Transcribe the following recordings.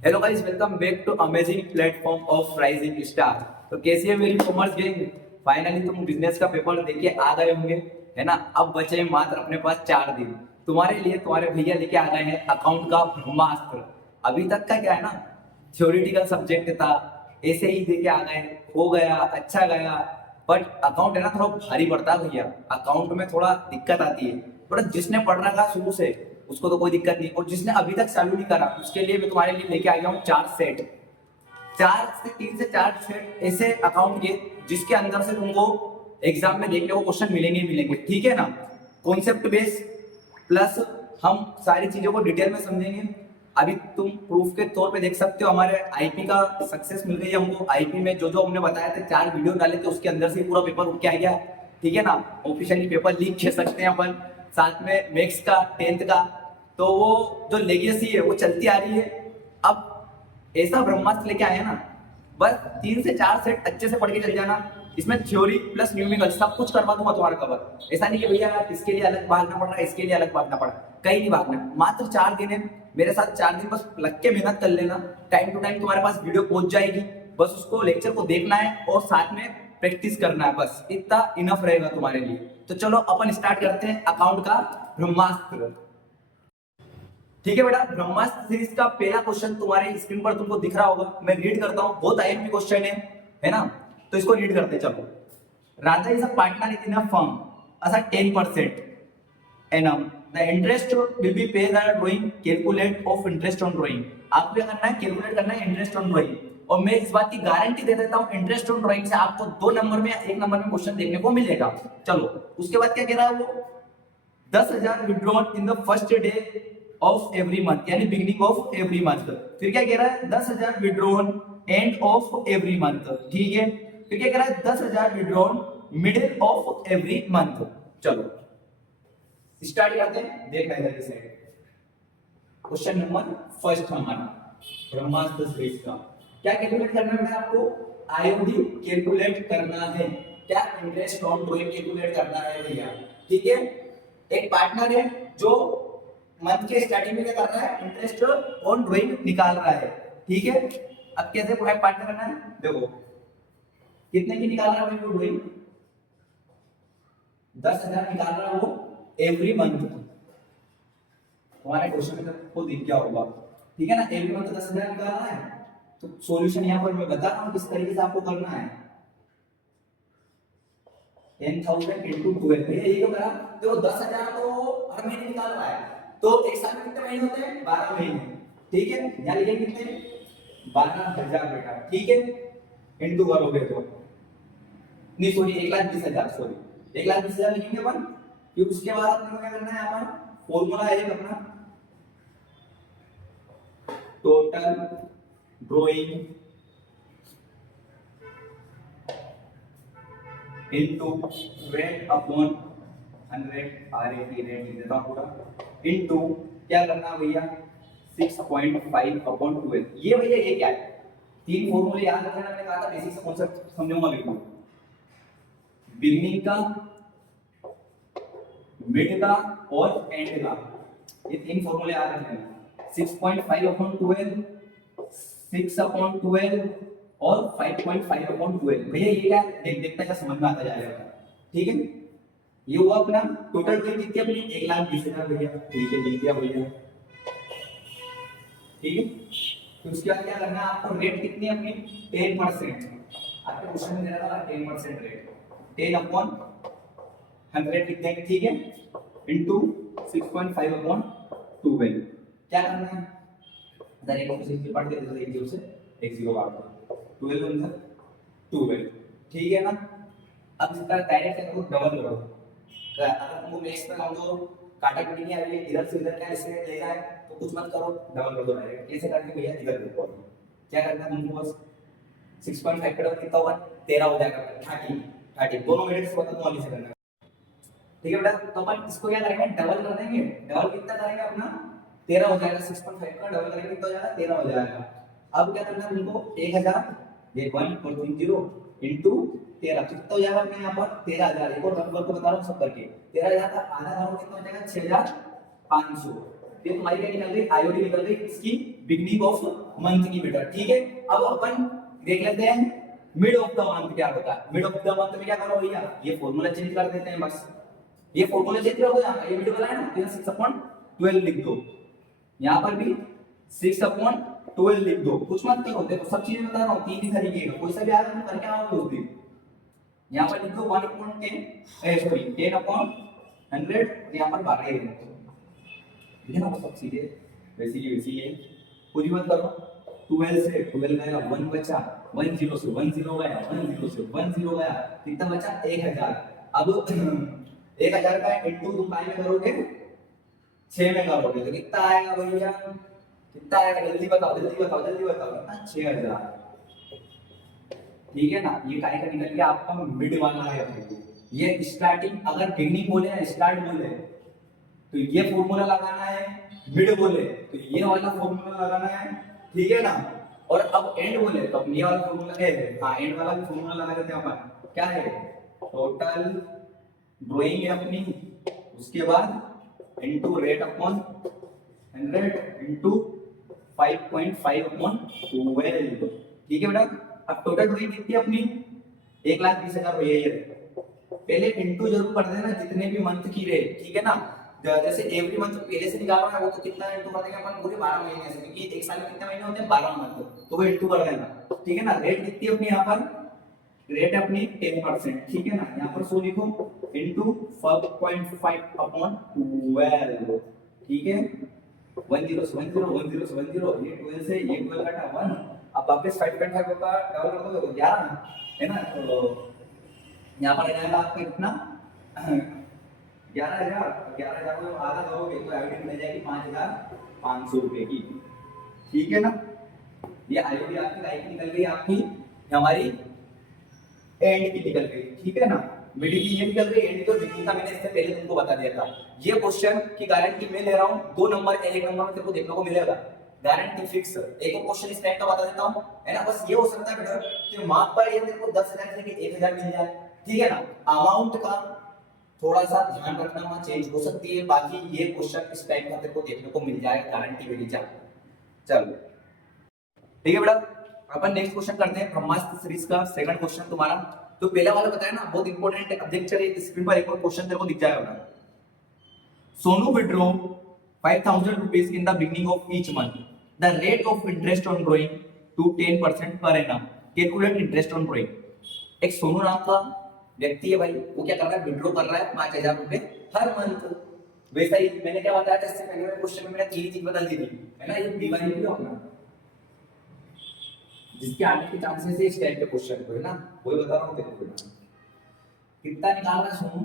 Hello guys, welcome back to amazing platform of rising star. तो कैसी है मेरी कॉमर्स गैंग? फाइनली तुम बिजनेस का पेपर देके आ गए होंगे, है ना। अब बचे हैं मात्र अपने पास 4 दिन। तुम्हारे लिए तुम्हारे भैया लेके आ गए हैं अकाउंट का ब्रह्मास्त्र। अभी तक का क्या है ना, थ्योरेटिकल सब्जेक्ट था, ऐसे ही देके आ गए, हो गया, अच्छा गया। बट अकाउंट है ना, थोड़ा भारी पड़ता है भैया। अकाउंट में थोड़ा दिक्कत आती है। बट जिसने पढ़ रखा शुरू से उसको तो कोई दिक्कत नहीं, और जिसने अभी तक चालू नहीं करा उसके लिए मैं तुम्हारे लिए लेके आ गया हूँ 4 सेट। 3 से 4 सेट ऐसे अकाउंट के जिसके अंदर से तुमको एग्जाम में देखने को क्वेश्चन मिलेंगे ही मिलेंगे, ठीक है ना। कॉन्सेप्ट बेस प्लस हम सारी चीजों को डिटेल में समझेंगे। अभी तुम प्रूफ के तौर पे देख सकते हो, हमारे आईपी का सक्सेस मिल गई है हमको। आईपी में जो जो हमने बताया था, 4 वीडियो डाले थे, उसके अंदर से पूरा पेपर उठ के आ गया, ठीक है ना। ऑफिशियली पेपर लीक कह सकते हैं अपन। साथ में मैथ्स का 10th का, तो वो जो लेगेसी है वो चलती आ रही है। अब ऐसा ब्रह्मास्त्र लेके आए हैं ना, बस 3 से 4 सेट अच्छे से पढ़ के चल जाना। इसमें थ्योरी प्लस न्यूमेरिकल सब कुछ करवा दूंगा तुम्हारा कवर। ऐसा नहीं कि भैया इसके लिए अलग भागना पड़ रहा है, इसके लिए अलग भागना पड़ा, कहीं नहीं भागना। मात्र 4 दिन है मेरे साथ, 4 दिन बस लग के मेहनत कर लेना। टाइम टू टाइम तुम्हारे पास वीडियो पहुंच जाएगी, बस उसको लेक्चर को देखना है और साथ में प्रैक्टिस करना है, बस इतना इनफ रहेगा तुम्हारे लिए। तो चलो अपन स्टार्ट करते हैं अकाउंट का ब्रह्मास्त्र। ठीक है बेटा, ब्रह्मास्त्र सीरीज का पहला क्वेश्चन तुम्हारे स्क्रीन पर तुमको दिख रहा होगा, मैं रीड करता हूँ। बहुत आईएमपी क्वेश्चन है ना। तो इसको रीड करते हैं, चलो। Raja is a partner in a firm as a 10% annum. The interest will be paid on drawing. Calculate of interest on drawing. आपको क्या करना है, कैलकुलेट करना है इंटरेस्ट ऑन ड्राइंग। और मैं इस बात की गारंटी दे देता हूँ, इंटरेस्ट ऑन ड्राइंग से आपको 2 नंबर में या 1 नंबर में क्वेश्चन देखने को मिलेगा। चलो, उसके बाद क्या कह रहा है वो, 10,000 withdrawn in the first day of every month, यानी बिगिनिंग ऑफ एवरी मंथ। फिर क्या कह रहा है, 10,000 withdrawn end of every month, ठीक है। फिर क्या कह रहा है, 10,000 withdrawn middle of every month. चलो स्टार्ट करते हैं, देखना इधर की साइड। क्वेश्चन नंबर फर्स्ट हमारा ब्रह्मास्त्र सीरीज का क्या कैलकुलेट करना है आपको, आईओडी कैलकुलेट करना है। क्या, इंटरेस्ट ऑन ड्राइंग कैलकुलेट करना है भैया, ठीक है। एक पार्टनर है जो मंथ के स्टार्टिंग में क्या कर रहा है, इंटरेस्ट ऑन ड्राइंग निकाल रहा है, ठीक है। अब कैसे पार्टनर करना है, देखो कितने की निकाल रहा है वो ड्राइंग, 10,000 निकाल रहा है वो एवरी मंथ। हमारे क्वेश्चन में आपको दिख गया होगा, ठीक है ना। एवरी मंथ 10,000 निकाल रहा है, तो सॉल्यूशन यहाँ पर मैं बता रहा हूँ किस तरीके से आपको करना है। 10,000 इंटू 12, भैया ये क्यों करा, देखो 10,000 तो हर महीने निकाल रहा है, तो एक साल में कितने महीने होते हैं, 12 महीने, ठीक है। यहाँ लिखे कितने, 12,000 बेटा, ठीक है। इंटू करोगे तो नहीं, सॉरी 1,20,000, सॉरी 1,20,000 लिखेंगे अपन। फिर उसके बाद अपने को क्या करना है, अपन फॉर्मूला है एक अपना, total drawing into rate upon 100, RA की रेट लिख देता हूं पूरा, इनटू क्या करना भैया 6.5 अपॉन 12। ये भैया ये क्या है, 3 फॉर्मूले याद रखना, मैंने कहा था बेसिक से कॉन्सेप्ट समझूंगा बिल्कुल। बिगिनिंग का, मिड का और एंड का, ये 3 फॉर्मूले याद रखने हैं। 6.5 अपॉन 12, 6 अपॉन 12 और 5.5 अपॉन 12। भैया ये क्या देखते क्या समझ में आता जाएगा, ठीक है। ये हुआ अपना टोटल रेट कितनी अपनी, 1,20,000 भैया, ठीक है, लिख दिया भैया, ठीक है। तो उसके बाद क्या करना है आपको, रेट कितनी अपनी 10%, आपके क्वेश्चन में दे रहा था 10% रेट, 10 अपॉन 100 लिख देंगे, ठीक है, इनटू 6.5 अपॉन 12। क्या करना है, इधर एक ऑप्शन से पढ़ के इधर एक जीरो से एक जीरो काट दो, 12 अंदर 12, ठीक है ना। अब इसका डायरेक्ट करो, डबल करो। अगर तुमको मैथ्स में काम करो, काटा कटी नहीं आ रही है, इधर से इधर क्या इसमें ले जाए तो कुछ मत करो, डबल कर दो डायरेक्ट। कैसे करके भैया, इधर देखो क्या करना है तुमको, बस 6.5 का डबल कितना होगा, 13 हो जाएगा, 30 दोनों मिनट से बता दो, से करना, ठीक है बेटा। तो अपन इसको क्या करेंगे, डबल कर देंगे। डबल कितना करेंगे अपना, 13 हो जाएगा। 6.5 का डबल करेंगे कितना हो जाएगा, 13 हो जाएगा। अब क्या करना है तुमको, 1,000, ये 1 और 3 जीरो इनटू 13 कितना हो जाएगा अपने यहाँ पर 13,000। एक और नंबर को बता रहा हूँ सब करके, 13,000 का आधा करो कितना हो जाएगा, 6,500। ये तुम्हारी क्या निकल गई, आईओडी निकल गई इसकी बिगिनिंग ऑफ मंथ की बेटा, ठीक है। अब अपन देख लेते हैं मिड ऑफ द मंथ क्या होता है। मिड ऑफ द मंथ में क्या करो भैया, ये फॉर्मूला चेंज कर देते हैं बस, ये फॉर्मूला चेंज कर दो। यहाँ ये मिड वाला है ना, तो यहाँ 6/12 लिख दो, यहाँ पर भी 6/12 लिख दो, कुछ मत करो, देखो सब चीजें बता रहा हूँ तीन ही तरीके का, कोई सा भी आएगा तुम करके आओगे उस दिन। यहाँ पर लिख दो 1/10, सॉरी 10/100, यहाँ पर 12 ही लिख दो, ठीक है ना। वो सब चीजें वैसी है, कुछ मत करो। 12 से 12 गया, 1 बचा, 10 से 10 गया, 10 से 10 गया, कितना बचा 1000। अब 1000 का इंटू तुम में करोगे 6 में करोगे तो कितना आएगा भैया, कितना आएगा जल्दी बताओ कितना 6000, ठीक है ना। ये काय का निकल गया आपका मिड वाला है भाई। ये स्टार्टिंग अगर बिगनिंग बोले या स्टार्ट बोले तो ये फॉर्मूला लगाना है, मिड बोले तो ये वाला फॉर्मूला लगाना है, ठीक है ना। और अब एंड बोले तो ये वाला फॉर्मूला है, हाँ एंड वाला भी फॉर्मूला लगा देते हैं अपन। क्या है, टोटल ड्राइंग है अपनी, उसके बाद इनटू रेट अपॉन 100 इनटू 5.5/12, ठीक है बेटा। अब टोटल ड्राइंग कितनी है अपनी 1,20,000 भैया। ये पहले इनटू जरूर कर देना जितने भी मंथ की रहे, ठीक है ना। जैसे एवरी मंथ पहले से निकाल रहा है वो तो कितना इनटू कर देंगे अपन पूरे 12 महीने से, क्योंकि एक साल में कितने महीने होते हैं 12 मंथ, तो वो इनटू कर देना, ठीक है ना। रेट कितनी है अपनी यहाँ पर, रेट अपनी 10%, ठीक है ना। यहाँ पर 100 लिखो इनटू 5.5/12, ठीक है। 10 से 10 ये 12 से ये 12 काटा 1, अब वापस 5.5 का डबल कर दो 11 है ना। तो यहाँ पर आ जाएगा आपका कितना 11,000 को आधा करोगे तो एवरेज मिल जाएगी 5,500 रुपए की, ठीक है ना। ये आईडी आपकी लाइक निकल गई, आपकी हमारी एंड की निकल गई, ठीक है ना। मिडिल की ये निकल गई, एंड की बिगिनिंग का मैंने इससे पहले तुमको बता दिया था। ये क्वेश्चन की गारंटी मैं ले रहा हूँ, 2 नंबर एक नंबर में तेरे को देखने को मिलेगा, गारंटी फिक्स। एक और क्वेश्चन इस टाइप का बता देता हूँ, है ना। बस ये हो सकता है बेटा कि मार्क पर ये तेरे को 10,000 से लेके 1,000 मिल जाए, ठीक है ना। अमाउंट का थोड़ा सा ध्यान रखना, वहां चेंज हो सकती है, बाकी ये क्वेश्चन इस टाइप का तेरे को देखने को मिल जाएगा, गारंटी मेरी जा। चलो ठीक है बेटा, अपन नेक्स्ट क्वेश्चन करते हैं ब्रह्मास्त्र सीरीज का सेकंड क्वेश्चन तुम्हारा। तो पहला वाला बताया ना बहुत इंपॉर्टेंट है, अब देख चलिए स्क्रीन पर एक और क्वेश्चन तेरे को दिख जाएगा बेटा। Sonu withdraw 5,000 rupees in the beginning of each month. The rate of interest on drawing to 10% per annum. Calculate interest on drawing. एक सोनू नाम का व्यक्ति है भाई, वो क्या कर रहा है, विड्रॉ कर रहा है 5,000 रुपए हर मंथ। वैसा ही मैंने क्या बताया था इससे पहले वाले क्वेश्चन में, मैंने तीन चीज बता दी थी, है ना। ये बीवाई भी अपना जिसके आने के चांसेस है इस टाइप के क्वेश्चन को, है ना, वही बता रहा हूँ तेरे को। कितना निकाल रहा है सोनू,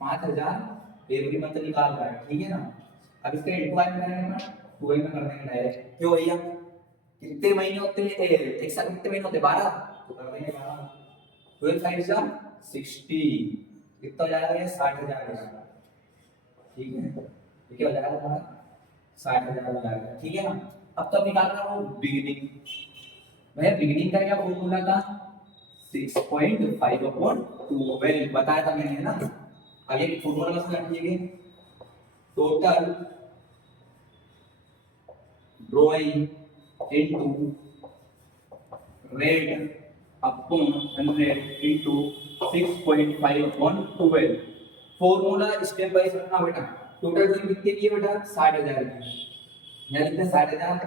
5,000 एवरी मंथ निकाल रहा है, ठीक है ना। अब इसका इनटू आई में करेंगे ना, 12 में कर देंगे डायरेक्ट। क्यों भैया, कितने महीने होते हैं एक साल कितने महीने होते हैं 12, तो कर देंगे 12, 12 5 जा 60, कितना हो जाएगा ये 60,000 हो जाएगा, ठीक है। ये क्या हो जाएगा हमारा 60,000 हो जाएगा, ठीक है ना। अब कब निकाल रहा हूँ, बिगिनिंग। भैया बिगिनिंग का क्या फॉर्मूला था, 6.5/12 बताया था मैंने, है ना। आगे फॉर्मूला में रखिएगा, total drawing into rate upon 100 into 6.5/12। Formula step by step रखना बेटा। टोटल ड्राइंग कितने की है बेटा, 60,000 की। यहाँ लिखते हैं 60,000।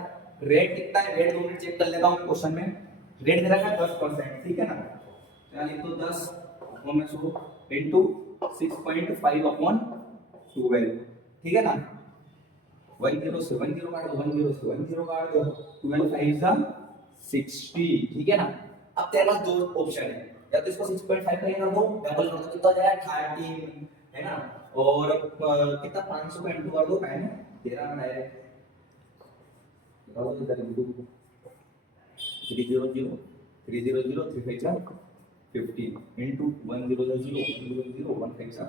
रेट कितना है, रेट 2 मिनट चेक कर लेता हूँ क्वेश्चन में। रेट दे रखा है 10%, ठीक है ना। यहाँ लिख दो 10 अपॉन 100 इनटू 6.5/12, ठीक है ना। 10 से 10 काट दो, 10 से 10 काट दो, 12 5 जा 60, ठीक है ना। अब तेरे पास दो ऑप्शन है, या तो इसको 6.5 का कर दो, डबल कर दो, कितना हो जाएगा 13, है ना। और कितना 500 का इनटू कर दो, है ना 13 में डायरेक्ट कर दो, इधर लिख दो 300 300 3 5 जा 15 इनटू 100 100 1 5 जा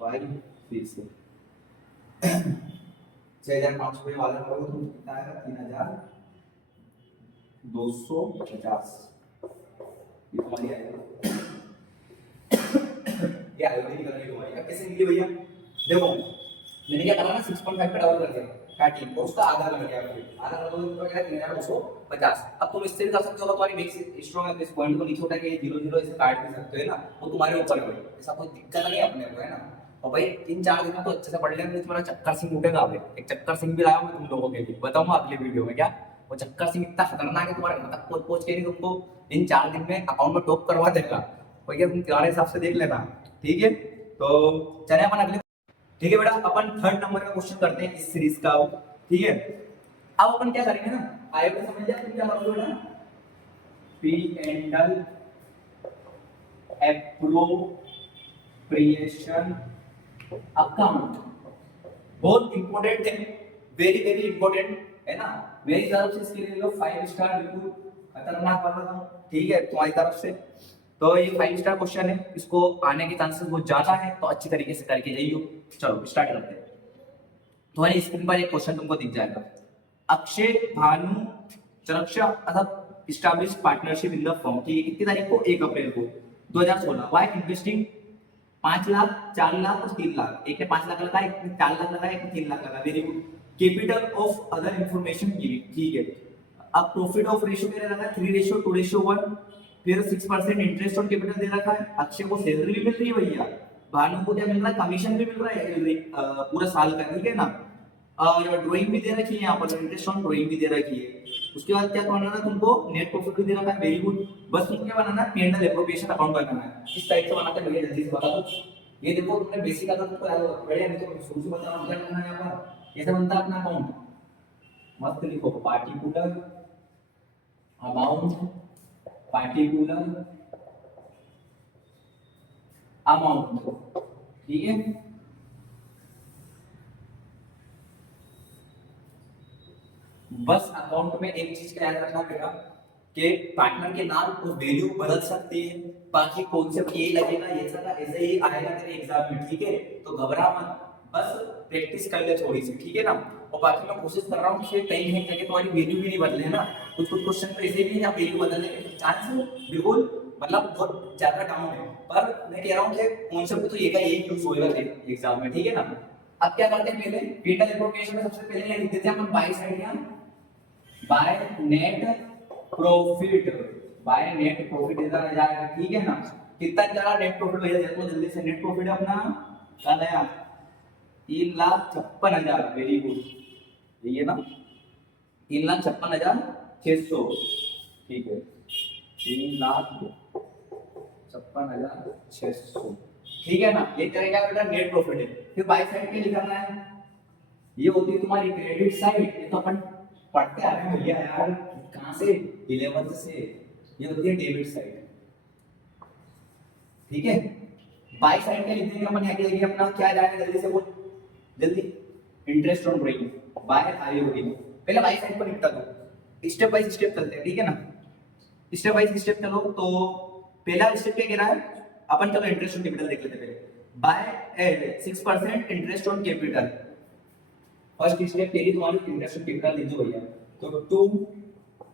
5 6 6,500 में वाला करोगे तो कितना आएगा 3,250, ये तुम्हारी आएगा। ये आएगी निकल रही तुम्हारी। अब कैसे निकली भैया, देखो मैंने क्या करा ना 6.5 पे डबल कर दिया स्टार्टिंग और उसका आधा कर दिया, फिर आधा कर दो तो क्या 3250। अब तुम इससे भी कर सकते हो, तुम्हारी बेस स्ट्रांग है, इस पॉइंट को नीचे उठा के 0 0 ऐसे काट भी सकते हो ना, वो तुम्हारे ऊपर है भाई, ऐसा कोई दिक्कत नहीं अपने को, है ना। और भाई 3 4 दिन में तो अच्छे से पढ़ लेंगे, तुम्हारा चक्कर सिंह उठेगा। अभी एक चक्कर सिंह भी लाया हूं मैं तुम लोगों के लिए, बताऊंगा अगले वीडियो में क्या। वो चक्कर सिंह इतना खतरनाक है, तुम्हारे घर तक पहुंच के नहीं तुमको इन 4 दिन में अकाउंट में टॉप करवा देगा। भैया तुम तुम्हारे हिसाब से देख लेना, ठीक है। तो चले अपन अगले, ठीक है बेटा, अपन थर्ड नंबर का क्वेश्चन करते हैं इस सीरीज का, ठीक है। अब अपन क्या करेंगे ना, आए तो समझ लिया तुम क्या करोगे बेटा, पी एंडल एप्रोप्रिएशन अकाउंट, बहुत इंपॉर्टेंट है, वेरी वेरी इंपॉर्टेंट है ना। मेरी तरफ से इसके लिए लो 5 स्टार, बिल्कुल खतरनाक वाला था, ठीक है तुम्हारी तरफ से। तो ये 5 स्टार क्वेश्चन है, इसको आने के चांसेस बहुत ज्यादा है, तो अच्छी तरीके से करके जाइयो। चलो स्टार्ट करते हैं। तुम्हारी स्क्रीन पर एक क्वेश्चन तुमको दिख जाएगा, अक्षय भानु चरक्षा अथवा establish partnership in the firm, ठीक है, कितनी तारीख को, 1 अप्रैल को 2016। व्हाई इन्वेस्टिंग 5 लाख 4 लाख और 3 लाख, एक ने 5 लाख लगा, एक ने 4 लाख लगा, एक ने 3 लाख लगा, very good. Capital of other information giving, ठीक है। अब प्रॉफिट ऑफ रेशियो मेरा रखा है 3:2:1, फिर 6% इंटरेस्ट ऑन कैपिटल दे रखा है, अक्षय को सैलरी भी मिल रही है भैया, भानु को क्या मिल रहा है, कमीशन भी मिल रहा है पूरा साल का, ठीक है ना। और ड्राइंग भी दे रखी है यहाँ पर, इंटरेस्ट ऑन ड्राइंग भी दे रखी है। उसके बाद क्या बनाना है तुमको, नेट प्रॉफिट भी दे रखा है, वेरी गुड। बस तुमको क्या बनाना है, पी&एल एप्रोप्रिएशन अकाउंट बनाना है। किस टाइप से बनाते हैं भैया जल्दी से बता दो। ये देखो तुमने बेसिक अगर तुमको याद होगा बढ़िया, नहीं तो शुरू से बता रहा हूं क्या करना है यहाँ पर। कैसे बनता है अपना अकाउंट, मस्त लिखो, पार्टिकुलर अमाउंट, पार्टिकुलर अमाउंट, ठीक है। बस अकाउंट में एक चीज का याद रखना बेटा, कि पार्टनर के नाम और वैल्यू बदल सकती है, बाकी कॉन्सेप्ट यही लगेगा, ऐसे ही आएगा तेरे एग्जाम में, ठीक है। तो घबरा मत, बस प्रैक्टिस कर ले थोड़ी सी, ठीक है ना। और बाकी मैं कोशिश कर रहा हूँ कि कहीं कहीं जगह तुम्हारी वैल्यू भी नहीं बदले ना, कुछ कुछ क्वेश्चन तो ऐसे भी है वैल्यू बदलने के चांस बिल्कुल मतलब बहुत ज्यादा डाउन है, पर मैं कह रहा हूँ कि कॉन्सेप्ट तो यही यूज होएगा एग्जाम में, ठीक है ना। अब क्या करते हैं, पहले पी&एल एप्रोप्रिएशन में सबसे पहले लिख देते हैं अपन बाई साइड, यहाँ by net profit, by net profit इधर आ जाएगा, ठीक है ना। कितना चला नेट प्रॉफिट भैया देखो जल्दी से, नेट प्रॉफिट अपना क्या नया 3,56,000, वेरी गुड, यही है ना 3,56,600, ठीक है 3,56,600, ठीक है ना। ये करेगा बेटा नेट प्रॉफिट है। फिर बाय साइड के लिए करना है, ये होती है तुम्हारी क्रेडिट साइड, ये तो अपन पढ़ते आ रहे हैं भैया यार, कहां से 11th से, ये होती है डेबिट साइड, ठीक है। बाई साइड के लिख देंगे अपन, यहाँ के अपना क्या जाएगा जल्दी से बोल, जल्दी, इंटरेस्ट ऑन ड्राइंग, बाय आई होगी, पहले बाई साइड को निपटा दो, स्टेप बाय स्टेप चलते हैं, ठीक है ना। स्टेप बाय स्टेप चलो, तो पहला स्टेप क्या कह रहा है अपन, चलो इंटरेस्ट ऑन कैपिटल देख लेते हैं पहले, by 6% interest on capital, first step तेरी तुम्हारी इंटरेस्ट ऑन कैपिटल लिख दो भैया। तो 2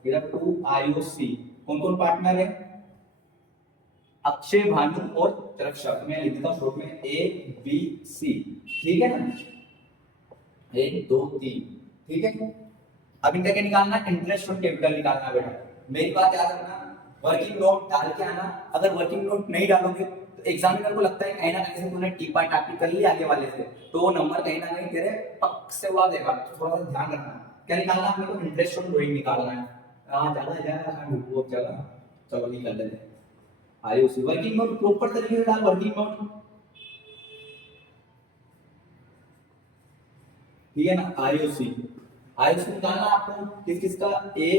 इधर 2 आईओसी, कौन कौन पार्टनर है, अक्षय भानु और चरक्षा, मैं लिख देता हूं शॉर्ट में ए बी सी, ठीक है ना, 1 2 3, ठीक है। अब इनका क्या निकालना है, इंटरेस्ट ऑन कैपिटल निकालना है बेटा। मेरी बात याद रखना, वर्किंग नोट डाल के आना, अगर वर्किंग नोट नहीं डालोगे तो एग्जामिनर को लगता है कहीं ना कहीं से तूने टीपा टापी कर ली आगे वाले से, तो वो नंबर कहीं ना कहीं तेरे पक से उड़ा देगा, तो थोड़ा सा ध्यान रखना। क्या निकालना है आपको, इंटरेस्ट ऑन ड्राइंग निकालना है। ज्यादा वो चला, चलो निकाल लेते हैं। आईओसी वर्किंग नोट प्रॉपर तरीके से डाल, वर्किंग नोट, ठीक है ना। आईओसी निकालना आपको किस किस का, ए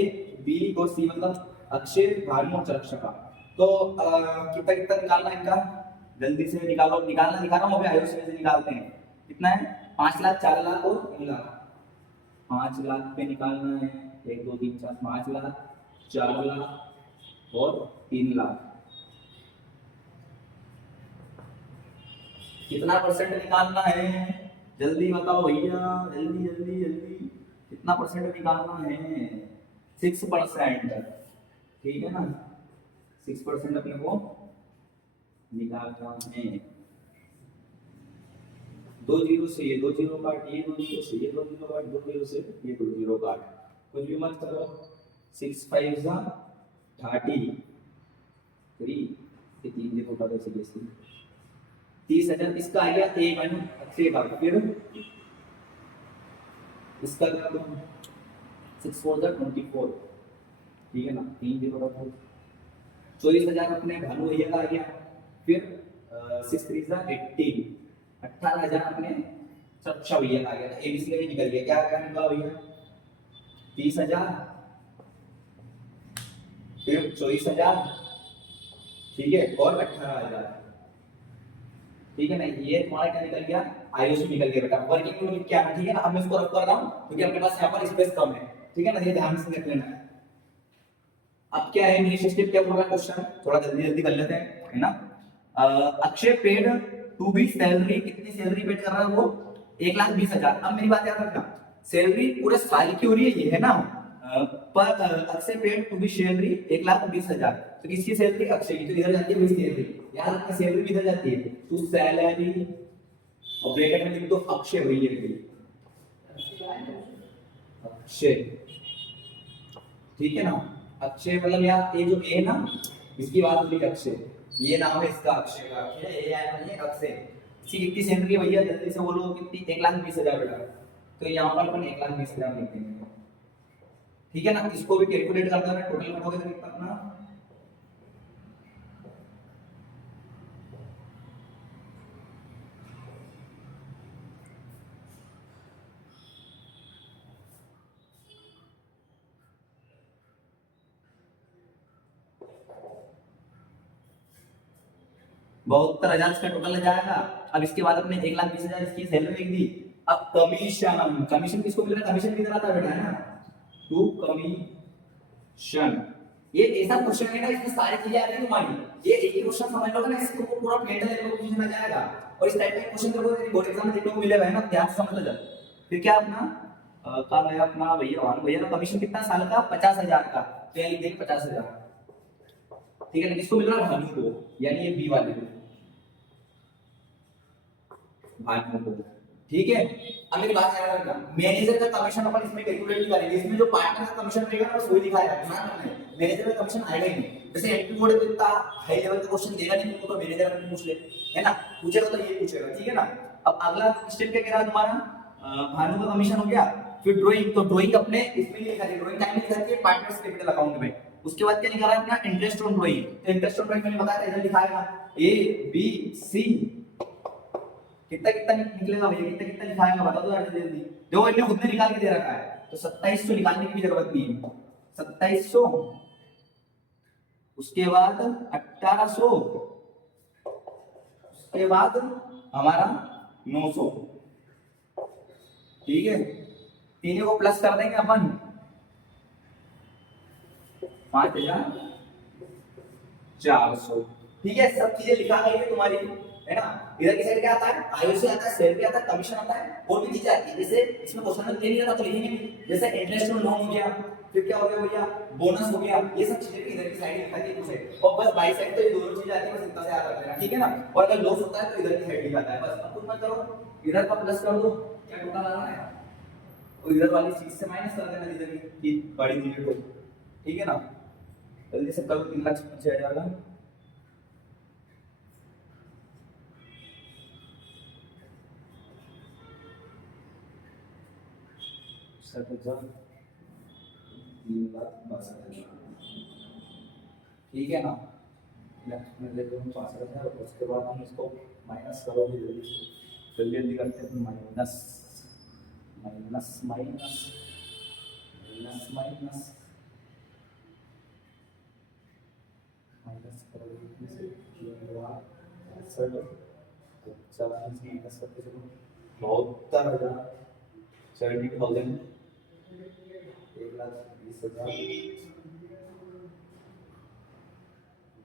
बी और सी, मतलब अक्षय भानु और चरक्षा का। तो कितना कितना निकालना इनका, जल्दी से निकालो, निकालना दिखा रहा हूँ, अभी आईओसी में से निकालते हैं। कितना है, 5 लाख 4 लाख और 3 लाख, 5 लाख पे निकालना है, 1 2 3 4, 5 लाख 4 लाख और 3 लाख, कितना परसेंट निकालना है, जल्दी बताओ भैया, जल्दी जल्दी जल्दी, कितना परसेंट निकालना है, 6%, ठीक है ना, 6% अपने को निकालना है। दो जीरो से ये दो जीरो काट, ये दो जीरो से ये दो जीरो काट, दो जीरो से ये दो जीरो काट, कुछ भी मत करो। 6 5 जा 33, ये तीन जीरो काटो सीरियसली। 30,000 इसका आ गया ए माइनस अक्षय का, फिर इसका कर दो 6 4 जा 24, ठीक है ना, तीन जीरो काटो। 24,000 अपने भानु भैया का आ गया, फिर 6 3 जा 18, 18,000 अपने सच्चा भैया का आ गया। एबीसी का ये निकल गया, क्या आ गया निकला भैया 30,000, फिर 24,000, ठीक है, और 18,000, ठीक है ना। ये तुम्हारा क्या निकल गया, आयुष निकल गया बेटा। वर्किंग में लिख के आना, ठीक है ना। अब मैं इसको रख कर रहा हूं क्योंकि अपने पास यहाँ पर स्पेस कम है, ठीक है ना, ये ध्यान से रख लेना। अब क्या है नेक्स्ट स्टेप, क्या बोल रहा है क्वेश्चन, थोड़ा जल्दी जल्दी कर लेते हैं, है ना। Akshay paid to be salary, कितनी सैलरी पेड कर रहा है वो 1,20,000। अब मेरी बात याद रखना, सैलरी पूरे साल की हो रही है ये, है ना। पर Akshay paid to be salary 1,20,000, तो किसकी सैलरी, अक्षय की, तो इधर जाती है वही सैलरी, यार आपकी सैलरी भी इधर जाती है, तो सैलरी और ब्रैकेट में लिख दो अक्षय वही है अक्षय, ठीक है ना। अक्षय मतलब यार ये जो ए ना, इसकी बात हो रही है अक्षय, ये नाम है इसका अक्षय का, ठीक है, ए आई नहीं अक्षय। इसकी कितनी सैलरी है भैया, जल्दी से बोलो कितनी, 1,20,000 बेटा, तो यहाँ पर अपन 1,20,000 लिख देंगे, ठीक है ना। इसको भी कैलकुलेट करते हैं, टोटल कटोगे तो कितना अपना, बहत्तर हजार इसका टोटल आ जाएगा। अब इसके बाद अपने 1,20,000 इसकी सैलरी लिख दी। अब कमीशन, कमीशन किसको मिल रहा है, कमीशन कितना आता है बेटा, है ना, टू कमीशन। ये ऐसा क्वेश्चन है ना, इसमें सारी चीजें आ रही है तुम्हारी, ये एक ही क्वेश्चन समझ लोगे ना, इसको पूरा प्लेट लेवल क्वेश्चन आ जाएगा। और इस टाइप का क्वेश्चन देखो बोर्ड एग्जाम में देखने को मिलेगा, है ना, ध्यान से समझ लो जरा। फिर क्या अपना कल है अपना भैया भानु भैया का कमीशन कितना साल का, 50,000 का, तो यहाँ लिख देंगे 50,000, ठीक है ना। किसको मिल रहा है, भानु को, यानी ये बी वाले को, भानु को, ठीक है। अब मेरी बात याद रखना, मैनेजर का कमीशन अपन इसमें कैलकुलेट नहीं करेंगे, इसमें जो पार्टनर का कमीशन रहेगा ना बस वही दिखाएगा, ध्यान रखना है, मैनेजर का कमीशन आएगा ही नहीं। जैसे एंट्री बोर्ड में इतना हाई लेवल का क्वेश्चन देगा नहीं तुमको, तो मैनेजर का पूछ ले, है ना, पूछेगा तो ये पूछेगा, ठीक है ना। अब अगला स्टेप क्या कह रहा है तुम्हारा, भानु का कमीशन हो गया, फिर ड्राइंग, तो ड्राइंग अपने इसमें लिखा है, ड्राइंग टाइम लिखा है पार्टनर्स कैपिटल अकाउंट में। उसके बाद क्या लिखा है अपना, इंटरेस्ट ऑन ड्राइंग, तो इंटरेस्ट ऑन ड्राइंग मैंने बताया इधर लिखाएगा ए बी सी, कितना कितना निकलेगा भैया, कितना कितना लिखाएगा बता दो यार जल्दी जल्दी, देखो इन्हें खुद ने निकाल के दे रखा है, तो 2700 निकालने की भी जरूरत नहीं है, 2700, उसके बाद 1800, उसके बाद हमारा 900, ठीक है। तीनों को प्लस कर देंगे अपन 5,400, ठीक है। सब चीजें लिखा गई है तुम्हारी, है ना। इधर की साइड क्या आता है, आयुष आता है, सैलरी आता है, कमीशन आता है, और भी चीजें आती है। जैसे इसमें क्वेश्चन में नहीं आता तो लिखेंगे नहीं, जैसे इंटरेस्ट ऑन लोन हो गया, फिर क्या हो गया भैया, बोनस हो गया, ये सब चीजें भी इधर की साइड लिखा दी है, और बस बाई साइड तो ये दोनों चीजें आती है, बस इतना से याद रख लेना, ठीक है ना। और अगर लॉस होता है तो इधर की साइड लिखा है, बस अब कुछ मत करो, इधर का प्लस कर दो, क्या टोटल आ रहा है, और इधर वाली चीज से माइनस कर देना इधर की बड़ी चीज को, ठीक है ना। जल्दी से करो, 3,56,000 का ठीक है ना। लेफ्ट में ले लो 62,000, उसके बाद हम इसको माइनस करोगे जल्दी जल्दी जल्दी करते हैं, minus minus minus minus minus minus करोगे इसमें से 40 माइनस करके चलो 72,000, 70,000, 1,20,000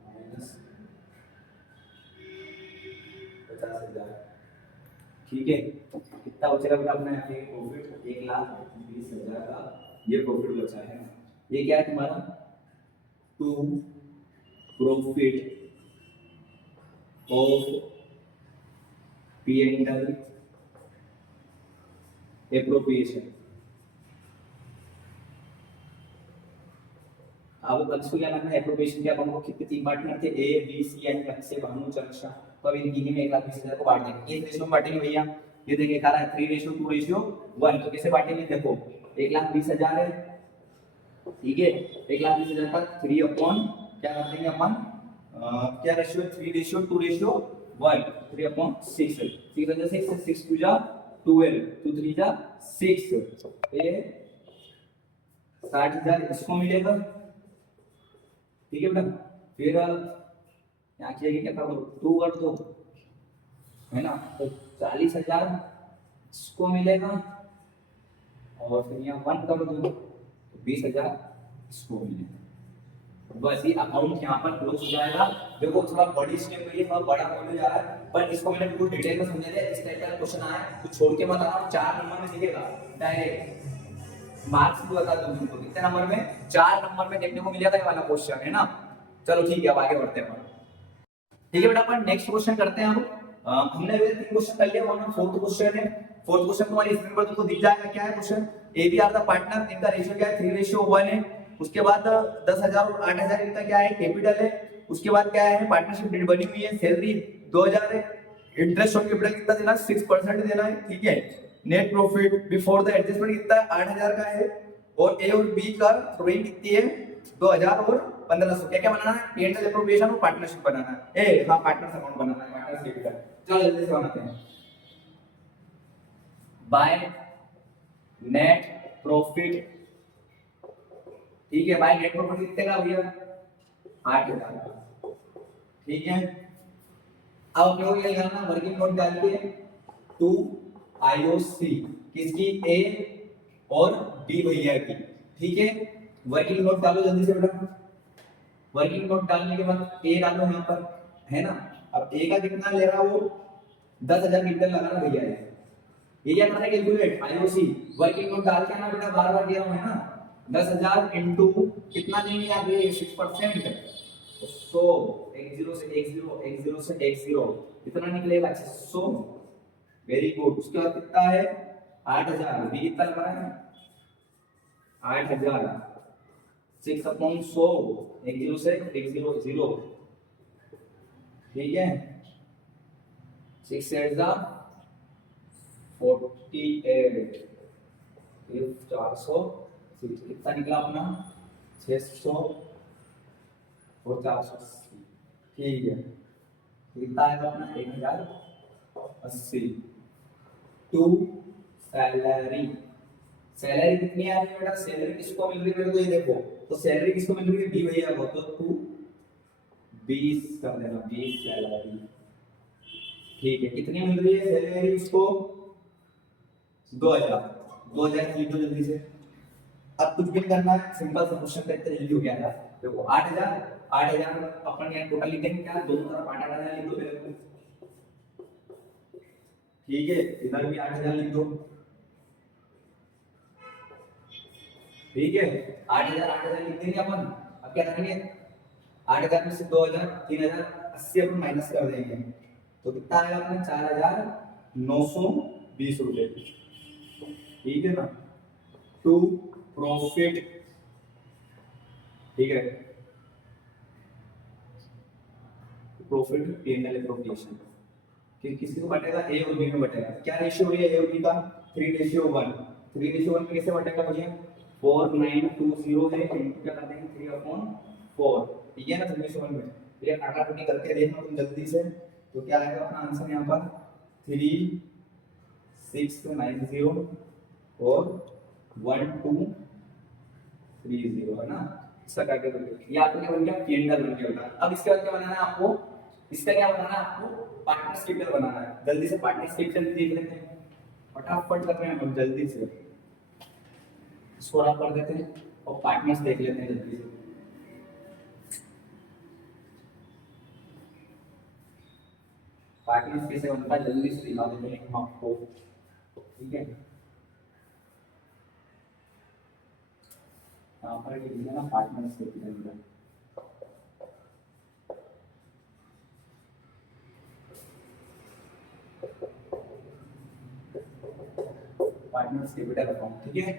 माइनस 50,000, ठीक है। कितना बचेगा बेटा अपना यहाँ पे प्रॉफिट, 1,20,000 का ये प्रॉफिट बचा है ना। ये क्या है तुम्हारा, to profit of P and L appropriation. अब इसको क्या करना है, एप्रोप्रिएशन क्या अपन को कितने तीन पार्टनर थे, ए बी सी यानी अक्षय भानु चर्चा, तो अब इन तीनों में 1,20,000 को बांट देंगे। किस रेशियो में बांटेंगे भैया, ये देखिए कह रहा है 3:2:1, तो कैसे बांटेंगे, देखो 1,20,000 है, ठीक है, 1,20,000 का 3 अपॉन क्या कर देंगे अपन, क्या रेशियो, 3:2:1, 3/6 है, 6 2 जा 12, 2 3 जा 6, ये 60,000 इसको मिलेगा, ठीक है बेटा। फिर यहाँ किया क्या कर दो, 2 कर दो, है ना, तो 40,000 इसको मिलेगा, और फिर यहाँ 1 कर दो, तो 20,000 इसको मिलेगा। बस ये अकाउंट यहाँ पर क्लोज हो जाएगा। देखो थोड़ा बड़ी स्टेप है, ये थोड़ा बड़ा होने जा रहा है, पर इसको मैंने बिल्कुल डिटेल में समझा दिया। इस टाइप का क्वेश्चन आया तो छोड़ के मत आना, 4 नंबर में दिखेगा डायरेक्ट, मार्क्स भी बता दूं तुमको कितने नंबर में, 4 नंबर में देखने को मिलेगा ये वाला क्वेश्चन, है ना। चलो ठीक है, अब आगे बढ़ते हैं। ठीक है बेटा, अपन नेक्स्ट क्वेश्चन करते हैं। हम हमने अभी 3 क्वेश्चन कर लिया, हमारा 4th क्वेश्चन है। 4th क्वेश्चन तुम्हारी स्क्रीन पर तुमको दिख जाएगा, क्या है question, A B are the partner, इनका रेशियो क्या है, 3:1 है। उसके बाद 10,000 और 8,000 इनका क्या है, कैपिटल है। उसके बाद क्या है, पार्टनरशिप डेट बनी हुई है, सैलरी 2,000 है, इंटरेस्ट ऑन कैपिटल कितना देना है, 6% देना है, ठीक है। Net profit before the adjustment कितना है, 8,000 का है। और ए और बी का ड्राइंग कितनी है, 2,000 और 1,500। क्या क्या बनाना है, पी&एल एप्रोप्रिएशन और पार्टनरशिप बनाना है, ए हां पार्टनर्स अकाउंट बनाना है, पार्टनर्स कैपिटल। चलो जल्दी से बनाते हैं। बाय नेट प्रॉफिट, ठीक है, बाय नेट प्रॉफिट कितने का भैया, 8,000 का, ठीक है। अब अपने को क्या निकालना, वर्किंग नोट डाल के टू आईओसी, किसकी, ए और बी भैया की, ठीक है। वर्किंग नोट डालो जल्दी से बेटा। वर्किंग नोट डालने के बाद ए डालो यहाँ पर, है ना। अब ए का कितना ले रहा है वो, 10,000 कैपिटल लगाना भैया है, ये क्या करना है, कैलकुलेट आईओसी, वर्किंग नोट डाल के ना बेटा, बार बार दे रहा हूं, है ना। 10,000 इनटू कितना देंगे आप, ये 6%, तो 100, 10 से 10 से 10 कितना निकलेगा, 600। Very good. उसके बाद कितना है, 8,000, बी कितना लगा है, 8,000, 6/100, 10 से 100, ठीक है। 6 8 जा 48, 400, कितना निकला अपना, 600 और 480, ठीक है। कितना आएगा अपना, 1,080। टू सैलरी, सैलरी कितनी आ रही है बेटा, सैलरी किसको मिल रही है मेरे को, ये देखो, तो सैलरी किसको मिल रही है, बी भैया को, तो टू 20 कर देना, 20 सैलरी, ठीक है। कितनी मिल रही है सैलरी उसको, 2,000, 2,000 लिख दो जल्दी से। अब कुछ भी करना है, सिंपल सा क्वेश्चन करते जल्दी हो गया था। देखो 8,000 अपन यहाँ टोटल लिख देंगे, क्या दोनों तरफ 8,000 लिख दो पहले तो, ठीक है। इधर भी 8,000 लिख दो, ठीक है। 8,000 लिख देंगे अपन। अब क्या करेंगे, 8,000 में से 2,000 3,080 अपन माइनस कर देंगे, तो कितना आएगा अपना, 4,920 रुपए, ठीक है ना। टू प्रॉफिट, ठीक है, प्रॉफिट पी&एल एप्रोप्रिएशन, किसी को बटेगा, ए और बी में बटेगा। क्या रेशियो है ए और बी का, 3:1, 3:1 में कैसे बटेगा मुझे, 4920 है, इनटू क्या कर देंगे, 3/4, ठीक है ना। 3:1 में ये काटाकुटी करके देखना तुम जल्दी से, तो क्या आएगा अपना आंसर यहाँ पर, 3690 और 1230, है ना। इसका क्या करेंगे, ये आपको क्या बन गया, पी&एल बन गया बेटा। अब इसके बाद क्या बनाना है आपको, इसका क्या बनाना है आपको, पार्टनर्स कैपिटल बनाना है। जल्दी से पार्टनर्स कैपिटल देख लेते हैं, फटाफट कर रहे हैं हम जल्दी से, इसको रफ कर देते हैं और पार्टनर्स देख लेते हैं जल्दी से। पार्टनर्स कैसे बनता है जल्दी से दिखा देते हैं हम आपको, ठीक है। यहाँ पर लिख दिया ना partners capital, partners capital account, ठीक है।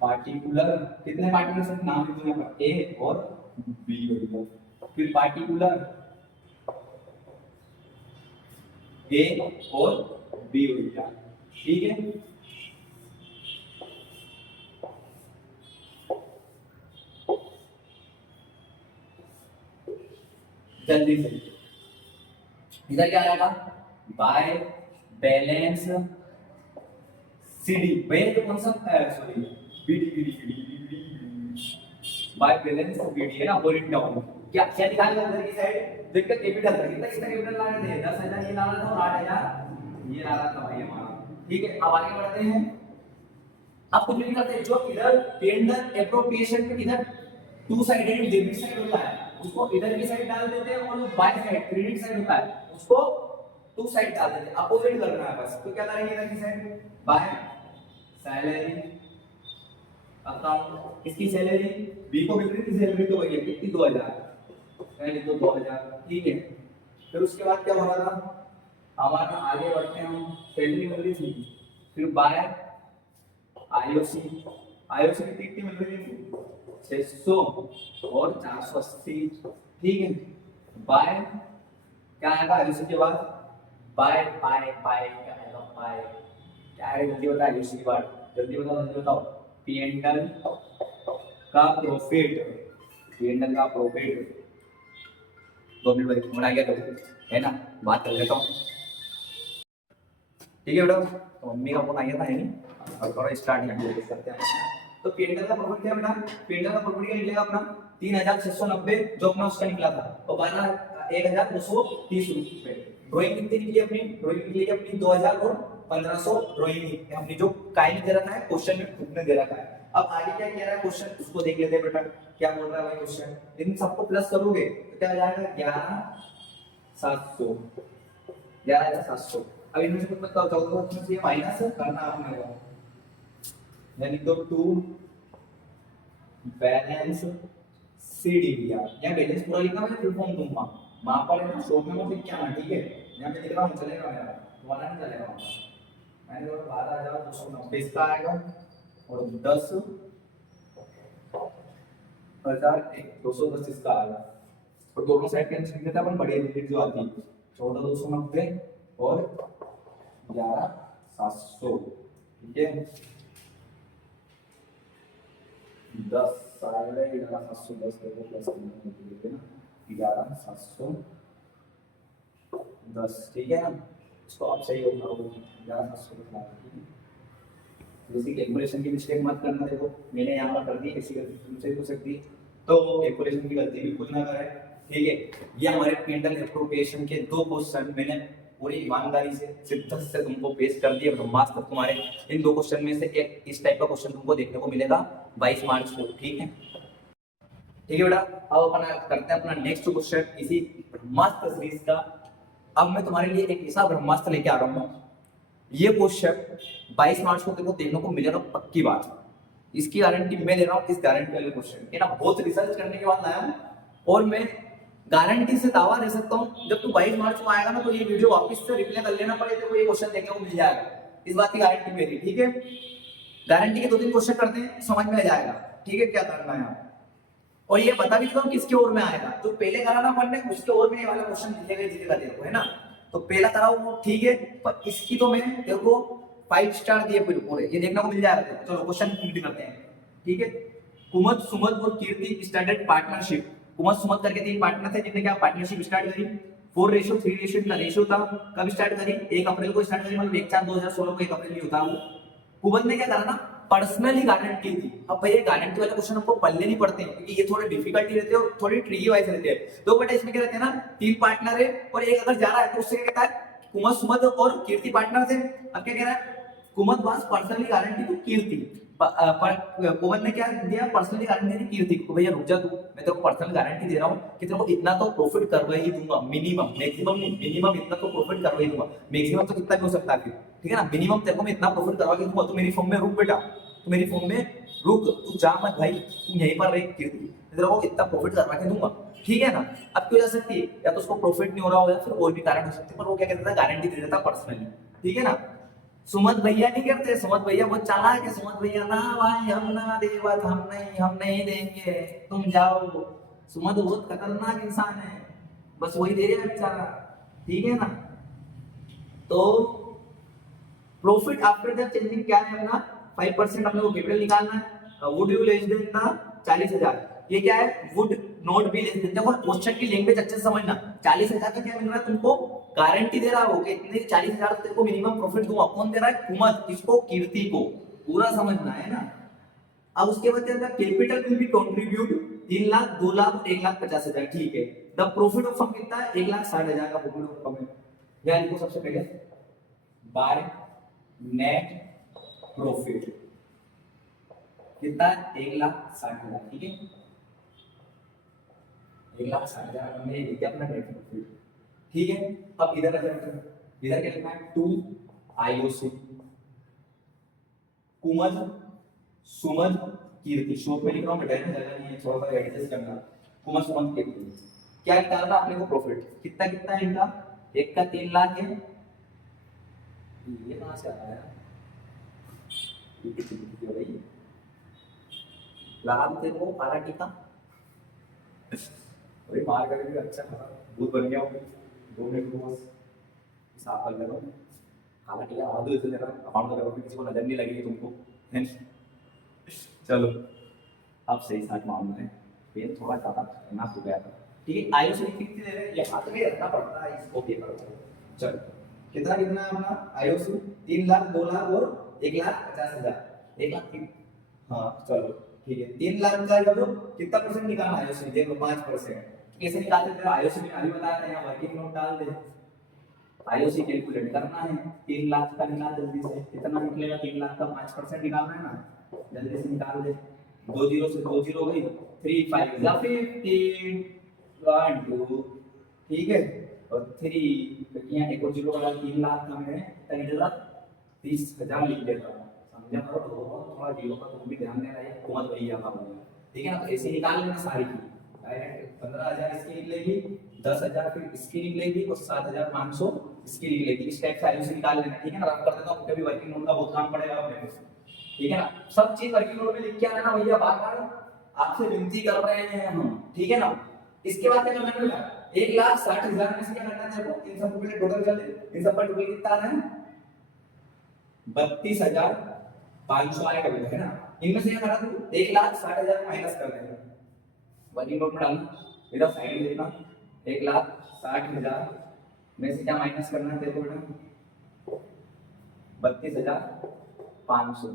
पार्टिकुलर कितने पार्टनर्स हैं, नाम लिखो यहाँ पर, ए और बी लिखो। फिर पार्टिकुलर ए और बी हो गया, ठीक है। जल्दी से इधर क्या आएगा, बाय बैलेंस सीडी, वही तो कौन सा sorry BD BD BD by balance BD है ना, वो रिटर्न डाउन क्या क्या निकालेगा उधर की साइड, देखिए कैपिटल था कितना कितना कैपिटल लाना थे, 10,000 ये लाना था और 8,000 ये लाना था भाई हमारा, ठीक है। अब आगे बढ़ते हैं, अब कुछ भी करते हैं, जो इधर पेंडल एप्रोप्रिएशन में इधर टू साइडेड डेबिट साइड होता है उसको इधर की साइड डाल देते हैं, और जो बाय साइड क्रेडिट साइड होता है उसको टू साइड डाल देते हैं, अपोजिट करना है बस। तो क्या करेंगे इधर की साइड, बाय सैलरी अकाउंट, इसकी सैलरी बी को मिल रही थी सैलरी तो वही है कितनी 2000, पहले तो 2000, ठीक है। फिर उसके बाद क्या हो रहा था हमारा, आगे बढ़ते हैं हम, सैलरी मिल रही थी, फिर बाय आईओसी, आईओसी कितनी मिल रही थी 600 और 480, ठीक है। बाय क्या आएगा आईओसी के बाद, बाय बाय बाय क्या आएगा, बाय क्या है, जल्दी बताओ आईओसी के बाद, जल्दी बताओ जल्दी बताओ, पीएनएल का प्रॉफिट, पीएनएल का प्रॉफिट, 2 मिनट भाई बना गया तो है ना, बात कर लेता हूँ, ठीक है बेटा। तो मम्मी का फोन आ गया था, है नहीं, और थोड़ा स्टार्ट यहाँ करते हैं। तो पीएनएल का प्रॉफिट क्या बेटा, पीएनएल का प्रॉफिट क्या निकलेगा अपना 3690 जो अपना उसका निकला था, और 12,230 रुपए। ड्राइंग कितनी निकली अपनी, ड्राइंग निकली अपनी 2000 और 1500 ड्राइंग अपनी जो काई ने दे रखा है, क्वेश्चन में खुद ने दे रखा है। अब आगे क्या कह रहा है क्वेश्चन, उसको देख लेते हैं बेटा, क्या बोल रहा है भाई क्वेश्चन। इन सबको प्लस करोगे तो क्या आ जाएगा 11,700, 11,700। अब इनमें से कुछ बताओ, 14 से माइनस करना आपने को, यानी तो टू बैलेंस सीडी दिया, या बैलेंस पूरा लिखना है, फुल फॉर्म दूंगा वहां पर है ना, शॉर्ट में मत क्या ना, ठीक है। यहां पे लिख रहा हूं, चलेगा मेरा, वाला नहीं चलेगा, मैंने तो 12,290 इसका आएगा, और 10,210 इसका आएगा, और दोनों साइड कैंसिल लिख देते हैं अपन, बड़ी डिजिट जो आती है 14,290 और 11,700, ठीक है। 10 साढ़े 11,700 10 देखो प्लस ना 11,710, ठीक है ना। इसको आप सही होगा 11,700 जैसे कैलकुलेशन की मिस्टेक मत करना, देखो मैंने यहाँ पर कर दी, किसी तुमसे हो सकती तो कैलकुलेशन की गलती बिल्कुल ना करें, ठीक है। ये हमारे पेंडल एप्रोप्रिएशन के 2 क्वेश्चन मैंने पूरी ईमानदारी से शिद्दत से तुमको पेश कर दिया ब्रह्मास्त्र। तुम्हारे इन 2 क्वेश्चन में से एक इस टाइप का क्वेश्चन तुमको देखने को मिलेगा 22 मार्क्स को, ठीक है। ठीक है बेटा, अब अपन करते हैं अपना नेक्स्ट क्वेश्चन इसी ब्रह्मास्त्र सीरीज का। अब मैं तुम्हारे लिए एक ऐसा ब्रह्मास्त्र लेके आ रहा हूँ, ये क्वेश्चन 22 मार्क्स को तेरे को देखने को मिलेगा पक्की बात, इसकी गारंटी मैं ले रहा हूँ। इस गारंटी वाले क्वेश्चन के ना बहुत रिसर्च करने के बाद लाया हूँ, और मैं गारंटी से दावा दे सकता हूँ जब तू 22 मार्च को आएगा ना तो ये वीडियो वापस से रिप्ले कर लेना पड़े तो ये क्वेश्चन देखने को मिल जाएगा, इस बात की गारंटी मेरी, ठीक है। गारंटी के 2-3 क्वेश्चन करते हैं, समझ में आ जाएगा, ठीक है क्या करना है। और ये बता भी दूं किसके ओर में आएगा, जो पहले करा ना पढ़ने उसके ओर में ये वाला क्वेश्चन दिखेगा तेरे को, है ना। तो पहला कराओ वो ठीक है, पर इसकी तो मैं तेरे को 5 स्टार दिए पूरे, ये देखने को मिल जाएगा तेरे को। चलो क्वेश्चन कंप्लीट करते हैं, ठीक है। कुमुद सुमद और कीर्ति स्टार्टेड पार्टनरशिप। कुमुद सुमद करके 3 पार्टनर थे जिन्होंने क्या पार्टनरशिप स्टार्ट करी, 4:3 का रेशियो था। कब स्टार्ट करी, 1 अप्रैल को स्टार्ट करी, मतलब 1/4/2016 को 1 अप्रैल ही होता है वो। कुमुद ने क्या करा ना, पर्सनली गारंटी दी। अब भाई ये गारंटी वाले क्वेश्चन आपको पढ़ने नहीं पड़ते हैं क्योंकि ये थोड़े डिफिकल्टी रहते हैं और थोड़ी ट्रिकी वाइज रहते हैं। तो बेटा इसमें क्या रहते हैं ना, 3 पार्टनर है और एक अगर जा रहा है तो उससे क्या कहता है, कुमुद सुमद और कीर्ति पार्टनर थे। अब क्या कह रहा है, कुमुद वाज पर्सनली गारंटी टू कीर्ति, कुमुद ने क्या दिया, पर्सनली गारंटी दी कीर्ति को, भैया रुक जा तू, मैं तेरे को पर्सनल गारंटी दे रहा हूँ कि तेरे को इतना तो प्रॉफिट करवा ही दूंगा, मिनिमम, मैक्सिमम नहीं, मिनिमम इतना तो प्रॉफिट करवा ही दूंगा। मैक्सिमम तो कितना भी हो सकता है फिर, ठीक है ना, मिनिमम तेरे को मैं इतना प्रॉफिट करवा के दूंगा। तो मेरी फॉर्म में रुक बेटा, तो मेरी फॉर्म में रुक, तू जा मत भाई, तू यहीं पर रह कीर्ति, तेरे को इतना प्रॉफिट करवा के दूंगा, ठीक है ना। अब क्यों जा सकती है, या तो उसको प्रॉफिट नहीं हो रहा हो या फिर और भी कारण हो सकते हैं, पर वो क्या कहता था, गारंटी दे देता पर्सनली, ठीक है ना। सुमत भैया नहीं करते, सुमत भैया बहुत चालाक है, सुमत भैया ना भाई हम ना देवत, हम नहीं देंगे, तुम जाओ। सुमत बहुत खतरनाक इंसान है, बस वही दे रहा है बेचारा, ठीक है ना। तो प्रॉफिट आफ्टर द चेंजिंग क्या है अपना 5% अपने को कैपिटल निकालना है। Would you less than the 40,000, ये क्या है, would not be less than. देखो क्वेश्चन की लैंग्वेज अच्छे से समझना, 40,000 का क्या मिल रहा है तुमको, गारंटी दे रहा हो कि इतने 40,000 तेरे को मिनिमम प्रॉफिट दूंगा, कौन दे रहा है, कुमत, किसको, कीर्ति को, पूरा समझना है ना। अब उसके बाद क्या capital will be contribute 3 lakh, 2 lakh और 1,50,000, ठीक है। द प्रॉफिट ऑफ फर्म कितना है, 1,60,000 का प्रॉफिट ऑफ फर्म है। यार इनको सबसे पहले बाय नेट प्रॉफिट कितना, 1,60,000, ठीक है। 1,60,000 में ये क्या अपना नेट प्रॉफिट, ठीक है। अब इधर आ जाओ, इधर क्या लिखना है, to IOC Kumad Sumad Kirti, short में लिख रहा हूं बेटा, जगह नहीं है, थोड़ा सा एडजस्ट करना। कुमद सुमद कीर्ति क्या निकालना अपने को प्रॉफिट, कितना कितना है इनका, एक का 3 लाख है, ये कहां से आया है भाई, लगा तेरे को काला टीका, भाई मार करके भी अच्छा खासा भूत बन गया हूँ, 2 मिनट को बस हिसाब कर ले रहा हूँ, काला टीका लगा दो, इसे जरा अकाउंट करो, किसी को नजर नहीं लगेगी तुमको, है। चलो अब सही साथ मामला है, पेन थोड़ा ज्यादा खतरनाक हो गया था, ठीक है। आयु से कितनी दे रहे हैं, ये हाथ में रखना पड़ता है इसको पेपर को। चलो कितना कितना है अपना आयु से, 3 लाख, 2 लाख और 1,50,000, 1 लाख, हाँ चलो ठीक है। 3 लाख का जब कितना परसेंट निकालना है, आयुष देखो 5%, कैसे निकालते थे, आयुष में अभी बताया था, यहाँ वर्किंग नोट डाल दे, आयुष कैलकुलेट करना है, 3 लाख का निकाल जल्दी से, कितना निकलेगा, 3 लाख का 5% निकालना है ना, जल्दी से निकाल दे, 2 जीरो से 2 जीरो गई, 3 5 या 15 1 2, ठीक है, और 3 यहाँ एक और जीरो वाला, 3 लाख का मैंने कितना निकला, 30,000 लिख देता हूँ, समझा करो, तो थोड़ा जीरो का तुम भी ध्यान देना है, कुमत भैया का होगा, ठीक है ना। तो ऐसे निकाल लेना सारी की, डायरेक्ट 15,000 इसकी निकलेगी, 10,000 फिर इसकी निकलेगी और 7,500 इसकी निकलेगी, इस टाइप से आयु से निकाल लेना, ठीक है ना। रफ कर देता हूँ, कभी वर्किंग नोट का बहुत काम पड़ेगा अपने को, ठीक है ना। सब चीज वर्किंग नोट में लिख के आना भैया, बार बार आपसे विनती कर रहे हैं हम, ठीक है ना। इसके बाद क्या करना है, 1,60,000 में से क्या करना है, देखो इन सब को टोटल कर ले, इन सब का टोटल कितना आ रहा है, 32,500 आएगा बेटा, है ना। इनमें से क्या करा तू, 1,60,000 माइनस कर देना, वर्किंग नोट में डालना, इधर साइड में देखना, 1,60,000 में से क्या माइनस करना है तेरे को बेटा, 32,500,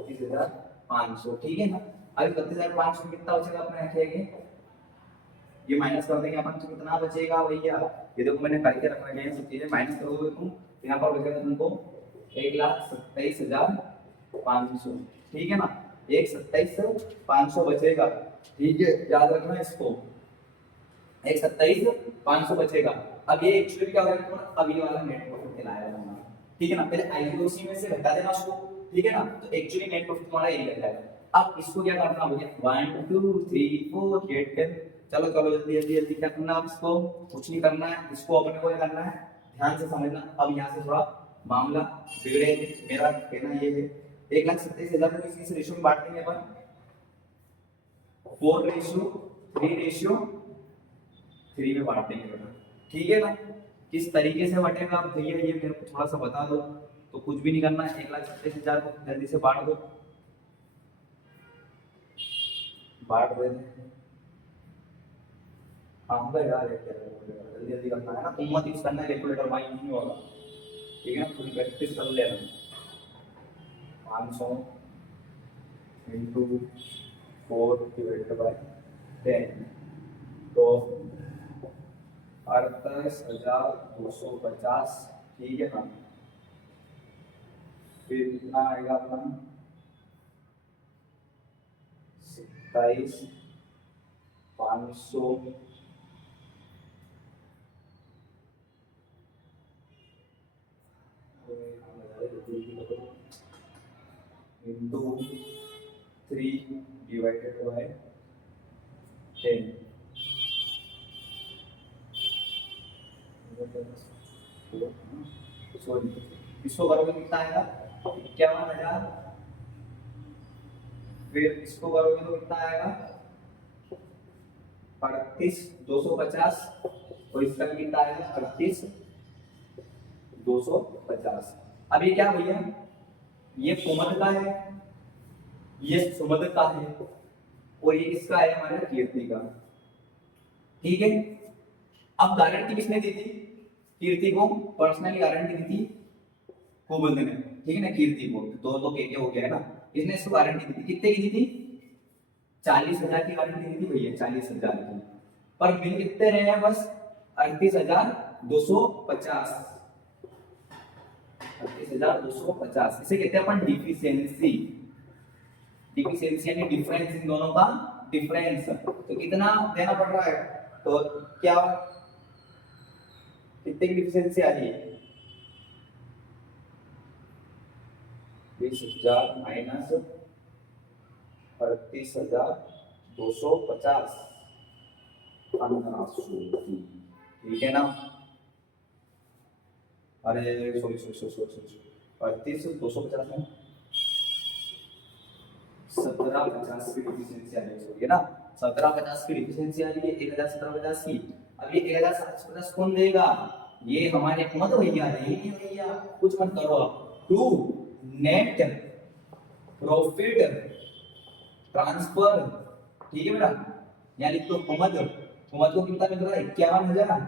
32,500, ठीक है ना। अभी 32,500 कितना बचेगा अपने रखेंगे, ये माइनस कर देंगे अपन, तो कितना बचेगा भैया, ये देखो मैंने करके रखा है, ये सब चीजें माइनस करोगे तुम, यहाँ पर बचेगा तुमको 1,27,500, ठीक है ना, 1,27,500 बचेगा, ठीक है, याद रखना इसको, 1,27,500 बचेगा। अब ये एक्चुअली क्या होगा, अब ये वाला नेट प्रॉफिट कहलाएगा हमारा, ठीक है ना। पहले आईओसी में से घटा देना उसको, ठीक है ना, तो एक्चुअली नेट प्रॉफिट तुम्हारा यही रहता है। अब इसको क्या करना भैया, 1 2 3 4 8 10, चलो चलो जल्दी जल्दी जल्दी क्या करना, अब इसको कुछ नहीं करना है, इसको अपने को क्या करना है, ध्यान से समझना। अब यहाँ से थोड़ा मामला बिगड़े, मेरा कहना ये है, 1,27,000 को किस रेशियो में बांट देंगे अपन, 4:3:3 में बांट देंगे बेटा, ठीक है ना। किस तरीके से बटेगा भैया ये मेरे को थोड़ा सा बता दो, तो कुछ भी नहीं करना है, 1,27,000 को जल्दी से बांट दो, बांट दे, हाँ यार जल्दी जल्दी करना है ना, तुम मत यूज करना कैलकुलेटर, भाई यूज नहीं होगा, ठीक है ना, थोड़ी प्रैक्टिस कर लेना। 500 इंटू 4 डिवाइडेड बाय 10, तो 38,250, ठीक है ना। फिर कितना आएगा अपना, 27,500 into 3 divided by 10, सॉरी, इसको करोगे कितना आएगा 51,000, फिर इसको करोगे तो कितना आएगा 38,250, और इसका कितना आएगा 38,250। अब ये क्या भैया, ये कुमद का है, ये सुमद का है, और ये किसका है हमारे कीर्ति का। ठीक है, अब गारंटी किसने दी थी, कीर्ति को पर्सनली गारंटी दी थी कुमुद ने, ठीक है ना, कीर्ति को दो दो के हो गया है ना, इसने इसको गारंटी दी थी, कितने की दी थी 40,000 की गारंटी दी थी भैया, 40,000 की, पर बिल कितने रहे हैं बस 38,250, 38,250, इसे कहते हैं अपन डिफिशियंसी, डिफिशियंसी यानी डिफरेंस, इन दोनों का डिफरेंस। तो कितना देना पड़ रहा है, तो क्या कितने की डिफिशियंसी आ रही है 20,000 माइनस 38,250, 1500, ठीक है ना। अरे सॉरी सॉरी सॉरी सॉरी, 38,250 में 1750 की डिफिशियंसी आ रही है ना, 1750 की डिफिशियंसी आ रही है 1,1750 की। अब ये 1,750 कौन देगा, ये हमारे मत भैया नहीं भैया, कुछ मत करो, टू नेट प्रॉफिट ट्रांसफर, ठीक है बेटा, यहाँ लिख दो कुमद, कुमद को कितना मिल रहा है 51,000,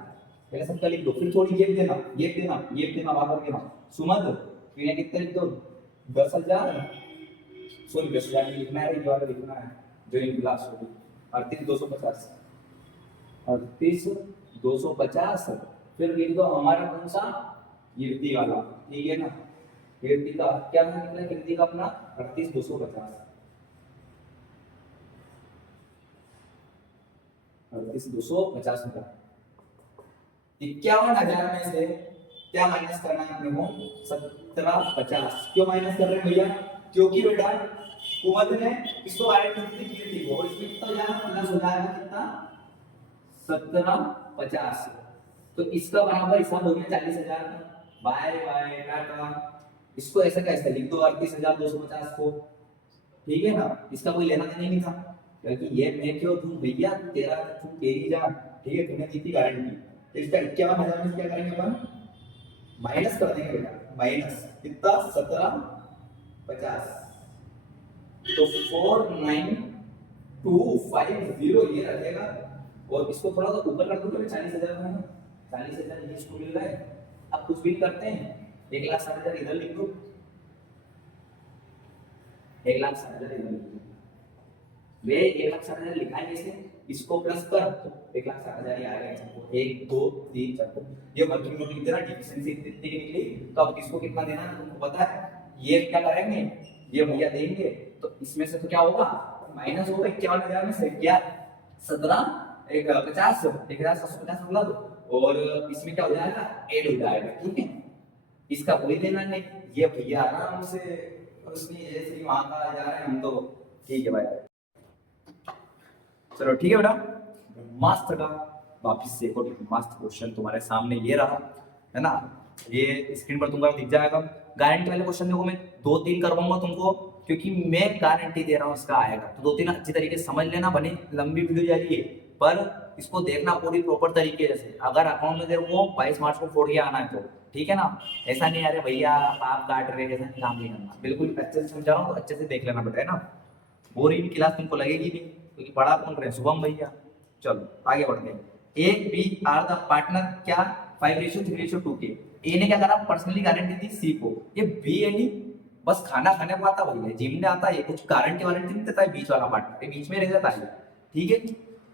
पहले सबका लिख दो, फिर थोड़ी गेप देना, गेप देना, गेप देना, बाहर देना, सुमद फिर यहाँ कितना लिख दो 10,000, सॉरी 10,000 लिखना है, ये वाला लिखना है जो इन क्लास होगी 38,250, 38,250, फिर लिख दो हमारा कौन सा कीर्ति वाला, ठीक है ना, कीर्ति का क्या निकला, कीर्ति का अपना 38,250, 38,250 निकला। 51,000 में से क्या माइनस करना है अपने को 1750, क्यों माइनस कर रहे हैं भैया, क्योंकि बेटा कुमद ने इसको गारंटी दी थी कीर्ति को, और इसमें कितना जाना प्लस हो जाएगा कितना 1750, तो इसका बराबर हिसाब हो गया 40,000 का, बाय बाय टाटा, इसको ऐसा कैसे लिख दो 38,250 को, ठीक है ना, इसका कोई लेना देना नहीं था, क्योंकि ये मैं क्यों दूं भैया, तेरा तू तेरी जान, ठीक है, तूने दी थी गारंटी, तो इसका 51,000 में क्या करेंगे अपन माइनस कर देंगे बेटा, माइनस कितना 1750, तो 49,250 ये रखेगा, और इसको थोड़ा सा ऊपर कर दूंगा 40,000 में, 40,000 ये इसको मिल रहा है। अब कुछ भी करते हैं 1,60,000 इधर लिख दो, 1,60,000 इधर लिख दो, वे 1,60,000 लिखाएंगे इसे, इसको प्लस कर तो 1,60,000 ही आएगा, 1 2 3 4, ये वर्किंग नोट लिख देना, डिफिशियंसी इतनी की निकली, तो अब किसको कितना देना है तुमको पता है, ये क्या करेंगे, ये भैया देंगे, तो इसमें से तो क्या होगा माइनस होगा 51,000 में से क्या 1750, 1,750 होगा, और इसमें क्या हो जाएगा ऐड हो जाएगा, ठीक है, इसका कोई लेना नहीं, ये भैया आराम से उसकी ऐसे वहां का जा रहे हैं हम, तो ठीक है भाई, चलो ठीक है बेटा, ब्रह्मास्त्र का वापिस से एक और ब्रह्मास्त्र क्वेश्चन तुम्हारे सामने ये रहा है ना, ये स्क्रीन पर तुम्हारा दिख जाएगा। गारंटी वाले क्वेश्चन देखो मैं 2-3 करवाऊंगा तुमको, क्योंकि मैं गारंटी दे रहा हूँ इसका आएगा, तो 2-3 अच्छी तरीके से समझ लेना, बने लंबी वीडियो जा रही है पर इसको देखना पूरी प्रॉपर तरीके से, अगर अकाउंट में तेरे को 22 मार्च को फोड़ के आना है तो ठीक है ना, ऐसा नहीं अरे भैया आप काट रहे हैं, ऐसा नहीं काम नहीं करना, बिल्कुल अच्छे से समझा रहा हूँ तो अच्छे से देख लेना बेटा, है ना, बोरिंग क्लास तुमको लगेगी नहीं, क्योंकि बड़ा कौन रहे शुभम भैया। चलो आगे बढ़ते हैं, A B are the partner, क्या 5:3:2 के, ए ने क्या करा पर्सनली गारंटी दी सी को, ये बी ए नहीं बस खाना खाने को आता भैया, जिम में आता है, कुछ गारंटी वारंटी नहीं देता है, बीच वाला पार्टनर बीच में रह जाता है, ठीक है,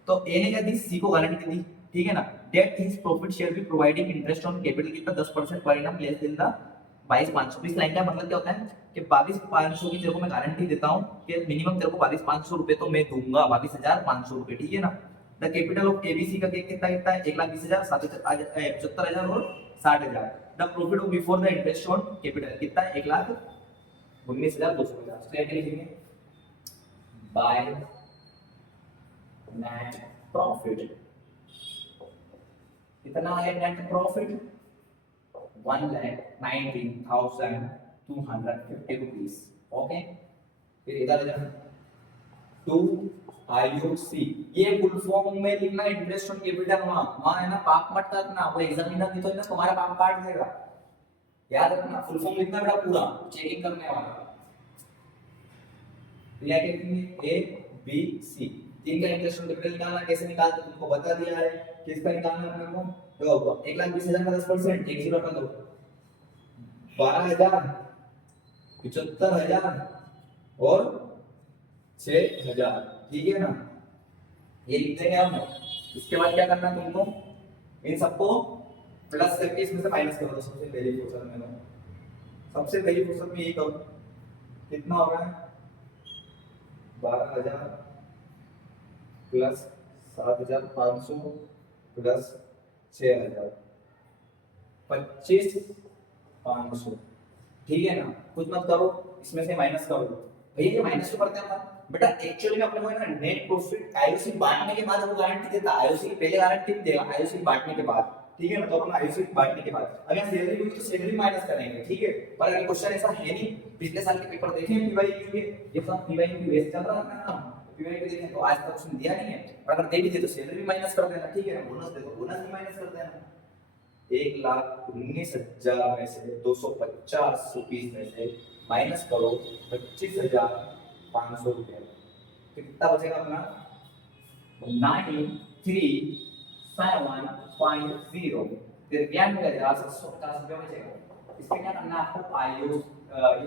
तो ए ने क्या दी सी को गारंटी दी, ठीक है ना, that his profit share be providing interest on capital कितना 10% per annum less than the 22,500, इस लाइन का मतलब क्या होता है कि 22,500 की तेरे को मैं गारंटी देता हूँ कि मिनिमम तेरे को 22,500 रुपए तो मैं दूंगा, 22,500 रुपए, ठीक है ना, द कैपिटल ऑफ एबीसी का कितना कितना है 1,20,000, 75,000 और 60,000, the profit of before the interest on capital कितना है 1,19,250, तो क्या लिखेंगे बाय नेट प्रॉफिट, कितना है नेट प्रॉफिट 1,19,250 रुपीज। ओके, फिर इधर इधर टू IOC, ये फुल फॉर्म में लिखना इंटरेस्ट ऑन कैपिटल। वहां है ना पाप मत करना, वो एग्जामिनर नहीं तो ना तुम्हारा काम काट देगा। याद रखना फुल फॉर्म लिखना बेटा पूरा, चेकिंग करने वाला। क्या लिखेंगे ABC, तीन का इंटरेस्ट ऑन कैपिटल निकालना, कैसे निकालते तुमको बता दिया है। किसका निकालना है अपने को, तो 1,20,000 का 10%, एक जीरो रखा दो, 12,000, 75,000 और 6,000, ठीक है ना, ये लिख देंगे हम। इसके बाद क्या करना है तुमको, इन सबको प्लस करके इसमें से माइनस कर दो। सबसे पहली फुर्सत में, सबसे पहली फुर्सत में ये करो, कितना हो रहा है 12,000 प्लस 7,500 प्लस 6,000, 25,500, ठीक है ना। कुछ मत करो, इसमें से माइनस करो। भैया ये माइनस तो करते हैं बेटा, एक्चुअली में अपने को है ना नेट प्रॉफिट आईओसी बांटने के बाद वो गारंटी देता है। आईओसी पहले गारंटी नहीं देगा, आईओसी बांटने के बाद, ठीक है ना। तो अपना आईओसी बांटने के बाद अगर सैलरी हुई तो सैलरी माइनस करेंगे, ठीक है। पर अगर क्वेश्चन ऐसा है नहीं, पिछले साल के पेपर देखें पीवाईक्यू के, ये सब पीवाईक्यू बेस चल रहा है ना, पीवाईक्यू देखें तो आज तक उसने दिया नहीं है। और अगर दे भी दे तो सैलरी माइनस कर देना, ठीक है। बोनस दे तो बोनस भी माइनस कर देना। 1,19,000 में से 250 रुपीज में से माइनस करो 25,500 रुपए, तो कितना बचेगा अपना 93,750, फिर 92,750 रुपये बचेगा। इसमें क्या करना है आपको, आईओ ये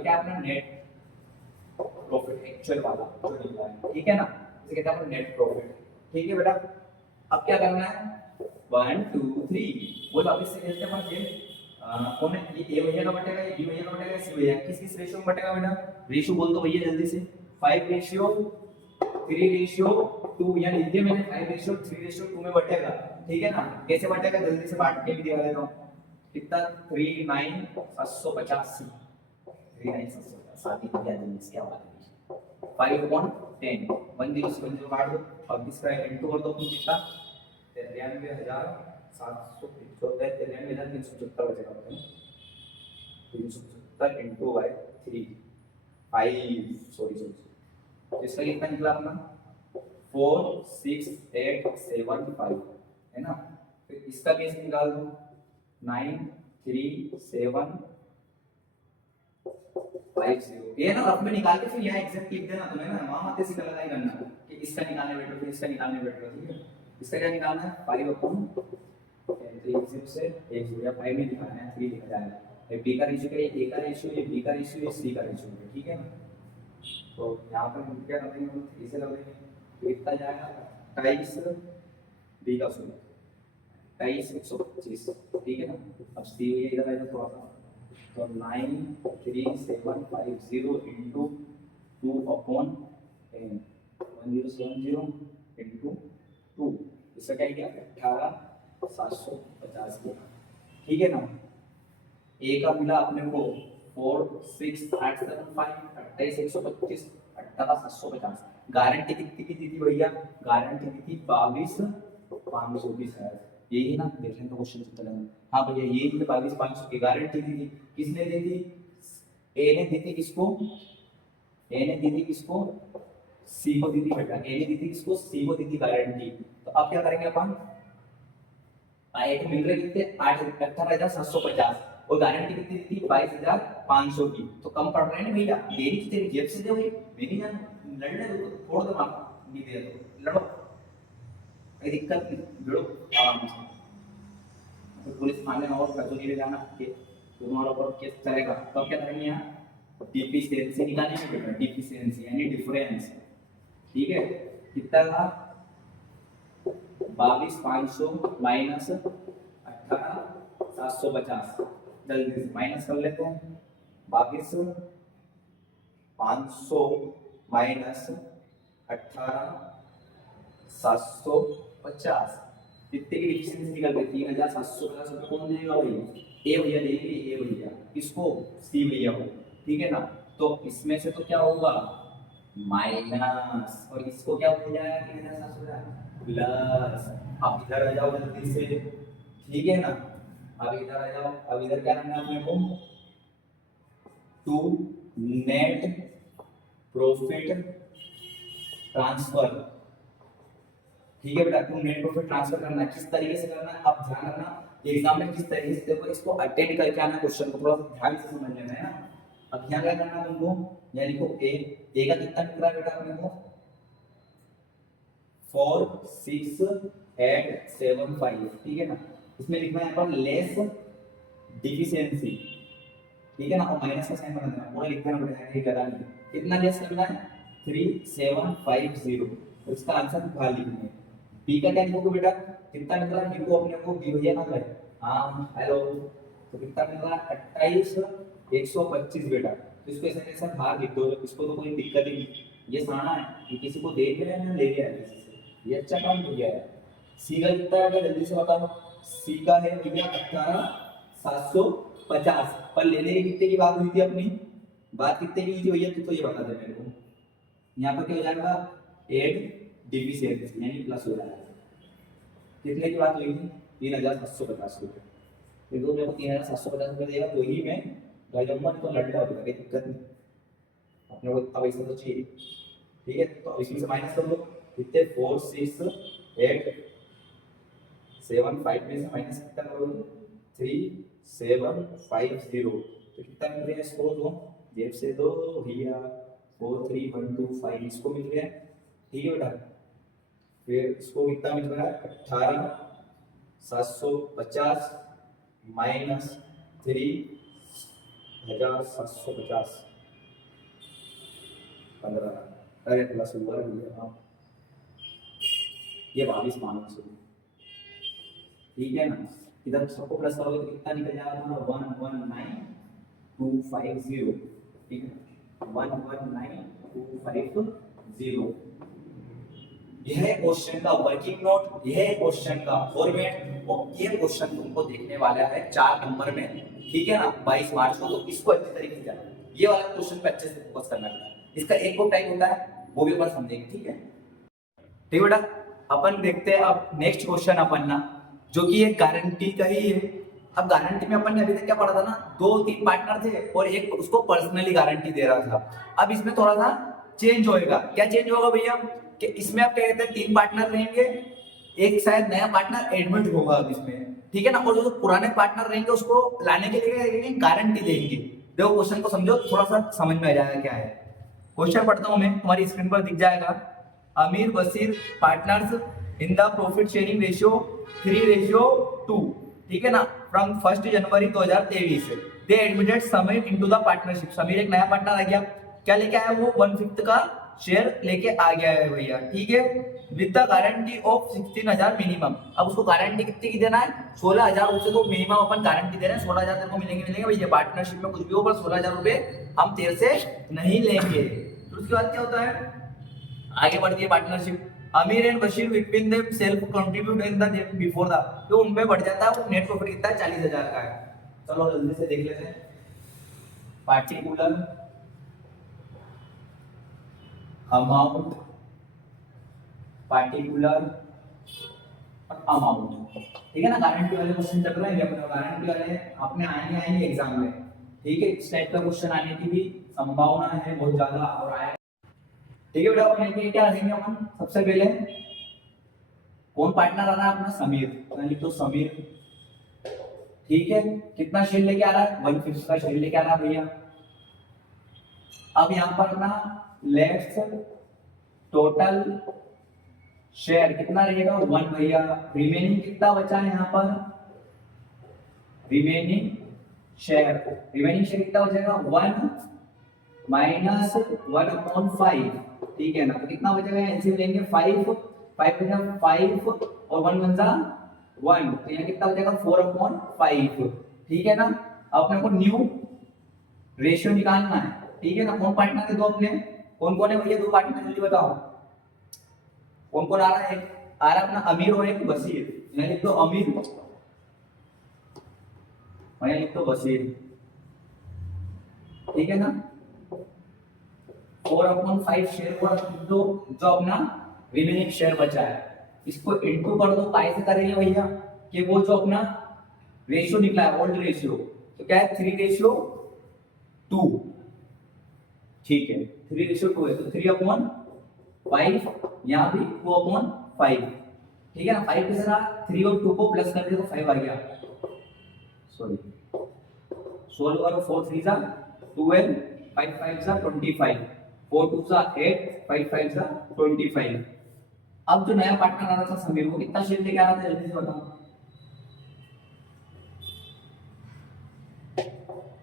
क्या अपना नेट प्रॉफिट एक्चुअल वाला जो निकला है, ठीक है ना, इसे कहते हैं अपना नेट प्रॉफिट, ठीक है बेटा। अब क्या करना है 1 2 3 वो वापस से देखते हैं फिर कौन है ये, ए भैया का बटेगा, ये बी भैया का बटेगा, सी भैया किस किस रेशियो में बटेगा बेटा, रेशियो बोल दो भैया जल्दी से, 5:3:2, यानी लिखिए मैंने 5:3:2 में बटेगा, ठीक है ना। कैसे बटेगा जल्दी से बांट के भी दिखा देता हूं, कितना 39,785, 39,785 क्या जल्दी से क्या बात है, 5/10, 10 से 10 काट दो, अब इसका इनटू कर दो तुम कितना 93,775, 93,375 बचेगा, 370 इनटू बाय 3 5 सॉरी इसका कितना निकला अपना 46875, है ना। फिर इसका बेस निकाल दो 93750, ये ना रफ में निकाल के फिर यहाँ एग्जैक्ट लिख देना तुम्हें ना, वहां मत ऐसे लगाई करना कि इसका निकालने बैठो फिर इसका निकालने बैठो, ठीक है। इसका क्या निकालना है 5/3 से 1 या 5 नहीं दिखाना है 3 लिखा जाएगा। ये बी का रेशियो है, ए का रेशियो, ये बी का रेशियो, ये सी का रेशियो है, ठीक है ना। तो यहाँ पर हम क्या करेंगे, हम 3 से लगाएंगे तो इतना जाएगा 28 बी का सूत्र 28,125, ठीक है ना। अब सी ये इधर आएगा थोड़ा सा, तो 93750 इंटू 2/10 1070 इंटू 2, इसका क्या गया 18,750, ठीक है ना। ए का मिला अपने को 46875, 28,125, 18,750। गारंटी कितनी की दी थी भैया, गारंटी दी थी 22,520 है, यही ना देख लें तो क्वेश्चन चलता है। हाँ भैया यही 22,500 की गारंटी दी थी, किसने दी थी, ए ने दी थी किसको, ए ने दी थी किसको, सी को दी थी बेटा, ए ने दी थी किसको, सी को दी थी गारंटी। तो अब क्या करेंगे अपन, ए को मिल रहे कितने 18,750 और गारंटी कितनी दी थी 22,500 की, तो कम पड़ रहे हैं ना भैया, मेरी तो तेरी जेब से दे भाई, मेरी जान लड़ने दो, छोड़ दो माफ नहीं दे तो लड़ो, कोई दिक्कत नहीं, लड़ो आराम से। तो पुलिस थाने में और कचौरी ले जाना कि तुम्हारा ऊपर केस चलेगा, तब क्या करेंगे यहाँ डिफिशिएंसी निकालनी है बेटा, डिफिशिएंसी यानी डिफरेंस, ठीक है। कितना था 22,500 माइनस 18,750, जल्दी से माइनस कर लेते हैं 22,500 माइनस 18,750, कितने की डिफिशिएंसी निकल गई 3,750 रुपये, कौन देगा भाई, ए भैया देंगे, ए भैया किसको, सी भैया को, ठीक है ना। तो इसमें से तो क्या होगा माइनस, और इसको क्या हो जाएगा 3,750 प्लस, अब इधर आ जाओ जल्दी से, ठीक है ना। अब इधर आ जाओ, अब इधर क्या करना है अपने को, टू नेट प्रॉफिट ट्रांसफर। ठीक है बेटा, टू नेट प्रॉफिट ट्रांसफर करना है, किस तरीके से करना है अब ध्यान रखना, एग्जाम में किस तरीके से देखो, इसको अटेंड करके आना, क्वेश्चन को थोड़ा सा ध्यान से समझ लेना है ना। अब ध्यान क्या करना है तुमको, या लिखो ए का कितना निकला बेटा अपने को 4 6 8 7 5, ठीक है ना। इसमें लिखना है पर लेस डिफिशिएंसी, ठीक है ना, और माइनस का साइन बना देना, पूरा लिख देना बेटा, ये लगा नहीं, कितना लेस करना है 3750, तो इसका आंसर बाहर लिखना है। बी का क्या लिखोगे बेटा, कितना निकला, लिखो अपने को, बी भैया ना भाई, हाँ हेलो, तो कितना निकला 28 125 बेटा। तो इसको ऐसा कैसा बाहर लिख दो, इसको तो कोई दिक्कत ही नहीं, ये सारा है कि किसी को दे के ना ले गया है किसी से, ये अच्छा काम हो गया है। सी का कितना है जल्दी से बताओ, सी का है भैया 18750, पर लेने के कितने की बात हुई थी अपनी, बात कितने की हुई थी भैया, तो ये बता दे मेरे को। यहाँ पर क्या हो जाएगा, एड डिफिशिएंसी यानी प्लस हो जाएगा, कितने की बात हुई थी 3750 रुपये, फिर तो मेरे को 3750 रुपये देगा तो ही मैं भाई जम्मा, तो लड़ जाओ, कोई दिक्कत नहीं, अपने को इतना पैसा तो चाहिए, ठीक है। तो इसमें से माइनस कर लो, कितने 4 6 8 7 5 में से माइनस कितना करोगे 3750, तो कितना मिल रहा है इसको, दो जेब से दो भैया, 43125 इसको मिल गया, ठीक है बेटा। फिर इसको कितना मिल रहा है 18750 माइनस 3750 15, अरे प्लस हुआ है भैया, ये 22 ठीक है ना। इधर सबको प्लस करोगे तो कितना निकल जाएगा 119250, ठीक है 119250। यह क्वेश्चन का वर्किंग नोट, यह क्वेश्चन का फॉर्मेट, और ये क्वेश्चन तुमको देखने वाला है 4 नंबर में, ठीक है ना 22 मार्च को, तो इसको अच्छी तरीके से जाना, ये वाला क्वेश्चन पे अच्छे से फोकस करना है। इसका एक और टाइप होता है वो भी अपन समझेंगे, ठीक है ठीक बेटा। अपन देखते हैं अब नेक्स्ट क्वेश्चन अपन ना, जो कि एक गारंटी का ही है। अब गारंटी में अपन ने अभी तक क्या पढ़ा था ना, 2-3 पार्टनर थे और एक उसको पर्सनली गारंटी दे रहा था। अब इसमें थोड़ा सा चेंज होएगा, क्या चेंज होगा भैया, कि इसमें आप क्या कहते हैं 3 पार्टनर रहेंगे, एक शायद नया पार्टनर एडमिट होगा अब इसमें, ठीक है ना, और जो पुराने पार्टनर रहेंगे उसको लाने के लिए गारंटी देंगे। देखो क्वेश्चन को समझो, थोड़ा सा समझ में आ जाएगा क्या है। क्वेश्चन पढ़ता हूं मैं, तुम्हारी स्क्रीन पर दिख जाएगा। अमीर Bashir partners in the profit sharing ratio 3:2, ठीक है ना, from 1 January 2023 they admitted Sameer into the partnership. Sameer एक नया पार्टनर आ गया, क्या लेके आया वो 1/5 का शेयर लेके आ गया है भैया, ठीक है, with the guarantee of 16,000 minimum. अब उसको गारंटी कितने की देना है 16,000 रुपए, तो मिनिमम अपन गारंटी दे रहे हैं 16,000 तेरे को मिलेंगे भैया, पार्टनरशिप में कुछ भी हो पर 16,000 रुपए हम तेरे से नहीं लेंगे। तो उसके बाद क्या होता है, आगे बढ़ती है पार्टनरशिप। अमीर and Bashir between them self contribute in the before the, तो उनमें बढ़ जाता है, वो नेट प्रॉफिट कितना है 40,000 का है। चलो जल्दी से देख लेते हैं। पार्टिकुलर अमाउंट, पार्टिकुलर अमाउंट, ठीक है ना, गारंटी वाले क्वेश्चन चल रहे हैं अपने, गारंटी वाले अपने आएंगे एग्जाम में, ठीक है, इस टाइप का क्वेश्चन आने की भी संभावना है बहुत ज्यादा, और आए, ठीक है बेटा। अपन क्या रखेंगे अपन, सबसे पहले कौन पार्टनर आ रहा है अपना, समीर, यानी तो समीर, ठीक है, कितना शेयर लेके आ रहा है 1/5 का शेयर लेके आ रहा है भैया। अब यहाँ पर ना लेट्स टोटल शेयर कितना रहेगा 1 भैया, रिमेनिंग कितना बचा है यहाँ पर, रिमेनिंग शेयर कितना बचेगा 1 माइनस 1/5, ठीक है ना, तो कितना बचेगा, एलसीएम लेंगे 5 और 1 बन जा 1, तो यहाँ कितना बचेगा 4/5, ठीक है ना। अपने को न्यू रेशियो निकालना है, ठीक है ना। कौन पार्टनर है दो अपने, कौन कौन है भैया दो पार्टनर, जल्दी बताओ कौन कौन आ रहा है, आ रहा है अपना अमीर और एक बशीर, यानी तो अमीर और एक तो बशीर, ठीक है ना। 4/5 शेयर हुआ, तो जो अपना रिमेनिंग शेयर बचा है इसको इनटू कर दो, कैसे करेंगे भैया कि वो जो अपना रेशियो निकला है ओल्ड रेशियो, तो क्या है 3:2, ठीक है 3:2 है, तो 3/5, यहाँ भी 2/5, ठीक है ना। 5 के साथ 3 और 2 को प्लस कर दिया तो 5 आ गया, सॉरी 16 और 4 3 जा 12, 5 5 जा 25, 4 2 जा 8, 5 5 जा 25। अब जो नया पार्टनर आ रहा था समीर, वो कितना शेयर लेके आ रहा था जल्दी से बताओ।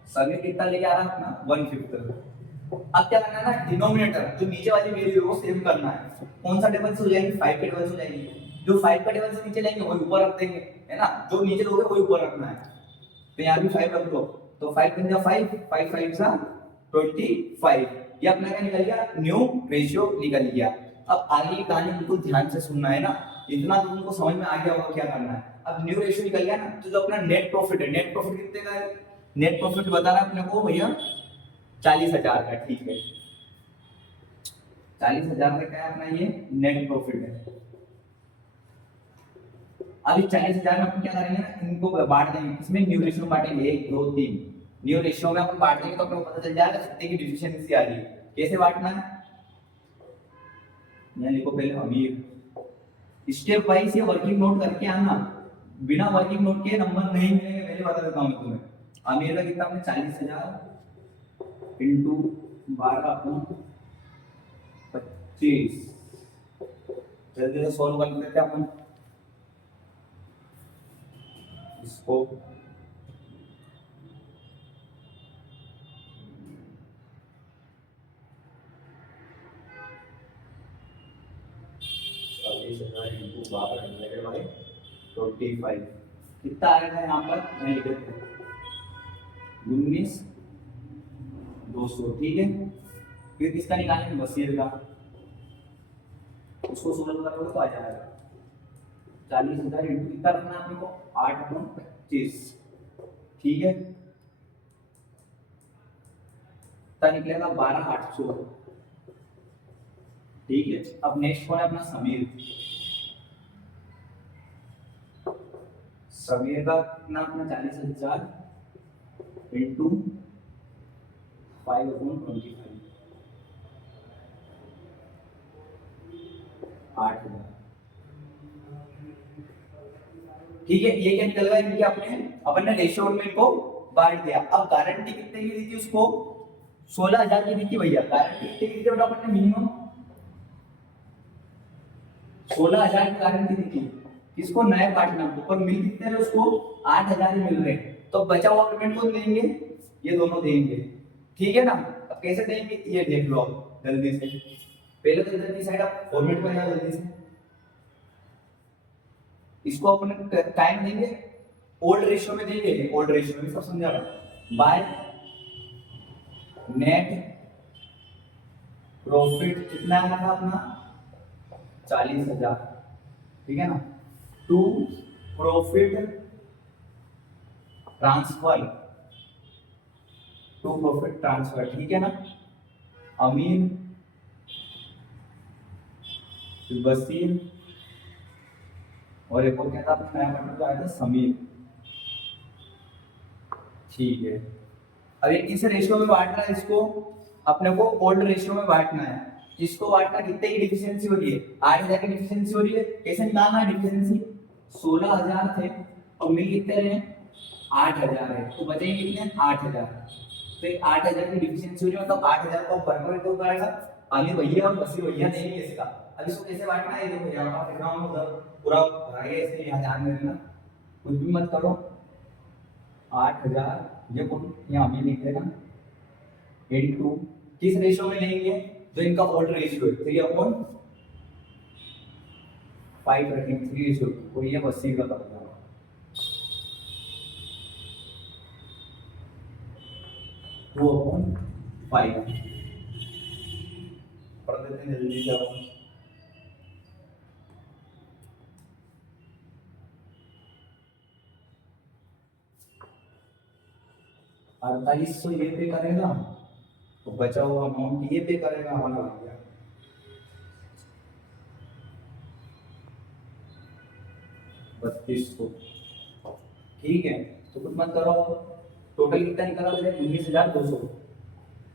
समीर कितना लेके आ रहा है अपना 1/5। अब क्या करना है ना, डिनोमिनेटर जो नीचे वाली वैल्यू है वो सेम करना है। कौन सा टेबल से हो जाएगी, 5 के टेबल से हो जाएगी। जो 5 का टेबल से नीचे लेंगे वही ऊपर रख देंगे, है ना, जो नीचे लोगे वही ऊपर रखना है। तो यहाँ भी 5 रख दो, तो 5 बन गया 5, 5 5 जा 25। ये अपना क्या निकल गया, न्यू रेशियो निकल गया। अब आगे की कहानी बिल्कुल ध्यान से सुनना है ना, इतना तो तुमको समझ में आ गया होगा क्या करना है। अब न्यू रेशियो निकल गया ना, तो जो अपना नेट प्रॉफिट है, नेट प्रॉफिट कितने का है, नेट प्रॉफिट बता रहा है अपने को भैया 40,000 का, ठीक है 40,000 का क्या है अपना ये नेट प्रॉफिट है। अब इस 40,000 में अपन क्या करेंगे ना, इनको बांट देंगे, इसमें न्यू रेशियो में बांटेंगे 1 2 3, न्यू रेशियो में अपन बांट देंगे तो अपने को पता चल जाएगा कितने की डिफिशिएंसी आ रही है। कैसे बांटना है, यहाँ लिखो पहले अमीर, स्टेप वाइज ये वर्किंग नोट करके आना, बिना वर्किंग नोट के नंबर नहीं मिलेंगे, पहले बता देता हूँ मैं तुम्हें। अमीर का कितना हमने 40,000 इंटू 12/25, जल्दी से सॉल्व कर लेते हैं अपन इसको। इंटू 12 डिवाइडेड बाय 25 कितना आएगा यहाँ पर, मैं लिख देता हूँ 19,200, ठीक है। फिर किसका निकालेंगे, बसीर का, उसको सोल्व करोगे तो आ जाएगा 40,000 इंटू कितना रखना है अपने को 8/25, ठीक है, कितना निकलेगा 12,800, ठीक है। अब नेक्स्ट कौन है अपना समीर, समीर का कितना अपना 40,000 इंटू 5/25, 8,000, ठीक है। ये क्या निकल गया, इनके अपने अपन ने रेशियो में इनको बांट दिया। अब गारंटी कितने की दी थी उसको, 16,000 की दी थी भैया। गारंटी कितने की दी थी बेटा अपन ने, मिनिमम 16,000 की गारंटी दी थी। किसको, नए पार्टनर को, पर मिल कितने रहे उसको 8,000 ही मिल रहे, तो बचा हुआ पेमेंट कौन देंगे, ये दोनों देंगे, ठीक है ना। अब कैसे देंगे ये देख लो आप जल्दी से, पहले तो इधर की साइड आप फॉर्मेट में जाओ जल्दी से, इसको अपन टाइम देंगे ओल्ड रेशियो में देंगे, ओल्ड रेशियो में सब समझा बाय नेट प्रॉफिट कितना आया था अपना 40,000, ठीक है ना, to profit transfer, to profit transfer, ठीक है ना। अमीर, बसीर और एक और क्या था अपना नया पार्टनर जो आया था समीर, ठीक है। अब एक इस रेशियो में बांटना है, इसको अपने को ओल्ड रेशियो में बांटना है। इसको बांटना कितने की डिफिशिएंसी हो रही है, 8,000 की डिफिशिएंसी हो रही है। कैसे निकालना है डिफिशिएंसी, 16,000 थे और मिल कितने रहे 8,000 है, तो बचेंगे कितने 8,000। तो 8,000 की डिफिशिएंसी हो रही है, मतलब 8,000 को बराबर तो करेगा अमीर भैया और बसीर भैया देंगे इसका। अब इसको कैसे बांटना है, देखो यहाँ पर लिख रहा हूँ, उधर पूरा भरा गया, इसलिए यहाँ ध्यान में रखना, कुछ भी मत करो। 8,000 ये कौन यहाँ अमीर लिख देना, इनटू किस रेशियो में लेंगे, जो इनका ओल्ड रेशियो है 3/5 रखेंगे, 3 रेशियो को, ये बसीर का पड़ेगा 2/5 पढ़ देते हैं जल्दी से आप। 4,800 ये पे करेगा, तो बचा हुआ अमाउंट ये पे करेगा हमारा भैया 3,200, ठीक है। तो कुछ मत करो, टोटल कितना निकला मुझे 19,200,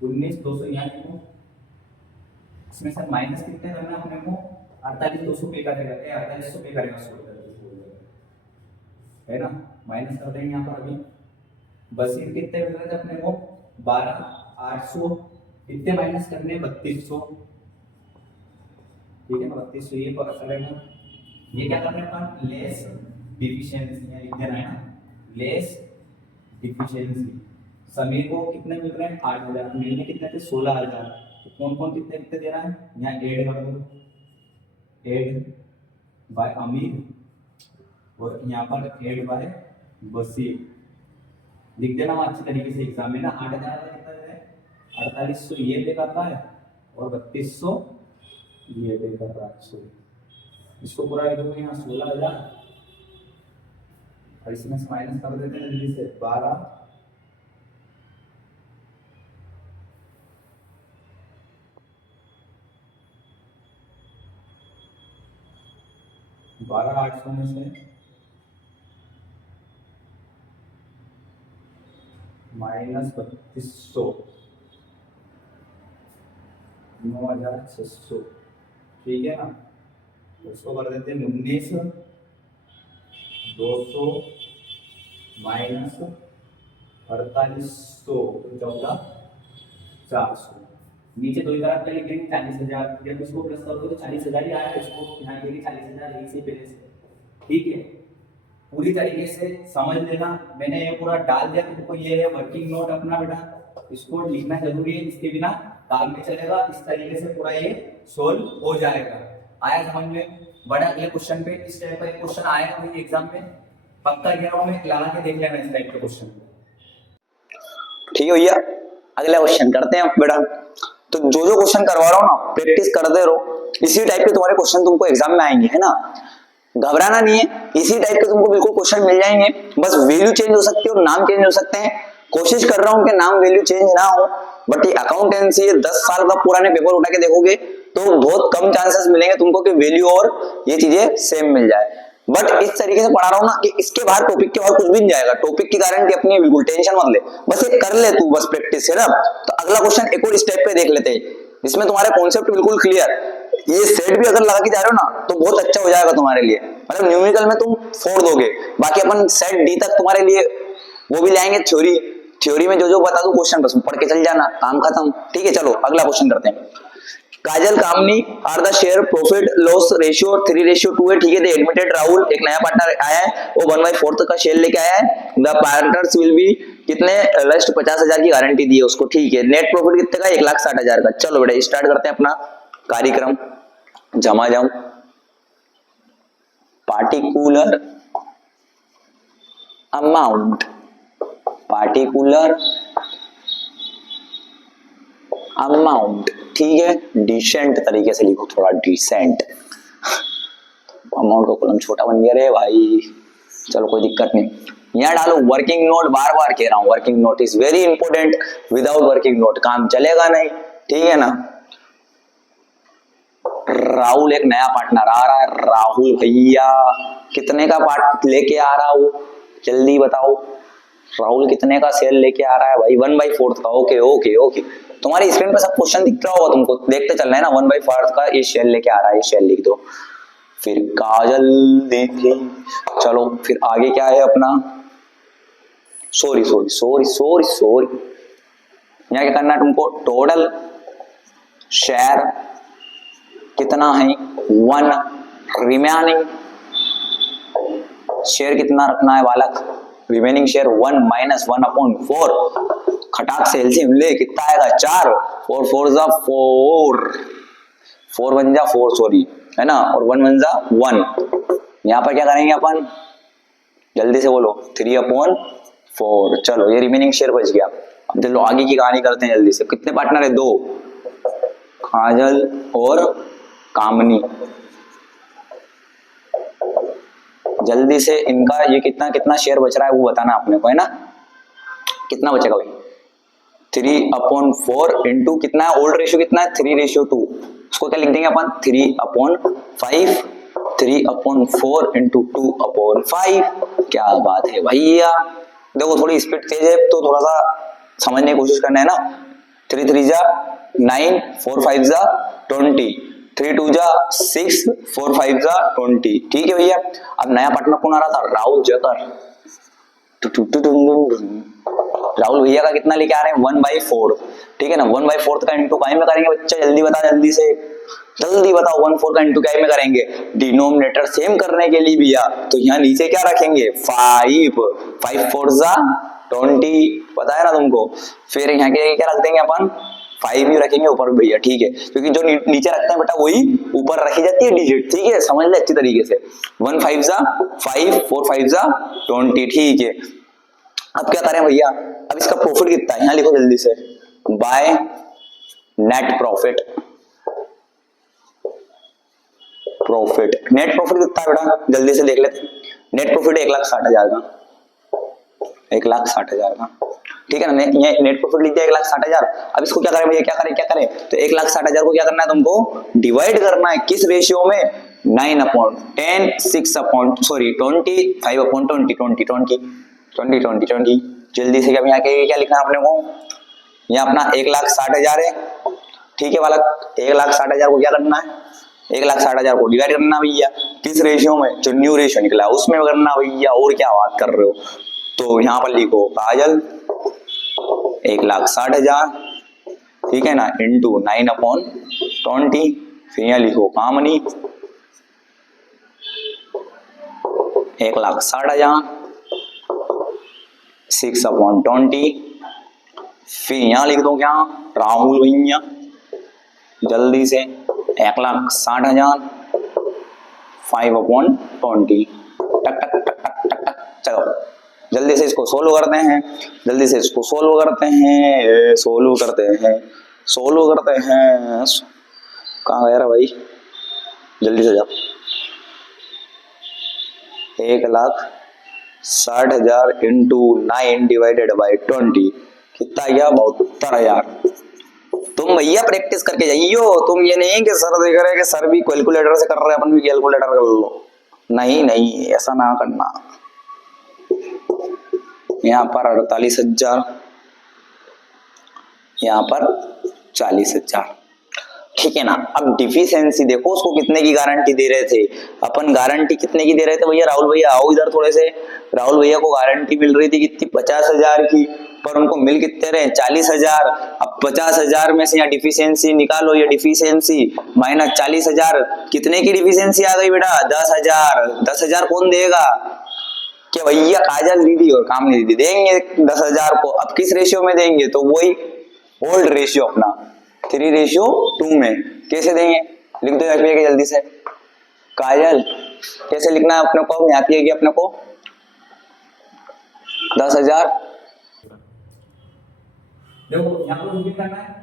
19,200 यहाँ लिखो, इसमें से माइनस कितने करना अपने को 48,200 पे करेगा, 4800 पे करेगा है ना, माइनस कर देंगे यहाँ पर अभी। बसीर कितने मिल रहे थे अपने को 12,800, कितने माइनस करने 3200, ठीक है ना, 3200 ये पता चलेगा। ये क्या करना है अपन, लेस डिफिशिएंसी लिख देना है ना, लेस डिफिशिएंसी। समीर को कितने मिल रहे हैं 8,000, मिलने कितने थे 16,000, तो कौन कौन कितने कितने दे रहा है, यहाँ ऐड कर दो, ऐड बाय अमीर और यहाँ पर ऐड बाय बसीर लिख देना अच्छी तरीके से एग्जाम में ना। 8,000 का कितना है 4800 ये पे करता है और 3200 ये पे कर रहा है, इसको पूरा लिख दो यहाँ 16,000 और इसमें से माइनस कर देते हैं जल्दी से 12 12,800 में से माइनस 3200 9,600, ठीक है ना, उसको कर देते हैं 19,200 माइनस 4800 14,400, नीचे दो तरफ क्या लिखेंगे 40,000, जब इसको प्लस करोगे तो 40,000 ही आया, इसको यहाँ के लिए 40,000 एक से पहले से, ठीक है। पूरी तरीके से समझ लेना, मैंने ये पूरा डाल दिया तुमको, ये है वर्किंग नोट अपना बेटा, इसको लिखना जरूरी है, इसके बिना काम नहीं चलेगा। इस तरीके से पूरा ये सोल्व हो जाएगा। आया समझ में? बड़ा अगले क्वेश्चन पे इस टाइप का एक क्वेश्चन आएगा वही एग्जाम में, पक्का कह रहा हूं मैं, लगा के देख लेना इस टाइप के क्वेश्चन। ठीक है भैया, अगला क्वेश्चन करते हैं बेटा। तो जो जो क्वेश्चन करवा रहा हूँ ना प्रैक्टिस करते रहो, इसी टाइप के तुम्हारे क्वेश्चन तुमको एग्जाम में आएंगे, है ना, घबराना नहीं है, इसी टाइप के तुमको बिल्कुल क्वेश्चन मिल जाएंगे। बस वैल्यू चेंज हो सकती है और नाम चेंज हो सकते हैं। कोशिश कर रहा हूं कि नाम वैल्यू चेंज ना हो, बट ये अकाउंटेंसी 10 साल का पुराने पेपर उठा के देखोगे तो बहुत कम चांसेस मिलेंगे तुमको कि वैल्यू और ये चीजें सेम मिल जाए। बट इस तरीके से पढ़ा रहा हूं ना कि इसके बाहर टॉपिक के बाहर कुछ भी नहीं जाएगा, टॉपिक की गारंटी अपनी, बिल्कुल टेंशन मत ले, बस ये कर ले तू, बस प्रैक्टिस है ना। तो अगला क्वेश्चन एक और स्टेप पे देख लेते हैं, जिसमें तुम्हारे कॉन्सेप्ट बिल्कुल क्लियर, ये सेट भी अगर लगा के जा रहे हो ना तो बहुत अच्छा हो जाएगा तुम्हारे लिए, मतलब न्यूमेरिकल में तुम फोड़ दोगे। बाकी अपन सेट डी तक तुम्हारे लिए वो भी लाएंगे, थ्योरी में जो जो बता दूं क्वेश्चन बस पढ़ के चल जाना, काम खत्म, ठीक है। चलो अगला क्वेश्चन करते हैं। Kajal Kamini are the share profit loss ratio 3:2 है, ठीक है। एडमिटेड राहुल, एक नया पार्टनर आया है, वो 1/4 का शेयर लेके आया है। द पार्टनर्स विल बी कितने लास्ट 50,000 की गारंटी दी है उसको, ठीक है। नेट प्रॉफिट कितने का 1,60,000 का। चलो बेटा स्टार्ट करते हैं अपना कार्यक्रम, झमाझम। पार्टिकुलर अमाउंट, पार्टिकुलर अमाउंट, ठीक है। डिसेंट तरीके से लिखो, थोड़ा डिसेंट, अमाउंट का कॉलम छोटा बन गया रे भाई, चलो कोई दिक्कत नहीं। यहाँ डालो वर्किंग नोट, बार बार कह रहा हूँ working note is very important, without working note काम चलेगा नहीं, ठीक है ना। राहुल एक नया पार्टनर आ रहा है, राहुल भैया कितने का पार्ट लेके आ रहा हूँ, जल्दी बताओ। राहुल कितने का शेयर लेके आ रहा है भाई, 1/4 का। ओके ओके ओके, तुम्हारी स्क्रीन पे सब क्वेश्चन दिख रहा होगा तुमको, देखते चलना है ना। 1/4 का ये शेयर लेके आ रहा है, ये शेयर लिख दो। फिर काजल देखी, चलो फिर आगे क्या है अपना, sorry sorry sorry sorry sorry, यहाँ क्या करना है तुमको, टोटल शेयर कितना है 1, रिमेनिंग शेयर कितना रखना है बालक, रिमेनिंग शेयर 1 - 1/4, खटाक से एलसीएम ले, कितना आएगा 4, 4 4 जा 4, 4 1 जा 4 सॉरी, है ना, और 1 1 जा 1। यहाँ पर क्या करेंगे अपन, जल्दी से बोलो 3/4। चलो ये रिमेनिंग शेयर बच गया। अब चलो आगे की कहानी करते हैं जल्दी से। कितने पार्टनर है, 2, काजल और कामनी। जल्दी से इनका ये कितना कितना शेयर बच रहा है वो बताना आपने को, है ना। कितना बचेगा भाई, 3/4 इंटू कितना है, ओल्ड रेशियो कितना है 3:2, उसको क्या लिख देंगे अपन 3/5, 3/4 इंटू 2/5। क्या बात है भैया, देखो थोड़ी स्पीड तेज है तो थोड़ा सा समझने की कोशिश करना है ना। 3 3 जा 9, 4 5 जा 20, 3 2 जा 6, 4 5 जा 20। ठीक है भैया। अब नया पार्टनर कौन आ रहा था? राहुल जकर। राहुल भैया का कितना लेके आ रहे हैं? 1/4। ठीक है ना, 1/4 का इंटू काय में करेंगे बच्चा? जल्दी बता, जल्दी से जल्दी बताओ। 1/4 का इंटू काय में करेंगे? डिनोमिनेटर सेम करने के लिए भैया तो यहाँ नीचे क्या रखेंगे? 5 5 4 जा 20, पता है ना तुमको। फिर यहाँ के क्या रख देंगे अपन? 5 ही रखेंगे ऊपर भैया। ठीक है, क्योंकि जो नीचे रखते हैं बेटा वही ऊपर रखी जाती है डिजिट। ठीक है, समझ ले अच्छी तरीके से। 1 5 जा 5, 4 5 जा 20। ठीक है, अब क्या करें भैया? अब इसका प्रॉफिट कितना है यहाँ लिखो जल्दी से। By net profit. Net profit कितना है बेटा? जल्दी से देख लेते। नेट प्रॉफिट 1,60,000 का, 1,60,000 का। ठीक है ना, ये नेट प्रॉफिट लिख दिया 1,60,000। अब इसको क्या करें भैया? क्या करें? तो 1,60,000 को क्या करना है तुमको? डिवाइड करना है। किस रेशियो में? 9/10, 6/25/20। जल्दी से क्या लिखना है अपने को? यहाँ अपना 1,60,000 है। ठीक है वाला, 1,60,000 को क्या करना है? 1,60,000 को डिवाइड करना भैया किस रेशियो में? जो न्यू रेशियो निकला उसमें करना भैया। और क्या बात कर रहे हो? तो यहाँ पर लिखो काजल 1,60,000, ठीक है ना, इंटू 9/20। फिर यहाँ लिखो कामनी 1,60,000, 6/20। फिर यहाँ लिख दो क्या? राहुल भैया जल्दी से 1,60,000, 5/20। टक टक टक टक टक टक। चलो जल्दी से इसको सोल्व करते हैं। सोल्व करते हैं। कहाँ गया भाई? जल्दी से जाओ। 1,60,000 इंटू 9 डिवाइडेड बाई 20 कितना गया? 72,000। तुम भैया प्रैक्टिस करके जाइयो। तुम ये नहीं कि सर देख रहे कि सर भी कैलकुलेटर से कर रहे हैं, अपन भी कैलकुलेटर कर लो। नहीं, ऐसा ना करना। यहाँ पर 48,000, यहाँ पर 40,000। ठीक है ना। अब डिफिशियंसी देखो, उसको कितने की गारंटी दे रहे थे अपन? गारंटी कितने की दे रहे थे भैया? राहुल भैया आओ इधर थोड़े से। राहुल भैया को गारंटी मिल रही थी कितनी? 50,000 की, पर उनको मिल कितने रहे? 40,000। अब 50,000 में से यहाँ डिफिशियंसी निकालो। ये डिफिशियंसी माइनस 40,000, कितने की डिफिशियंसी आ गई बेटा? 10,000। 10,000 कौन देगा? क्या भैया? काजल दीदी और कामनी दीदी देंगे 10,000 को। अब किस रेशियो में देंगे? तो वही ओल्ड रेशियो अपना 3:2 में। कैसे देंगे? लिख दो यहाँ जल्दी से। काजल कैसे लिखना है अपने को? यहाँ पे अपने को 10,000। देखो यहाँ पर रिपीट करना है।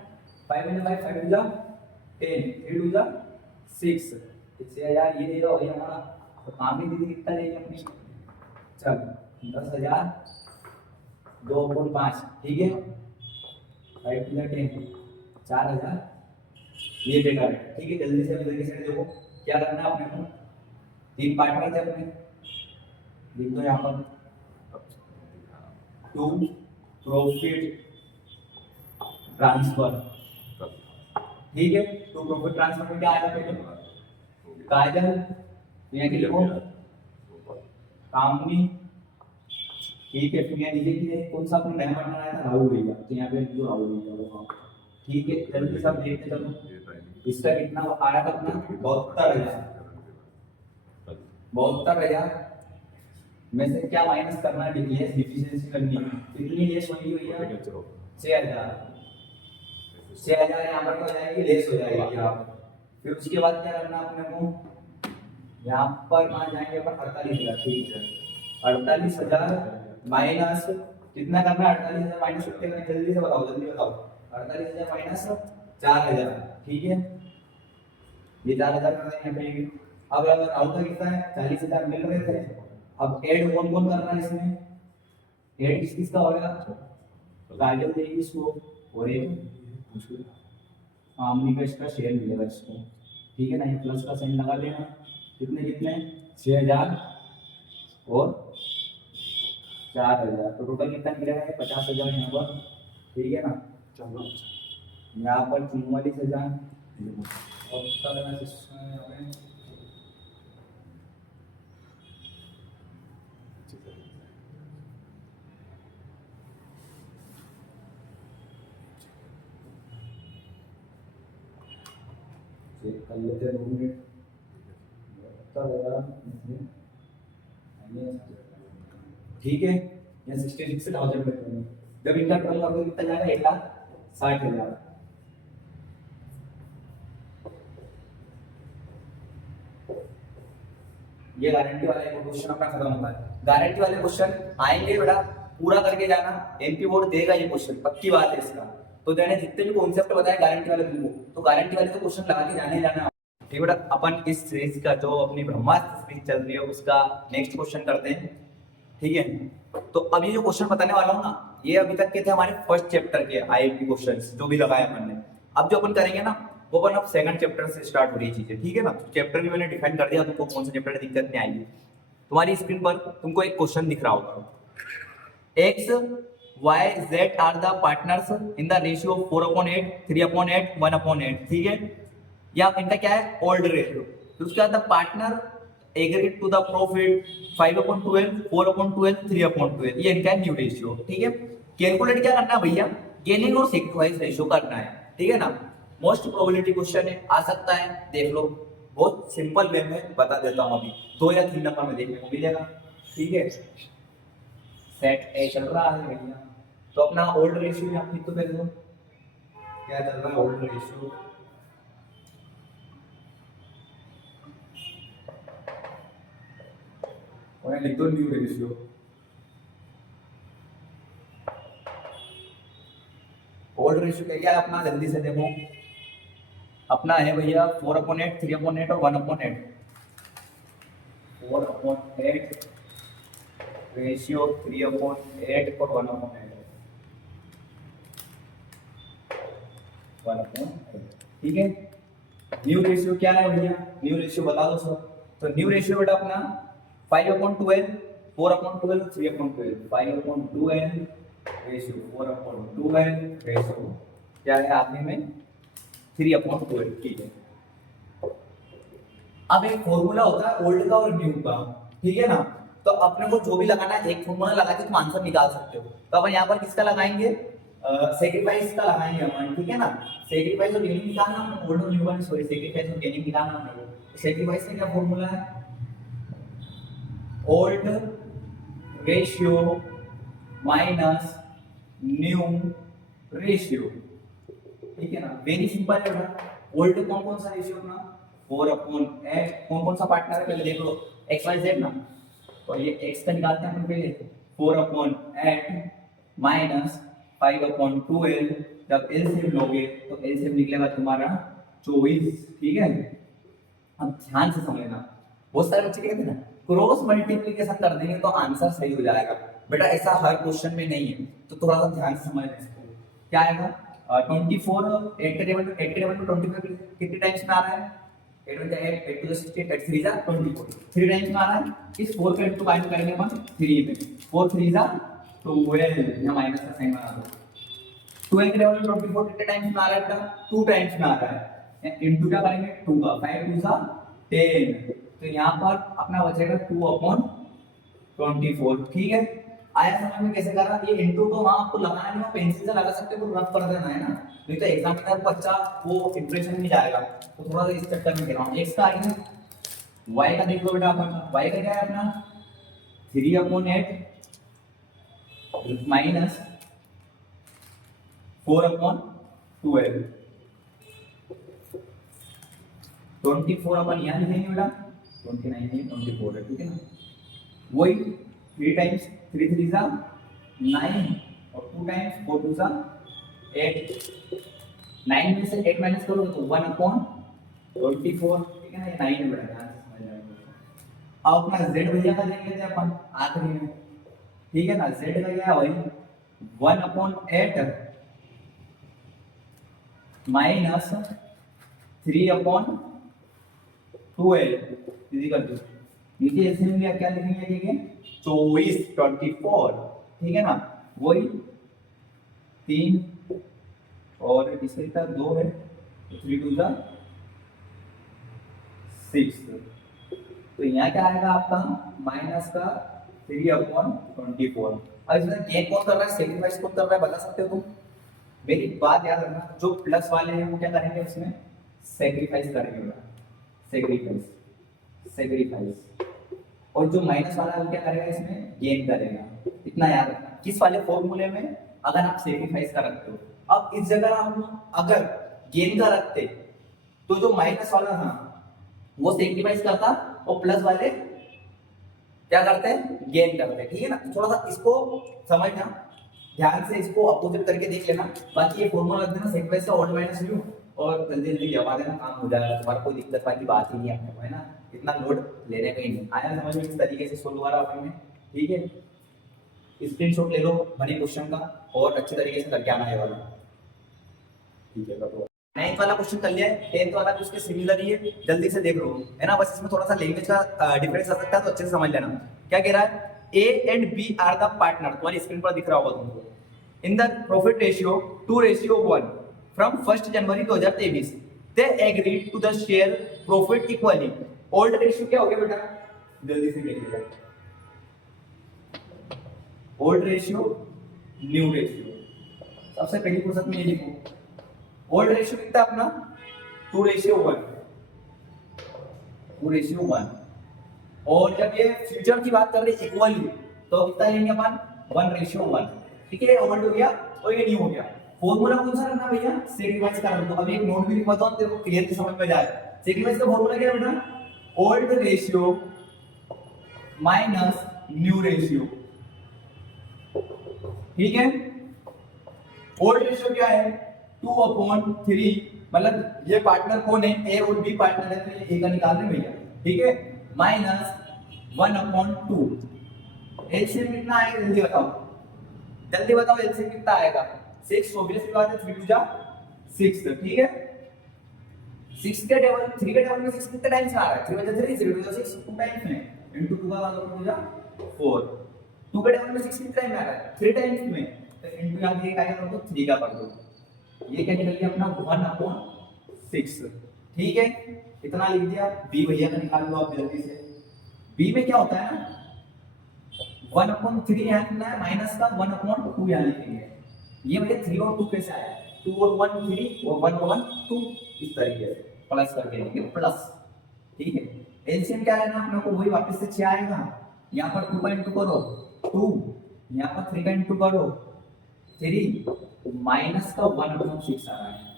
5 × 5 5 2 10, 3 2 6, 6,000 ये दे दो भैया हमारा। तो कामनी दीदी कितना लेंगे अपनी? चल 10,000 2/5। ठीक है, 5 2 10, 4,000 ये बेटा है। ठीक है, जल्दी से इधर की साइड देखो क्या करना है अपने को। 3 पार्टनर थे अपने, लिख दो यहाँ पर। To profit transfer. ठीक है, तो प्रॉफिट ट्रांसफर में क्या आएगा पहले? काजल यहाँ के लिखो, कामनी। ठीक है, फिर यहाँ नीचे की कौन सा अपना नया पार्टनर आया था? राहुल भैया। तो यहाँ पे जो राहुल भैया वो। ठीक है, जल्दी सब देखते चलो। इसका कितना आया था अपना? 72,000 में से क्या माइनस करना है? लेस डिफिशियंसी करनी है। कितनी लेस होगी भैया? 6,000। 6,000 यहाँ पर हो जाएगी, लेस हो जाएगी आप। फिर उसके बाद क्या करना अपने को? यहाँ पर कहाँ जाएंगे अपन? 48,000। ठीक है, 48,000 माइनस कितना करना है? 48,000 माइनस कितने करना? जल्दी से बताओ, जल्दी बताओ। 48,000 माइनस 4,000। ठीक है, ये 4,000 करना है यहाँ पे। अब अगर आउटपुट कितना है? 40,000 मिल रहे थे। अब ऐड कौन करना है इसमें? ऐड किसका होगा? काजल देगी इसको और एक कामनी का इसका शेयर मिलेगा इसको। ठीक है ना, ये प्लस का साइन लगा देना। कितने 6,000 और 4,000, तो टोटल कितना निकलेगा? 50,000 यहाँ पर, ठीक है ना। यहाँ पर 44,000 और कितना लेना सिस्टम है यहाँ पे? चेक कर लेते हैं 2 मिनट। कितना लेगा? ठीक है, यहाँ 66,000 लेते हैं। जब इनका टोटल करोगे कितना जाएगा? 1,60,000। ये गारंटी वाला क्वेश्चन अपना खत्म होता है। गारंटी वाले क्वेश्चन आएंगे बेटा, पूरा करके जाना, एमपी बोर्ड देगा ये क्वेश्चन, पक्की बात है इसका। तो मैंने जितने भी कॉन्सेप्ट बताए गारंटी वाले तुमको, तो गारंटी वाले तो क्वेश्चन लगा के जाने जाना। ठीक बेटा, अपन इस सीरीज का जो अपनी ब्रह्मास्त्र सीरीज चल रही है उसका नेक्स्ट क्वेश्चन करते हैं, ठीक है। तो अब ये जो क्वेश्चन बताने वाला हूँ ना, ये अभी तक के थे हमारे फर्स्ट चैप्टर के आईएमपी क्वेश्चंस जो भी लगाए अपन ने। अब जो अपन करेंगे ना वो अपन अब सेकंड चैप्टर से स्टार्ट हो रही है चीजें, ठीक है ना। चैप्टर भी मैंने डिफाइन कर दिया, तुमको कौन सा चैप्टर में दिक्कत नहीं आएगी। तुम्हारी स्क्रीन पर तुमको एक क्वेश्चन दिख रहा होगा, X Y Z are the partners in the ratio 4/8, 3/8, 1/8, ठीक है। या इनका क्या है? Old ratio. तो उसके बाद the partner agreed to the profit 5/12, 4/12, 3/12, ये इनका न्यू रेशियो, ठीक है। कैलकुलेट क्या करना है भैया? गेनिंग और सेक्रीफाइस रेशियो करना है, ठीक है ना। मोस्ट प्रोबेबिलिटी क्वेश्चन है, आ सकता है, देख लो। बहुत सिंपल वे में बता देता हूं, अभी 2 या 3 नंबर में देखने को मिलेगा, ठीक है। सेट ए चल रहा है भैया, तो अपना ओल्ड रेशियो यहाँ लिख तो कर दो, क्या चल रहा है? ओल्ड रेशियो और लिख दो न्यू रेशियो। ओल्ड रेशियो क्या है अपना? जल्दी से देखो, अपना है भैया 4/8, 3/8 और 1/8। 4/8 रेशियो, 3/8 और 1/8, 1/8, ठीक है। न्यू रेशियो क्या है भैया? न्यू रेशियो बता दो सर। तो न्यू रेशियो बेटा अपना 5/12, 4/12, 3/12, 5/12 रेशियो, 4/12 रेशियो, क्या है आखिरी में? 3/12, ठीक है। अब एक फॉर्मूला होता है ओल्ड का और न्यू का, ठीक है ना। तो अपने को जो भी लगाना है एक फॉर्मूला लगा के तुम आंसर निकाल सकते हो। तो अपन यहाँ पर किसका लगाएंगे? सेक्रीफाइस का लगाएंगे अपन, ठीक है ना। सेक्रीफाइस और गेनिंग निकालना अपने ओल्ड और न्यू का, सॉरी सेक्रीफाइस और गेनिंग निकालना अपने को। सेक्रीफाइस का क्या फॉर्मूला है? Old ratio minus new ratio, ठीक है ना। वेरी सिंपल है बेटा। ओल्ड कौन कौन सा रेशियो अपना? 4/8, कौन कौन सा पार्टनर है पहले देख लो, एक्स वाई जेड ना। तो ये एक्स का निकालते हैं अपन पहले, 4/8 माइनस 5/12, जब एलसीएम लोगे तो एलसीएम निकलेगा तुम्हारा 24, ठीक है। अब ध्यान से समझना, बहुत सारे बच्चे कहते हैं ना क्रॉस मल्टीप्लिकेशन कर देंगे तो आंसर सही हो जाएगा। बेटा ऐसा हर क्वेश्चन में नहीं है, तो थोड़ा सा ध्यान से समझना इसको। क्या आएगा? 24 8 के टेबल में 25 कितने टाइम्स में आ रहा है? 8 × 8 8 × 16 8 3 24, 3 टाइम्स में आ रहा है। इस 4 का इंटू बाय करेंगे अपन 3 में, 4 3 12, यहाँ माइनस का साइन बना दो। 12 के टेबल में 24 कितने टाइम्स में आ रहा है बेटा? 2 टाइम्स में आ रहा है। इंटू क्या करेंगे? 2 का, 5 2 10, तो यहाँ पर अपना बचेगा 2/24, ठीक है। आया समझ में कैसे करा? ये इंटू तो वहां आपको लगाना नहीं, पेंसिल से लगा सकते हो, रफ कर देना है ना, नहीं तो एग्जाम में बच्चा वो इंप्रेशन नहीं जाएगा। तो थोड़ा सा इस चक्कर में कह रहा हूँ। एक्स का आएगा, वाई का देख लो बेटा अपन। वाई का क्या है अपना? 3/8 माइनस 4/12, 24 अपन यहाँ लिखेंगे बेटा, 29 नहीं 24 है, ठीक है ना। वही 3 टाइम्स 3 3 9 और 2 टाइम्स 4 2 8, 9 में से 8 माइनस करोगे तो 1/24, ठीक है ना। ये 9 है बेटा, ध्यान से समझ जाएगा। अब अपना z भैया का देख लेते हैं अपन आखिरी में, ठीक है ना। z का क्या है भाई? 1/8 माइनस 3/12 इक्वल टू, नीचे एलसीएम लिया क्या लिखेंगे? 24, ठीक है ना, वही 3 और इसके साथ 2 है, 3 2 6। तो यहाँ क्या आएगा आपका माइनस का 3/24। अब इसमें गेन कौन कर रहा है, सेक्रीफाइस कौन कर रहा है, बता सकते हो तुम? मेरी बात याद रखना, जो प्लस वाले हैं वो क्या करेंगे, उसमें सेक्रीफाइस करेंगे, सेक्रीफाइस। और जो माइनस वाला है वो क्या करेगा, इसमें गेन करेगा। इतना याद रखना, किस वाले फॉर्मूले में अगर आप सेक्रीफाइस का रखते हो। अब इस जगह हम अगर गेन का रखते तो जो माइनस वाला था वो सेक्रीफाइस करता और प्लस वाले क्या करते हैं, गेन करते हैं, ठीक है ना। थोड़ा सा इसको समझना ध्यान से, इसको अपोजिट करके देख लेना। बाकी ये फॉर्मूला रख देना सेक्रीफाइस का ओल्ड माइनस न्यू, और जल्दी जल्दी जमा देना, काम हो जाएगा तुम्हारा, कोई दिक्कत वाली बात ही नहीं है आपको, है ना। इतना लोड लेने का ही नहीं आया समझ में, किस तरीके से सोल्व करा आपने, ठीक है। स्क्रीनशॉट ले लो बने क्वेश्चन का और अच्छे तरीके से करके आना है वाला, ठीक है। तो 9th वाला क्वेश्चन कर लिया है, 10th वाला भी उसके सिमिलर ही है, जल्दी से देख लो, है ना। बस इसमें थोड़ा सा लैंग्वेज का डिफरेंस आ सकता है, तो अच्छे से समझ लेना। क्या कह रहा है, A and B are the partner, तुम्हारी स्क्रीन पर दिख रहा होगा तुमको, in the profit ratio 2:1 from 1 January 2023 they agreed to the share profit equally. Old ratio क्या हो गया बेटा, जल्दी से देख लीजिए, ओल्ड रेशियो न्यू रेशियो। सबसे पहली फुर्सत में ये लिखो, ओल्ड रेशियो कितना अपना 2:1, 2:1। और जब ये फ्यूचर की बात कर रहे इक्वली तो कितना लेंगे अपन 1:1, ठीक है। ओल्ड हो गया और ये न्यू हो गया। फॉर्मूला कौन सा रखना भैया, सेक्रीफाइस का रख दो। अभी एक नोट भी लिखवाता हूं तेरे को क्लियर समझ में जाए। सेक्रीफाइस का फॉर्मूला क्या है बेटा, old ratio minus new ratio, ठीक है। ओल्ड रेशियो क्या है 2/3, मतलब ये पार्टनर कौन है, ए और बी पार्टनर है, तो ए का निकाल रहे भैया, ठीक है। माइनस 1/2, एलसीएम कितना आएगा जल्दी बताओ, जल्दी बताओ एलसीएम कितना आएगा, 6 ऑब्वियस सी बात है, 3 2 6, ठीक है। 6 के टेबल 3 के टेबल में 6 कितने टाइम्स आ रहा है, 3 बजा 3 0 बजा 6 2 टाइम्स में, इनटू 2 का मतलब हो जाएगा 4। 2 के टेबल में 6 कितने टाइम में आ रहा है, 3 टाइम्स में, तो इनटू यहां ये क्या कर दो 3 का कर दो, ये क्या निकल गया अपना 1/6, ठीक है। इतना लिख दिया। बी भैया का निकाल लो आप जल्दी से। बी में क्या होता है ना 1/3 यहाँ लिखना है, माइनस का 1/2 यहाँ लिखेंगे। ये भैया 3 और 2 कैसे आया, 2 और 1 3 और 1/2, इस तरीके से प्लस करके लिखेंगे प्लस, ठीक है। एलसीएम क्या लेना अपने को, वही वापस से 6 आएगा, यहाँ पर 2 का इंटू करो 2, यहाँ पर 3 का इंटू करो 3, माइनस का 1/6 आ रहा है।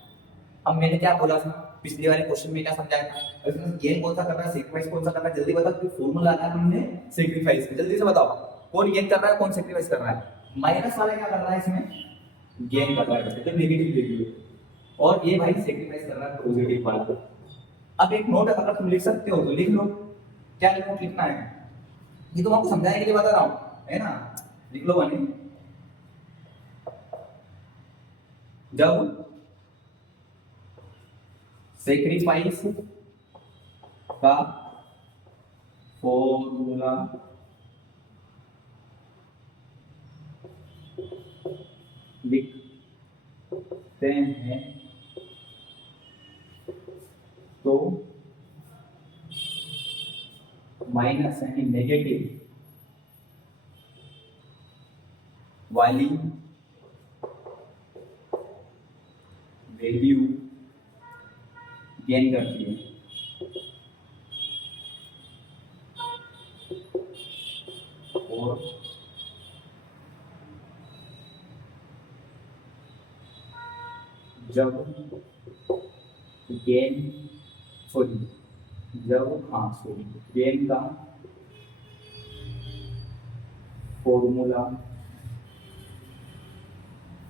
अब मैंने क्या बोला था पिछले वाले क्वेश्चन में, क्या समझाया था, इसमें गेन कौन सा कर रहा है, सेक्रीफाइस कौन सा कर रहा है, जल्दी बताओ। फॉर्मूला लगाया हमने सेक्रीफाइस का, जल्दी से बताओ कौन गेन कर रहा है कौन सेक्रीफाइस कर रहा है। माइनस वाला क्या कर रहा है, इसमें गेन कर रहा है, तो नेगेटिव वैल्यू, और ये भाई सेक्रीफाइस कर रहा है पॉजिटिव वाला। अब एक नोट अगर तुम लिख सकते हो तो लिख लो, क्या नोट लिखना है, ये तो आपको समझाने के लिए बता रहा हूं, है ना। लिख लो बने, जब सेक्रीफाइस का फॉर्मूला लिखते हैं तो माइनस यानी नेगेटिव वाली वैल्यू गेन करती है, और जब गेन गेन का फॉर्मूला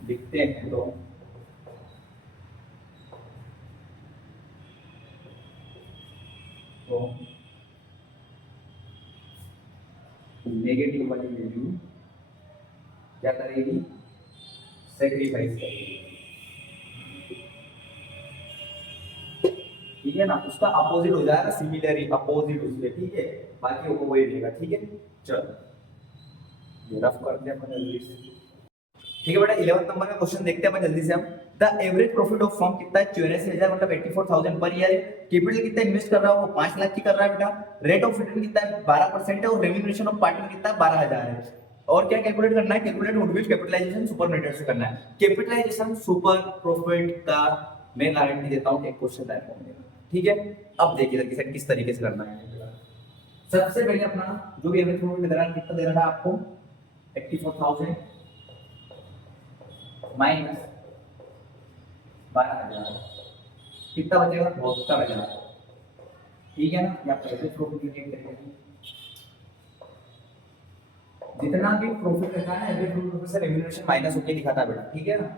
लिखते हैं तो नेगेटिव वाली वैल्यू क्या करेगी, सेक्रीफाइस करेगी, ठीक है ना। उसका अपोजिट हो जाएगा सिमिलर, अपोजिट उसके, ठीक है। बाकी वो वही रहेगा, ठीक है। चलो ये रफ करते हैं अपन जल्दी से। ठीक है बेटा, 11 नंबर का क्वेश्चन देखते हैं अपन जल्दी से हम। The average profit of firm कितना है? 84,000 मतलब 84,000 पर ईयर। कैपिटल कितना इन्वेस्ट कर रहा है? वो 5 लाख की कर रहा है बेटा। रेट ऑफ रिटर्न कितना है? 12% है। और रेम्यूनरेशन ऑफ पार्टनर कितना है? 12,000 है। और क्या कैलकुलेट करना है? कैलकुलेट गुडविल कैपिटलाइजेशन सुपर नेटेड से करना है। कैपिटलाइजेशन सुपर प्रॉफिट का मैं गारंटी देता हूं एक क्वेश्चन टाइप होगा। ठीक है, अब देखिए किस तरीके से करना है। सबसे पहले अपना जो भी एवरेज प्रॉफिट दे रहा है कितना दे रहा है आपको? 84,000 माइनस 12,000 कितना बचेगा? 72,000। ठीक है ना, या एवरेज प्रॉफिट करेंगे। जितना भी प्रॉफिट रहता है एवरेज प्रॉफिट से रेम्यूनरेशन माइनस होके दिखाता है बेटा। ठीक है ना,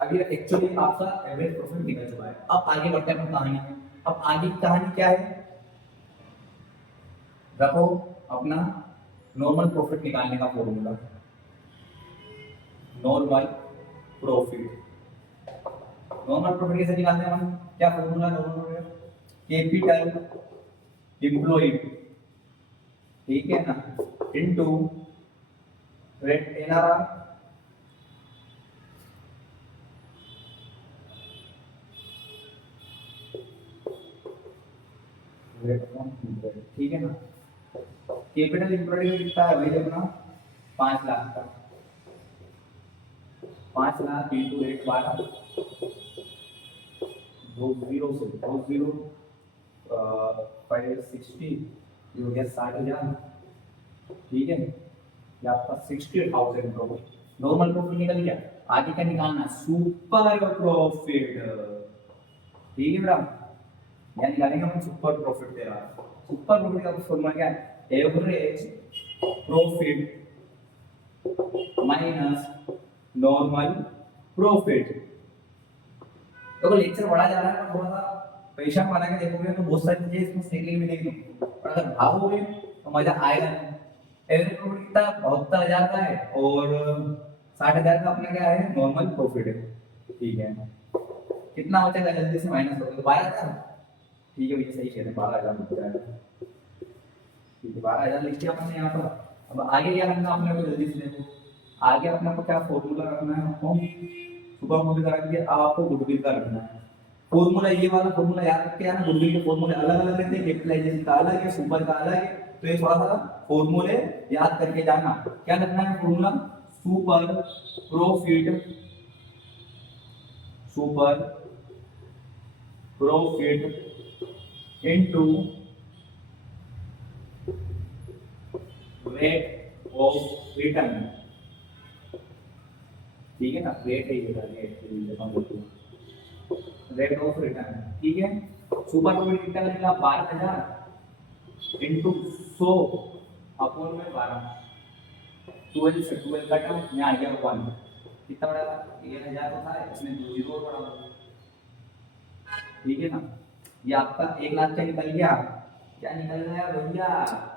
अभी एक्चुअली आपका एवरेज प्रॉफिट निकल चुका है। अब आगे बढ़ते हैं अपन कहानी में। अब आगे की कहानी क्या है? रखो अपना नॉर्मल प्रॉफिट निकालने का formula. Normal profit, normal profit कैसे निकालते हैं हम? क्या formula normal profit? Capital employed, ठीक है ना, into rate NRR rate on interest. ठीक है ना, कैपिटल एम्प्लॉयड कितना है भाई अपना? 5 लाख का। 5 लाख इंटू रेट 12, 2 जीरो से 2 जीरो 560 ये हो गया 60,000। ठीक है, ये आपका 60,000 प्रॉफिट। नॉर्मल प्रॉफिट निकल गया। आगे क्या निकालना? Super profit. ठीक है बेटा, यहाँ निकालेंगे हम सुपर प्रॉफिट दे रहा है। सुपर प्रॉफिट का फॉर्मूला क्या है? Average profit minus normal profit. तो लेक्चर बढ़ा जा रहा है, थोड़ा सा पैसा बना के देखोगे तो बहुत सारी चीजें इसमें सीखने को मिलेगी। और अगर भागोगे तो मजा आएगा नहीं। एवरेज प्रॉफिट कितना? 72,000 का है। और 60,000 का अपना क्या है? नॉर्मल प्रॉफिट है। ठीक है, कितना बचेगा? जल्दी से माइनस करोगे तो 12,000। ठीक है भैया, सही कह रहे हैं, 12,000 बच जाएगा। ठीक है, 12,000 लिख दिया अपने यहाँ पर। अब आगे क्या करना अपने को? जल्दी से देखो, आगे अपने को क्या फॉर्मूला रखना है? आपको सुपर प्रॉफिट का रख दिया। अब आपको गुडविल का रखना है फॉर्मूला। ये वाला फॉर्मूला याद रख के आना। गुडविल के फॉर्मूले अलग अलग रहते हैं, कैपिटलाइजेशन का अलग है, सुपर का अलग है। तो ये थोड़ा सा फॉर्मूले याद करके जाना। क्या रखना है formula? Super profit, super profit into rate of return. ठीक है ना, रेट है ये, रेट ऑफ रिटर्न। ठीक है, सुपर प्रॉफिट कितना लगेगा? 12,000 इंटू 100 अपॉन में 12। 12 से 12 काटा, यहाँ आ गया 1। कितना बढ़ेगा? 1,000 होता है, इसमें 2 जीरो और बढ़ा। ठीक है ना, ये आपका 1 लाख का निकल गया। क्या निकल गया भैया?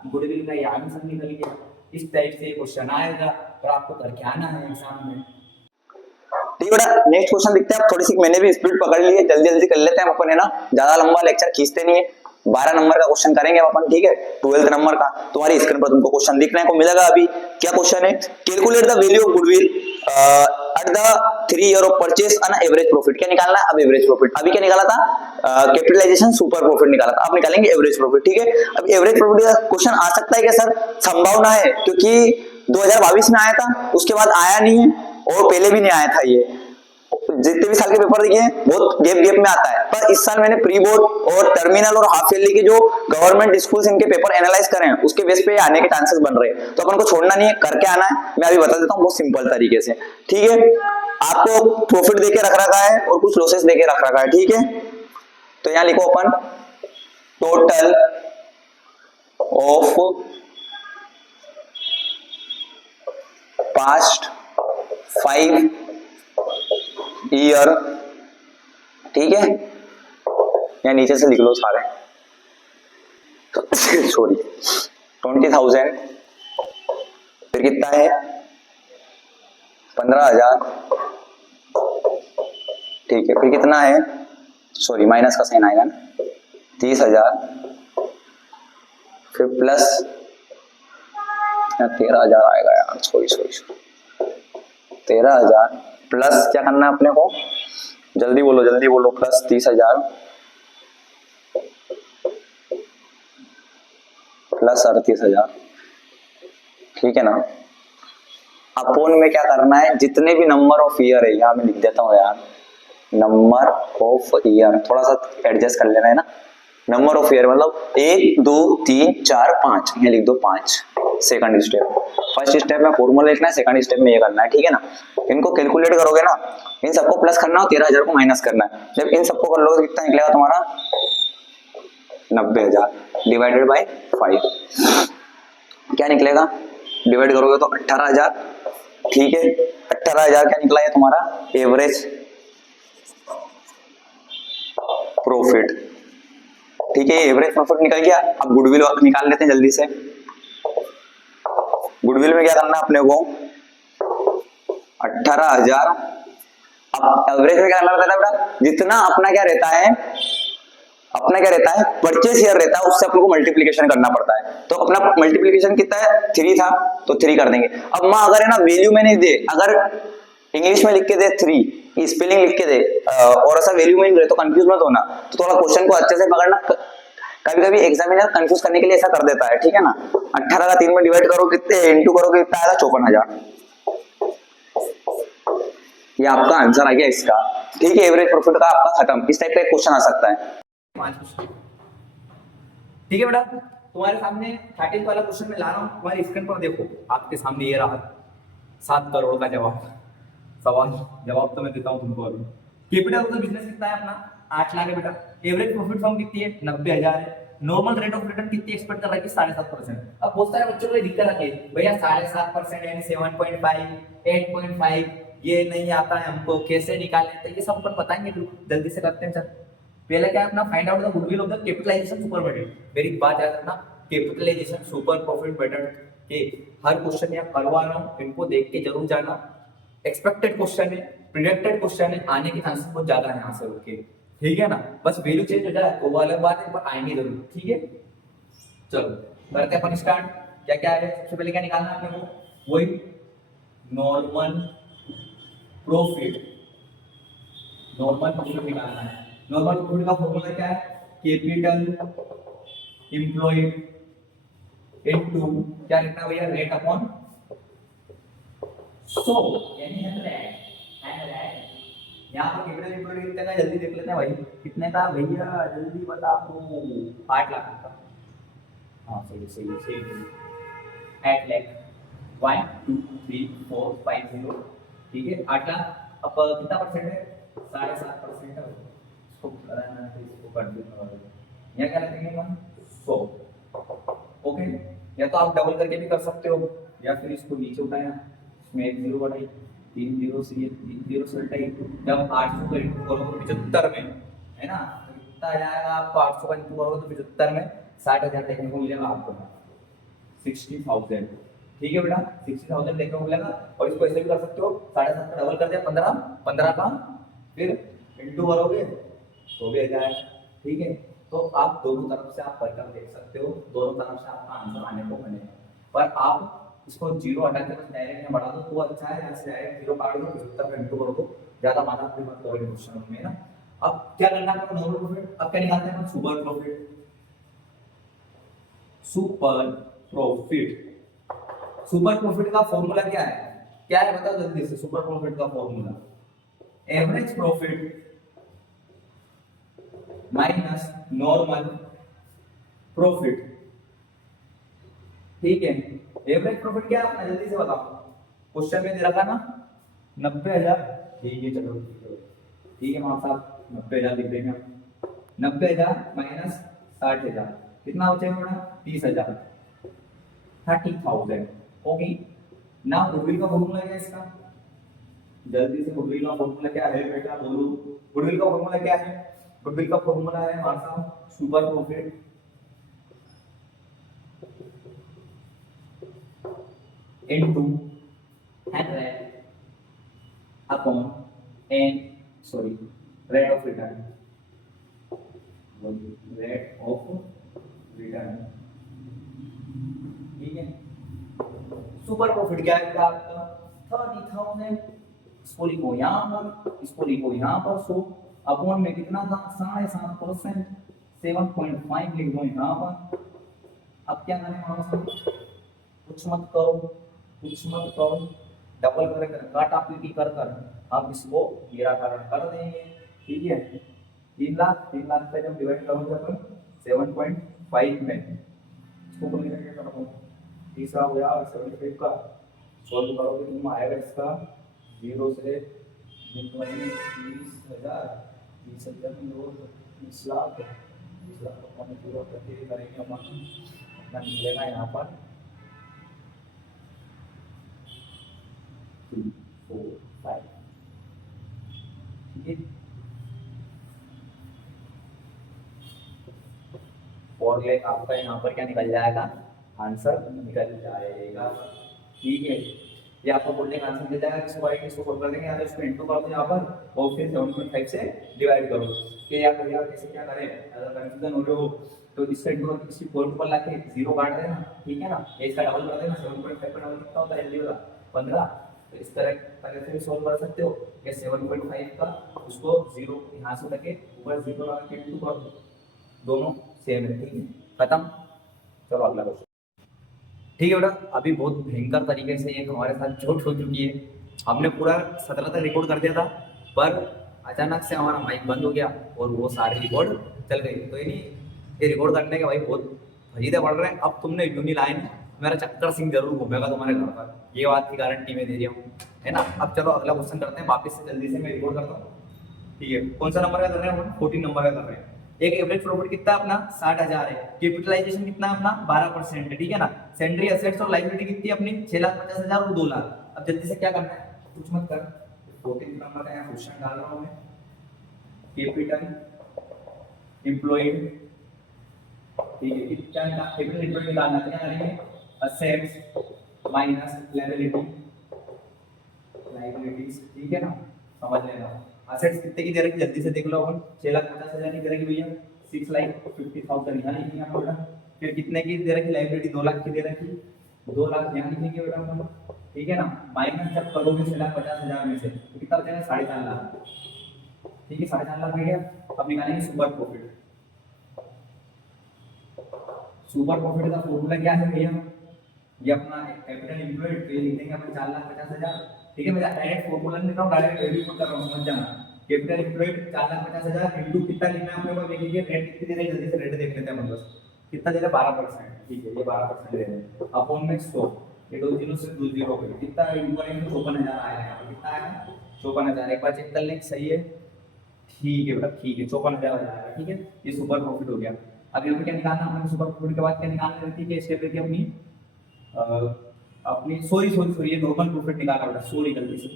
गुडविल का ये आंसर निकल गया। इस टाइप से क्वेश्चन आएगा और आपको करके आना है एग्जाम में। ठीक है बेटा, नेक्स्ट क्वेश्चन देखते हैं। आप थोड़ी सी मैंने भी स्पीड पकड़ ली है, जल्दी जल्दी कर लेते हैं अपन, है ना, ज्यादा लंबा लेक्चर खींचते नहीं है। 12 नंबर का क्वेश्चन करेंगे अपन। ठीक है, 12th नंबर का तुम्हारी स्क्रीन पर तुमको क्वेश्चन दिखने को मिलेगा। अभी क्या क्वेश्चन है? Calculate the value of goodwill at the 3 year of purchase and average profit. क्या निकालना है? अब एवरेज प्रॉफिट। अभी क्या निकाला था? कैपिटलाइजेशन सुपर प्रॉफिट निकाला था। आप निकालेंगे एवरेज प्रॉफिट। ठीक है, अब एवरेज प्रॉफिट का क्वेश्चन आ सकता है क्या सर? संभावना है, क्योंकि 2022 में आया था, उसके बाद आया नहीं है, और पहले भी नहीं आया था। ये जितने भी साल के पेपर दिखे हैं बहुत गैप गैप में आता है। पर इस साल मैंने प्री बोर्ड और टर्मिनल और हाफ ईयरली के जो गवर्नमेंट स्कूल्स इनके पेपर एनालाइज करे हैं, उसके बेस पे आने के चांसेस बन रहे हैं। तो अपन को छोड़ना नहीं है, करके आना है। मैं अभी बता देता हूँ बहुत सिंपल तरीके से। ठीक है, आपको प्रॉफिट देके रख रखा है और कुछ लॉसेस देके रख रखा है। ठीक है, तो यहाँ लिखो अपन टोटल ऑफ पास्ट 5 ईयर। ठीक है, या नीचे से लिख लो सारे। सॉरी, 20,000, फिर कितना है? 15,000। ठीक है, फिर कितना है? सॉरी, माइनस का साइन आएगा ना। 30,000, फिर प्लस 13,000 आएगा यार, सॉरी 13,000 प्लस क्या करना है अपने को, जल्दी बोलो, प्लस 30,000 प्लस 38,000, ठीक है ना। अपोन में क्या करना है, जितने भी नंबर ऑफ ईयर है, यहाँ मैं लिख देता हूँ यार, नंबर ऑफ ईयर थोड़ा सा एडजस्ट कर लेना है ना। नंबर ऑफ ईयर मतलब 1 2 3 4 5, ये लिख दो 5। सेकंड स्टेप, फर्स्ट स्टेप में फॉर्मूला लिखना है, सेकंड स्टेप में ये करना है, ठीक है ना। इनको कैलकुलेट करोगे ना, इन सबको प्लस करना है, 13,000 को माइनस करना है। जब इन सबको कर लोगे तो कितना निकलेगा तुम्हारा, 90,000 डिवाइडेड बाई 5, क्या निकलेगा, डिवाइड करोगे तो 18,000, ठीक है। 18,000 क्या निकला है तुम्हारा एवरेज प्रॉफिट, ठीक है। एवरेज प्रॉफिट निकल गया। अब गुडविल निकाल लेते हैं जल्दी से। गुडविल में क्या करना है अपने को, 18,000। अब एवरेज में क्या करना रहता है बेटा, जितना अपना क्या रहता है, परचेस ईयर रहता है, उससे अपने को मल्टीप्लीकेशन करना पड़ता है। तो अपना मल्टीप्लीकेशन कितना है, 3 था तो 3 कर देंगे। अब माँ अगर है ना वैल्यू में नहीं दे, अगर इंग्लिश में लिख के दे 3, स्पेलिंग लिख के दे और ऐसा वैल्यू में नहीं दे तो कंफ्यूज मत होना, तो थोड़ा क्वेश्चन को अच्छे से पकड़ना। कभी एग्जामिनर कंफ्यूज करने के लिए ऐसा कर देता है, ठीक है ना। 18 का 3 में डिवाइड करो, कितने इंटू करोगे कितना आएगा, 54,000। ये आपका आंसर आ गया इसका, ठीक है। एवरेज प्रॉफिट का आपका खत्म। इस टाइप का एक क्वेश्चन आ सकता है। 5 क्वेश्चन, ठीक है बेटा। तुम्हारे सामने 13 वाला क्वेश्चन मैं ला रहा हूँ, तुम्हारी स्क्रीन पर देखो, आपके सामने ये रहा 7 करोड़ का जवाब तो मैं देता हूँ तुमको अभी। कैपिटल ऑफ द बिजनेस कितना है अपना, 8 लाख है बेटा। एवरेज प्रॉफिट फॉर्म कितनी है, 90,000 है। नॉर्मल रेट ऑफ रिटर्न कितनी एक्सपेक्ट कर रहा है, 7.5%। अब बहुत सारे बच्चों को दिक्कत आती है, भैया 7.5% यानी 7.5, 8.5 ये नहीं आता है हमको, कैसे निकालें, तो ये सब अपन बताएंगे, जल्दी से करते हैं। चल पहले क्या है अपना, find out the goodwill of the capitalisation super profit. मेरी बात याद रखना, कैपिटलाइजेशन सुपर प्रॉफिट मेथड के हर क्वेश्चन यहाँ करवा रहा हूँ, इनको देख के जरूर जाना। एक्सपेक्टेड क्वेश्चन है, प्रिडिक्टेड क्वेश्चन है, आने के चांसेस बहुत ज्यादा है यहाँ से उठ के, ठीक है ना। बस वैल्यू चेंज हो जाए तो वो अलग बात है, पर आएंगे जरूर, ठीक है। चलो करते हैं अपन स्टार्ट। क्या क्या है, सबसे पहले क्या निकालना है अपने को, वही नॉर्मल प्रॉफिट निकालना है। नॉर्मल प्रॉफिट का फॉर्मूला क्या है, कैपिटल एम्प्लॉयड इनटू क्या लिखना है भैया, रेट अपॉन 100 यानी 100। यहाँ पर कैपिटल एम्प्लॉयड कितने का, जल्दी देख लेते हैं भाई, कितने का भैया, जल्दी बता दो। 8 लाख का, हाँ सही 8 लाख 1 2 3 4 5 0, ठीक है 8 लाख। अब कितना परसेंट है, 7.5% है। इसको कराना है, इसको कर देना, यहाँ क्या लगेंगे हम 100, ओके। या तो आप डबल करके भी कर सकते हो, या फिर इसको नीचे उठाया, इसमें 1 0 बढ़ाई, 3 0 से 3 0 से उल्टाई। जब 800 का इंटू करोगे 75 में, है ना, तो कितना आ जाएगा आपको, 800 का इंटू करोगे तो 75 में 60,000 देखने को मिलेगा आपको, 60,000, ठीक है बेटा, 60,000 देखने को मिलेगा। और इसको ऐसे भी कर सकते हो, 7.5 का डबल कर दिया 15 का, फिर इंटू करोगे तो भी आ जाएगा, ठीक है। तो आप दोनों तरफ से आप करके देख सकते हो, दोनों तरफ से आपका आंसर आने को मिलेगा। पर आप इसको 0 हटा के बस डायरेक्ट में बढ़ा दो तो अच्छा है, ऐसे डायरेक्ट 0 काट दो, 75 में इंटू कर दो, ज्यादा माना पूरी मत करो क्वेश्चन में ना। अब क्या करना है, नॉर्मल प्रॉफिट, अब क्या निकालते हैं, सुपर प्रॉफिट। सुपर प्रॉफिट का फॉर्मूला क्या है बताओ जल्दी से। सुपर प्रॉफिट का formula average profit minus normal profit, ठीक है। एवरेज प्रॉफिट क्या है अपना, जल्दी से बताओ, क्वेश्चन में दे रखा ना 90,000, ठीक है चलो ठीक है मां साहब, 90,000 लिख देंगे हम। 90,000 माइनस 60,000 कितना हो जाएगा बेटा, 30,000, 30,000, ओके। ना गुडविल का फॉर्मूला क्या है इसका, जल्दी से गुडविल का फॉर्मूला क्या है बेटा बोलो। गुडविल का फॉर्मूला क्या है, गुडविल का फॉर्मूला है हमारे साहब super profit into 100 upon rate of return, ठीक है। सुपर प्रॉफिट क्या है बेटा आपका 30,000, इसको लिखो यहाँ पर, इसको लिखो यहाँ पर। सो अपॉन में कितना था 7.5%, 7.5 लिख दो यहाँ पर। अब क्या करें वहां से, कुछ मत करो, कुछ मत करो, डबल कर काटापीटी कर कर आप इसको निराकरण कर देंगे। ठीक है, 3 लाख पे जब डिवाइड करोगे अपन 7.5 में, इसको बोलने का क्या करोगे, तीसरा हो गया 75 का सॉल्व करोगे तुम आएगा इसका 0 से 30,000, 30,000 में 20 लाख, 20 लाख अपन 0 करके करेंगे अपन, अपना मिलेगा यहाँ पर 2, 4, 5। ठीक है, 4 लाख आपका यहाँ पर क्या निकल जाएगा, आंसर निकल जाएगा। ठीक है, ये आपको बोलने का आंसर मिल जाएगा। इसको इसको सोल्व कर देंगे, या तो इसको इनटू कर दो यहाँ पर और फिर 7.5 से डिवाइड करो। कि यार भैया कैसे क्या करें, अगर कंफ्यूजन हो रहे हो तो इसका इनटू करके इसकी 4 ऊपर ला के 0 काट देना। ठीक है ना, ये इसका डबल कर देना, 7.5 का डबल कितना होता है, जल्दी होगा 15। तो इस तरह से सोल्व कर सकते हो। ये 7.5 का उसको 0 यहाँ से लेके ऊपर 0 लगा के इनटू कर दो, दोनों सेम है। ठीक है, खत्म। चलो अगला क्वेश्चन। ठीक है बेटा, अभी बहुत भयंकर तरीके से एक हमारे साथ चोट हो चुकी है। हमने पूरा 17 तक रिकॉर्ड कर दिया था, पर अचानक से हमारा माइक बंद हो गया और वो सारे रिकॉर्ड चल गए। तो ये रिकॉर्ड करने के भाई बहुत फजीदे पड़ रहे हैं। अब तुमने यूनि लाइन मेरा चक्कर सिंह जरूर घूमेगा तुम्हारे घर पर, ये बात की गारंटी मैं दे रही हूँ, है ना। अब चलो अगला क्वेश्चन करते हैं वापस से, जल्दी से मैं रिकॉर्ड करता हूँ। ठीक है, कौन सा नंबर का कर रहे हैं हम, 14 नंबर का कर रहे हैं। एक एवरेज प्रॉफिट कितना अपना 60,000 है, कैपिटलाइजेशन कितना अपना 12% है। ठीक है ना, सेंड्री एसेट्स और लायबिलिटी कितनी अपनी 6,50,000 और 2 लाख। अब जल्दी से क्या करना है, कुछ मत कर, 14 नंबर का यहाँ क्वेश्चन डाल रहा हूँ मैं। कैपिटल एम्प्लॉयड, ठीक है, कितना कैपिटल एम्प्लॉयड निकालना क्या करेंगे, असेट्स माइनस लायबिलिटीज। ठीक है ना, समझ लेना। असेट्स कितने की दे रखी, जल्दी से देख लो अपन, 6,50,000 की दे रखी भैया, 6,50,000 यहाँ लिखेंगे आप बेटा। फिर कितने की दे रखी लायबिलिटी, 2 लाख की दे रखी, 2 लाख यहाँ लिखेंगे बेटा अपन। ठीक है ना, माइनस जब करोगे 6,50,000 में से तो कितना बचेगा 4.5 लाख। ठीक है, 4.5 लाख रह गया। अब निकालेंगे सुपर प्रॉफिट। सुपर प्रॉफिट का फॉर्मूला क्या है भैया, ये अपना कैपिटल एम्प्लॉयड पे लिखेंगे अपन 4,50,000। ठीक है, मैं डायरेक्ट फॉर्मूला नहीं लिख रहा हूँ, डायरेक्ट वैल्यू पुट कर रहा हूँ, समझ जाना। कैपिटल एम्प्लॉयड 4,50,000 इनटू कितना लिखना है अपने को देखेंगे, रेट कितनी दे रही है, जल्दी से रेट देख लेते हैं अपन बस। कितना दे रहा है 12%। ठीक है, ये 12% दे रहे हैं अपॉन में 100, ये 2 0 से 2 0 पे कितना इनटू करेंगे 54,000 आएगा। यहाँ पर कितना आएगा 54,000, एक बार चेक कर लें सही है। ठीक है बेटा, ठीक है, 54,000 आ जाएगा। ठीक है, ये सुपर प्रॉफिट हो गया। अब यहाँ पे क्या निकालना है, सुपर प्रॉफिट के बाद क्या निकालना है, ठीक है, स्टेप लेके अपनी सॉरी ये नॉर्मल प्रॉफिट निकाला बेटा, सॉरी गलती से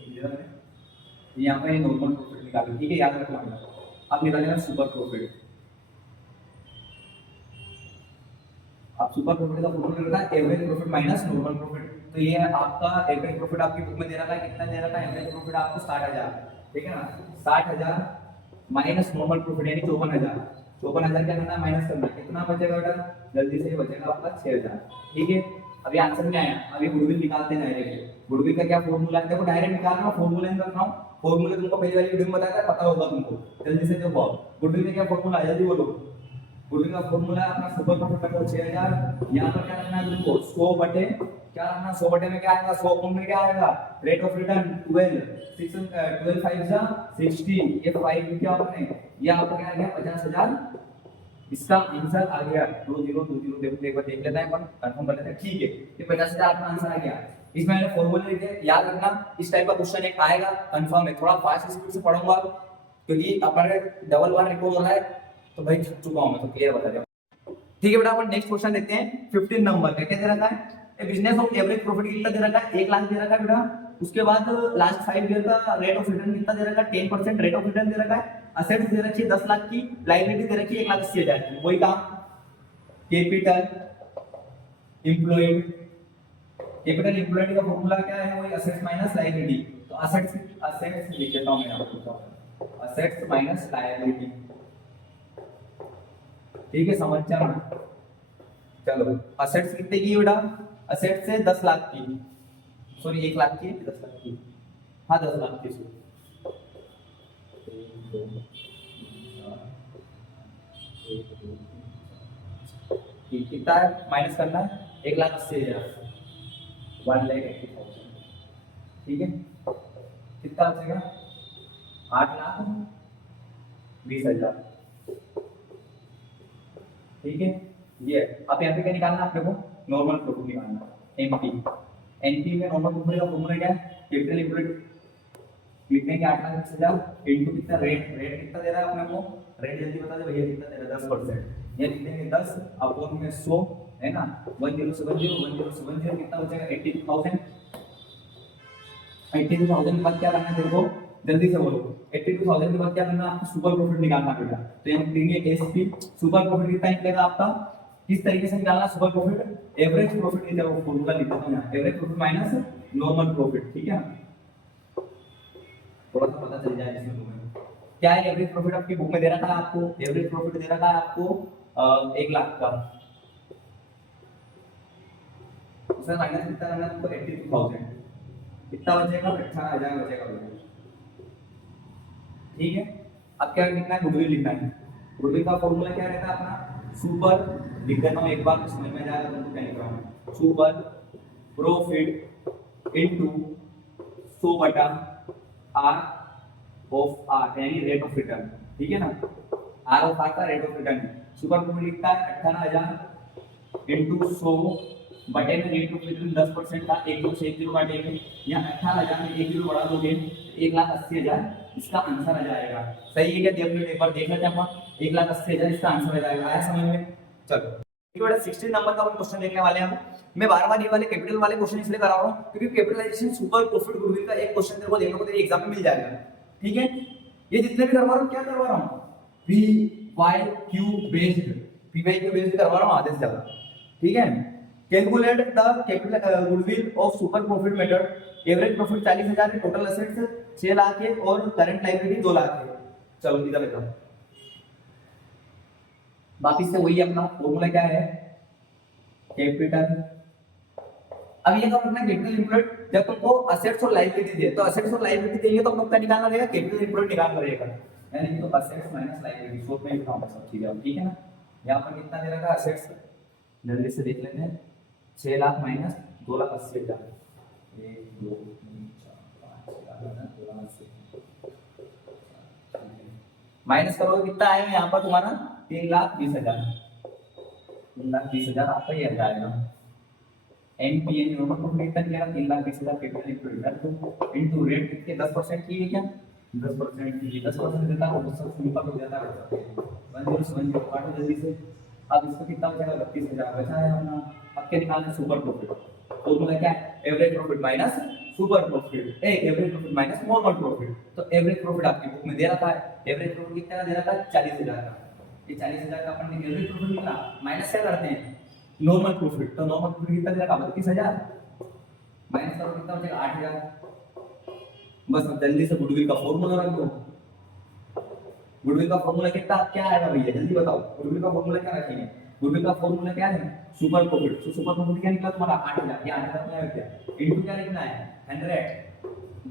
यहाँ पे नॉर्मल प्रॉफिट निकाला। ठीक है, याद रखना बेटा। अब निकालेगा सुपर प्रॉफिट। अब सुपर प्रॉफिट का फॉर्मूला रहता है average profit minus normal profit. तो ये आपका एवरेज प्रॉफिट आपकी बुक में दे रखा है, कितना दे रखा है एवरेज प्रॉफिट आपको 60,000। ठीक है ना, 60,000 माइनस नॉर्मल प्रॉफिट यानी 54,000। 54,000 क्या करना है, माइनस करना है, कितना बचेगा बेटा, जल्दी से बचेगा आपका 6,000। ठीक है, अभी आंसर में आया, अभी गुडविल निकालते हैं डायरेक्ट। गुडविल का क्या फॉर्मूला है, देखो डायरेक्ट निकाल रहा हूं, फॉर्मूला नहीं रख रहा हूं। फॉर्मूला तुमको पहले वाली वीडियो में बताया था, पता होगा तुमको। जल्दी से देखो गुडविल का क्या फॉर्मूला है, जल्दी बोलो। गुडविल का फॉर्मूला है अपना सुपर प्रॉफिट का 6,000। यहां पर क्या रखना है तुमको 100 बटे क्या रखना, 100 बटे में क्या आएगा, 100 अपॉन में क्या आएगा, रेट ऑफ रिटर्न 12, 12 5 जा 60, ये 5 क्या आपने, ये आपका क्या आ गया 50,000। इसका आंसर आ गया 2020। देखो एक बार देख लेते हैं, अपन कंफर्म कर लेते हैं। ठीक है, ये 50,000 का आंसर आ गया। इसमें मैंने फॉर्मूला लिखे, याद रखना इस टाइप का क्वेश्चन एक आएगा कंफर्म है। थोड़ा फास्ट स्पीड से पढ़ूंगा क्योंकि अपने डबल बार रिकॉर्ड हो रहा है, तो भाई थक चुका हूं मैं, तो क्लियर बता दिया। ठीक है बेटा, अपन नेक्स्ट क्वेश्चन देखते हैं। 15 नंबर का क्या दे रखा है, ए बिजनेस ऑफ एवरेज प्रॉफिट कितना दे रखा है, 1 लाख दे रखा है बेटा। उसके बाद लास्ट 5 ईयर का रेट ऑफ रिटर्न कितना दे रखा है, 10% रेट ऑफ रिटर्न दे रखा है। असेट्स दे रखी है 10 लाख की, लायबिलिटी दे रखी है 1,80,000 की। वही काम, कैपिटल एम्प्लॉयड, कैपिटल एम्प्लॉयड का फॉर्मूला क्या है, वही असेट्स माइनस लायबिलिटी। तो असेट्स लिख देता हूं मैं आपको, असेट्स माइनस लायबिलिटी। ठीक है, समझ जाना। चलो असेट्स कितने की बेटा, असेट्स है 10 लाख की, सॉरी 1 लाख की 10 लाख की, हाँ 10 लाख की। कितना है माइनस करना है, 1,80,000, 1,80,000, ठीक है। कितना बचेगा, 8,20,000, ठीक है। ये अब यहाँ पे क्या निकालना है आपने को, नॉर्मल प्रॉफिट निकालना है, एनपी। एनपी में नॉर्मल प्रॉफिट का फॉर्मूला क्या है, कैपिटल इंप्लॉयड लिखने के 8,20,000 इंटू कितना रेट, रेट कितना दे रहा है अपने को, रेट जल्दी बता दे भैया कितना दे रहा है, 10%। ये लिख देंगे 10 अपॉन में 100 है ना, 1070 कितना बचेगा, 82,000। 82,000 के बाद क्या करना है तेरे को, जल्दी से बोलो। 82,000 के बाद क्या करना है आपको, सुपर प्रॉफिट निकालना पड़ेगा। तो यहाँ लिखेंगे एसपी, सुपर प्रॉफिट कितना निकलेगा आपका, किस तरीके से निकालना सुपर प्रॉफिट, एवरेज प्रॉफिट की जगह फॉर्मूला लिख देता हूं यहाँ, average profit minus normal profit, ठीक है। थोड़ा सा पता चल जाए इसमें तुम्हें क्या है। एवरेज प्रॉफिट आपकी बुक में दे रखा है आपको, एवरेज प्रॉफिट दे रखा है आपको 1 लाख का, उसमें माइनस कितना करना है आपको, 82,000, कितना बचेगा, 18,000 बचेगा, ठीक है। अब क्या लिखना है, गुडविल लिखना है। गुडविल का फॉर्मूला क्या रहता है अपना, सुपर, लिख देता हूं एक बार तो समझ में जाएगा तुमको क्या लिख रहा हूं, सुपर प्रॉफिट इनटू 100 बटा आर ऑफ आर, यानी रेट ऑफ रिटर्न, ठीक है ना। आर ऑफ आर का rate of return, super profit लिखता है 18,000 इनटू 100 बटे में रेट ऑफ रिटर्न 10% का, 1 2 से 1 0 काटेंगे, यहाँ 18,000 में 1 0 बढ़ा दोगे 1,80,000 इसका आंसर आ जाएगा। सही है क्या, देख लो एक बार देख लेते हैं अपन, 1,80,000 इसका आंसर आ जाएगा। आया समझ में, चलो 16 नंबर का क्वेश्चन देखने वाले हैं हम। मैं बार-बार ये वाले कैपिटल वाले क्वेश्चन इसलिए करा रहा हूं क्योंकि कैपिटलाइजेशन, सुपर प्रॉफिट, गुडविल का एक क्वेश्चन तेरे को देखने को तेरे एग्जाम में मिल जाएगा, ठीक है। ये जितने भी करवा रहा हूं क्या करवा रहा हूं, P Y Q based, P Y Q based करवा रहा हूं आधे से ज्यादा, ठीक है। Calculate the capital goodwill of super profit method, average profit 40,000 है, टोटल एसेट्स 6 लाख है और करंट लायबिलिटी 2 लाख है। चलो इधर देखो, वापिस से वही अपना फॉर्मूला क्या है, कैपिटल। अब ये कब रखना है, कैपिटल इंप्लॉयड, जब तुमको असेट्स और लायबिलिटी दे, तो असेट्स और लायबिलिटी देंगे तो हमको क्या निकालना रहेगा, कैपिटल इंप्लॉयड निकालना रहेगा, यानी कि तो असेट्स माइनस लायबिलिटी, शॉर्ट में लिखाऊंगा सब चीजें, ठीक है ना। यहां पर कितना दे रखा है असेट्स, जल्दी से देख लेते हैं, 6 लाख माइनस 2,80,000, 1 2 3 4 5 माइनस करोगे कितना आएगा यहाँ पर तुम्हारा, 3,20,000, 3,20,000 आपका ये आ जाएगा। एनपीएन नॉर्मल प्रॉफिट कितना निकलेगा, 3,20,000 कैपिटल इनटू रेट कितने 10% की है क्या, 10% की, 10% देता है तो सब सिंपल हो जाता है, 1070 काटो जल्दी से। अब इसका कितना बचेगा, 32,000 बचा है अपना। अब क्या निकालना है, सुपर प्रॉफिट, फॉर्मूला क्या है, average profit minus super profit, average profit minus normal profit. तो एवरेज प्रॉफिट आपकी बुक में दे रखा है, एवरेज प्रॉफिट कितना दे रखा है, 40,000 का। ये 40,000 का अपन ने एवरेज प्रॉफिट निकाला, माइनस क्या करते हैं, नॉर्मल प्रॉफिट। तो नॉर्मल प्रॉफिट कितना दे रखा है, 32,000, माइनस करो कितना बचेगा, 8,000। बस अब जल्दी से गुडविल का फॉर्मूला रख दो। गुडविल का फॉर्मूला कितना क्या आएगा भैया, जल्दी बताओ, गुडविल का फॉर्मूला क्या रखेंगे, गुडविल का फॉर्मूला क्या है, सुपर प्रॉफिट। तो सुपर प्रॉफिट क्या निकला तुम्हारा, 8,000, ये 8,000 में क्या इनटू क्या लिखना है, 100,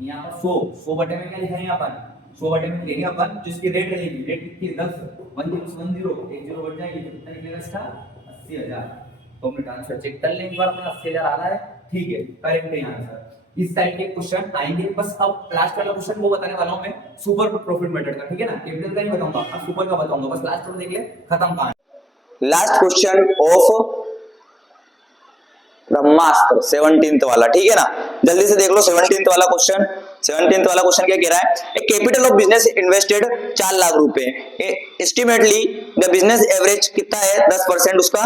यहाँ पर 100 बटे में क्या लिखेंगे अपन, 100 बटे में लिखेंगे अपन जिसकी रेट रहेगी, रेट कितनी 10, 10 10 1 0 बढ़ जाएगी तो कितना निकलेगा इसका, 80,000। तो हमने आंसर चेक कर लेंगे, एक बार अपना 80,000 आ रहा है, ठीक है, करेक्ट है आंसर। इस टाइप के क्वेश्चन आएंगे। बस अब लास्ट वाला क्वेश्चन वो बताने वाला हूं मैं, सुपर प्रॉफिट मेथड का, ठीक है ना। कैपिटल का नहीं बताऊंगा, अब सुपर का बताऊंगा, बस लास्ट वाला देख ले, खत्म कहानी। Last question of Brahmastra 17th वाला, ठीक है ना। जल्दी से देख लो 17th वाला क्वेश्चन। 17th वाला क्वेश्चन क्या कह रहा है, a capital of business invested 4 lakh रुपए, एस्टिमेटली द बिजनेस एवरेज कितना है, 10% उसका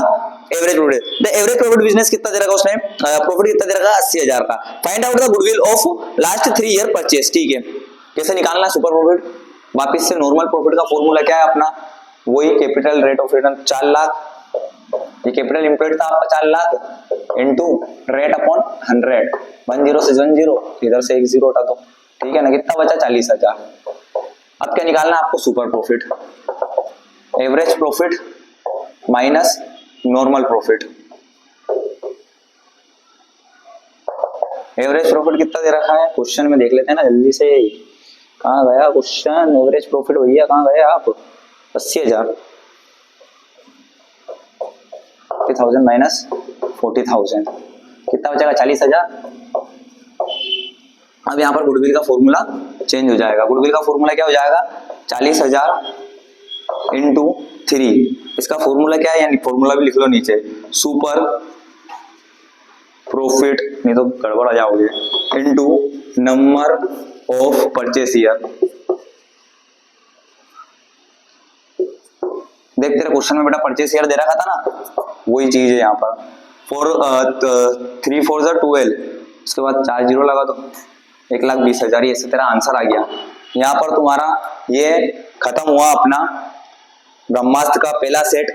average profit. The average profit business कितना दे रखा उसने, प्रॉफिट कितना दे रखा, 80,000 का। Find out the goodwill of last 3 year purchase, ठीक है। कैसे निकालना है सुपर प्रॉफिट, वापिस से नॉर्मल प्रॉफिट का फॉर्मूला क्या है अपना, वही capital rate of return 4 lakh, ये कैपिटल इंप्लॉयड था आपका 4 लाख इनटू रेट अपॉन 100, 10 से 10 इधर से 1 0 हटा दो, ठीक है ना। कितना बचा, 40,000। अब क्या निकालना है आपको, super profit, average profit minus normal profit, average profit कितना दे रखा है क्वेश्चन में, देख लेते हैं ना जल्दी से। कहाँ गया क्वेश्चन? एवरेज प्रॉफिट भैया कहाँ गए आप? 80,000, 40,000 माइनस 40,000 कितना बचेगा? 40,000। अब यहाँ पर गुडविल का फॉर्मूला चेंज हो जाएगा। गुडविल का फॉर्मूला क्या हो जाएगा? 40,000 इंटू 3। इसका फॉर्मूला क्या है, यानी फॉर्मूला भी लिख लो नीचे, सुपर प्रॉफिट, नहीं तो गड़बड़ आ जाओगे, into number of purchase year. देख तेरे क्वेश्चन में बेटा परचेस ईयर दे रखा था ना, वही चीज है यहाँ पर। 3 4 12, उसके बाद 4 जीरो लगा दो, 1,20,000, ऐसे तेरा आंसर आ गया। यहाँ पर तुम्हारा ये खत्म हुआ अपना ब्रह्मास्त्र का पहला सेट।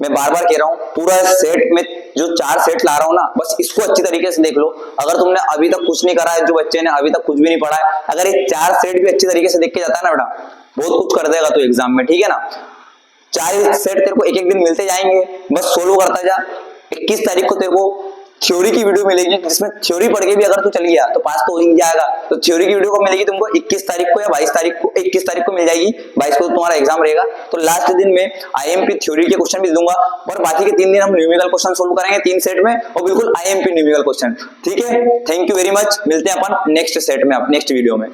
मैं बार बार कह रहा हूँ, पूरा सेट में जो 4 सेट ला रहा हूँ ना, बस इसको अच्छी तरीके से देख लो। अगर तुमने अभी तक कुछ नहीं करा है, जो बच्चे ने अभी तक कुछ भी नहीं पढ़ा है, अगर ये 4 सेट भी अच्छी तरीके से देख के जाता है ना बेटा, बहुत कुछ कर देगा तो एग्जाम में, ठीक है ना। 4 सेट तेरे को एक एक दिन मिलते जाएंगे, बस सोल्व करता जा। 21 तारीख को तेरे को थ्योरी की वीडियो मिलेगी, जिसमें थ्योरी पढ़ के भी अगर तू चल गया तो पास तो हो ही जाएगा। तो थ्योरी की वीडियो को मिलेगी तुमको 21 तारीख को या 22 तारीख को, 21 तारीख को मिल जाएगी, 22 को तुम्हारा एग्जाम रहेगा। तो लास्ट दिन में आईएमपी थ्योरी के क्वेश्चन भी दूंगा, और बाकी के 3 दिन हम न्यूमेरिकल क्वेश्चन सोल्व करेंगे 3 सेट में, और बिल्कुल आईएमपी न्यूमेरिकल क्वेश्चन, ठीक है। थैंक यू वेरी मच, मिलते हैं अपन नेक्स्ट सेट में, नेक्स्ट वीडियो में।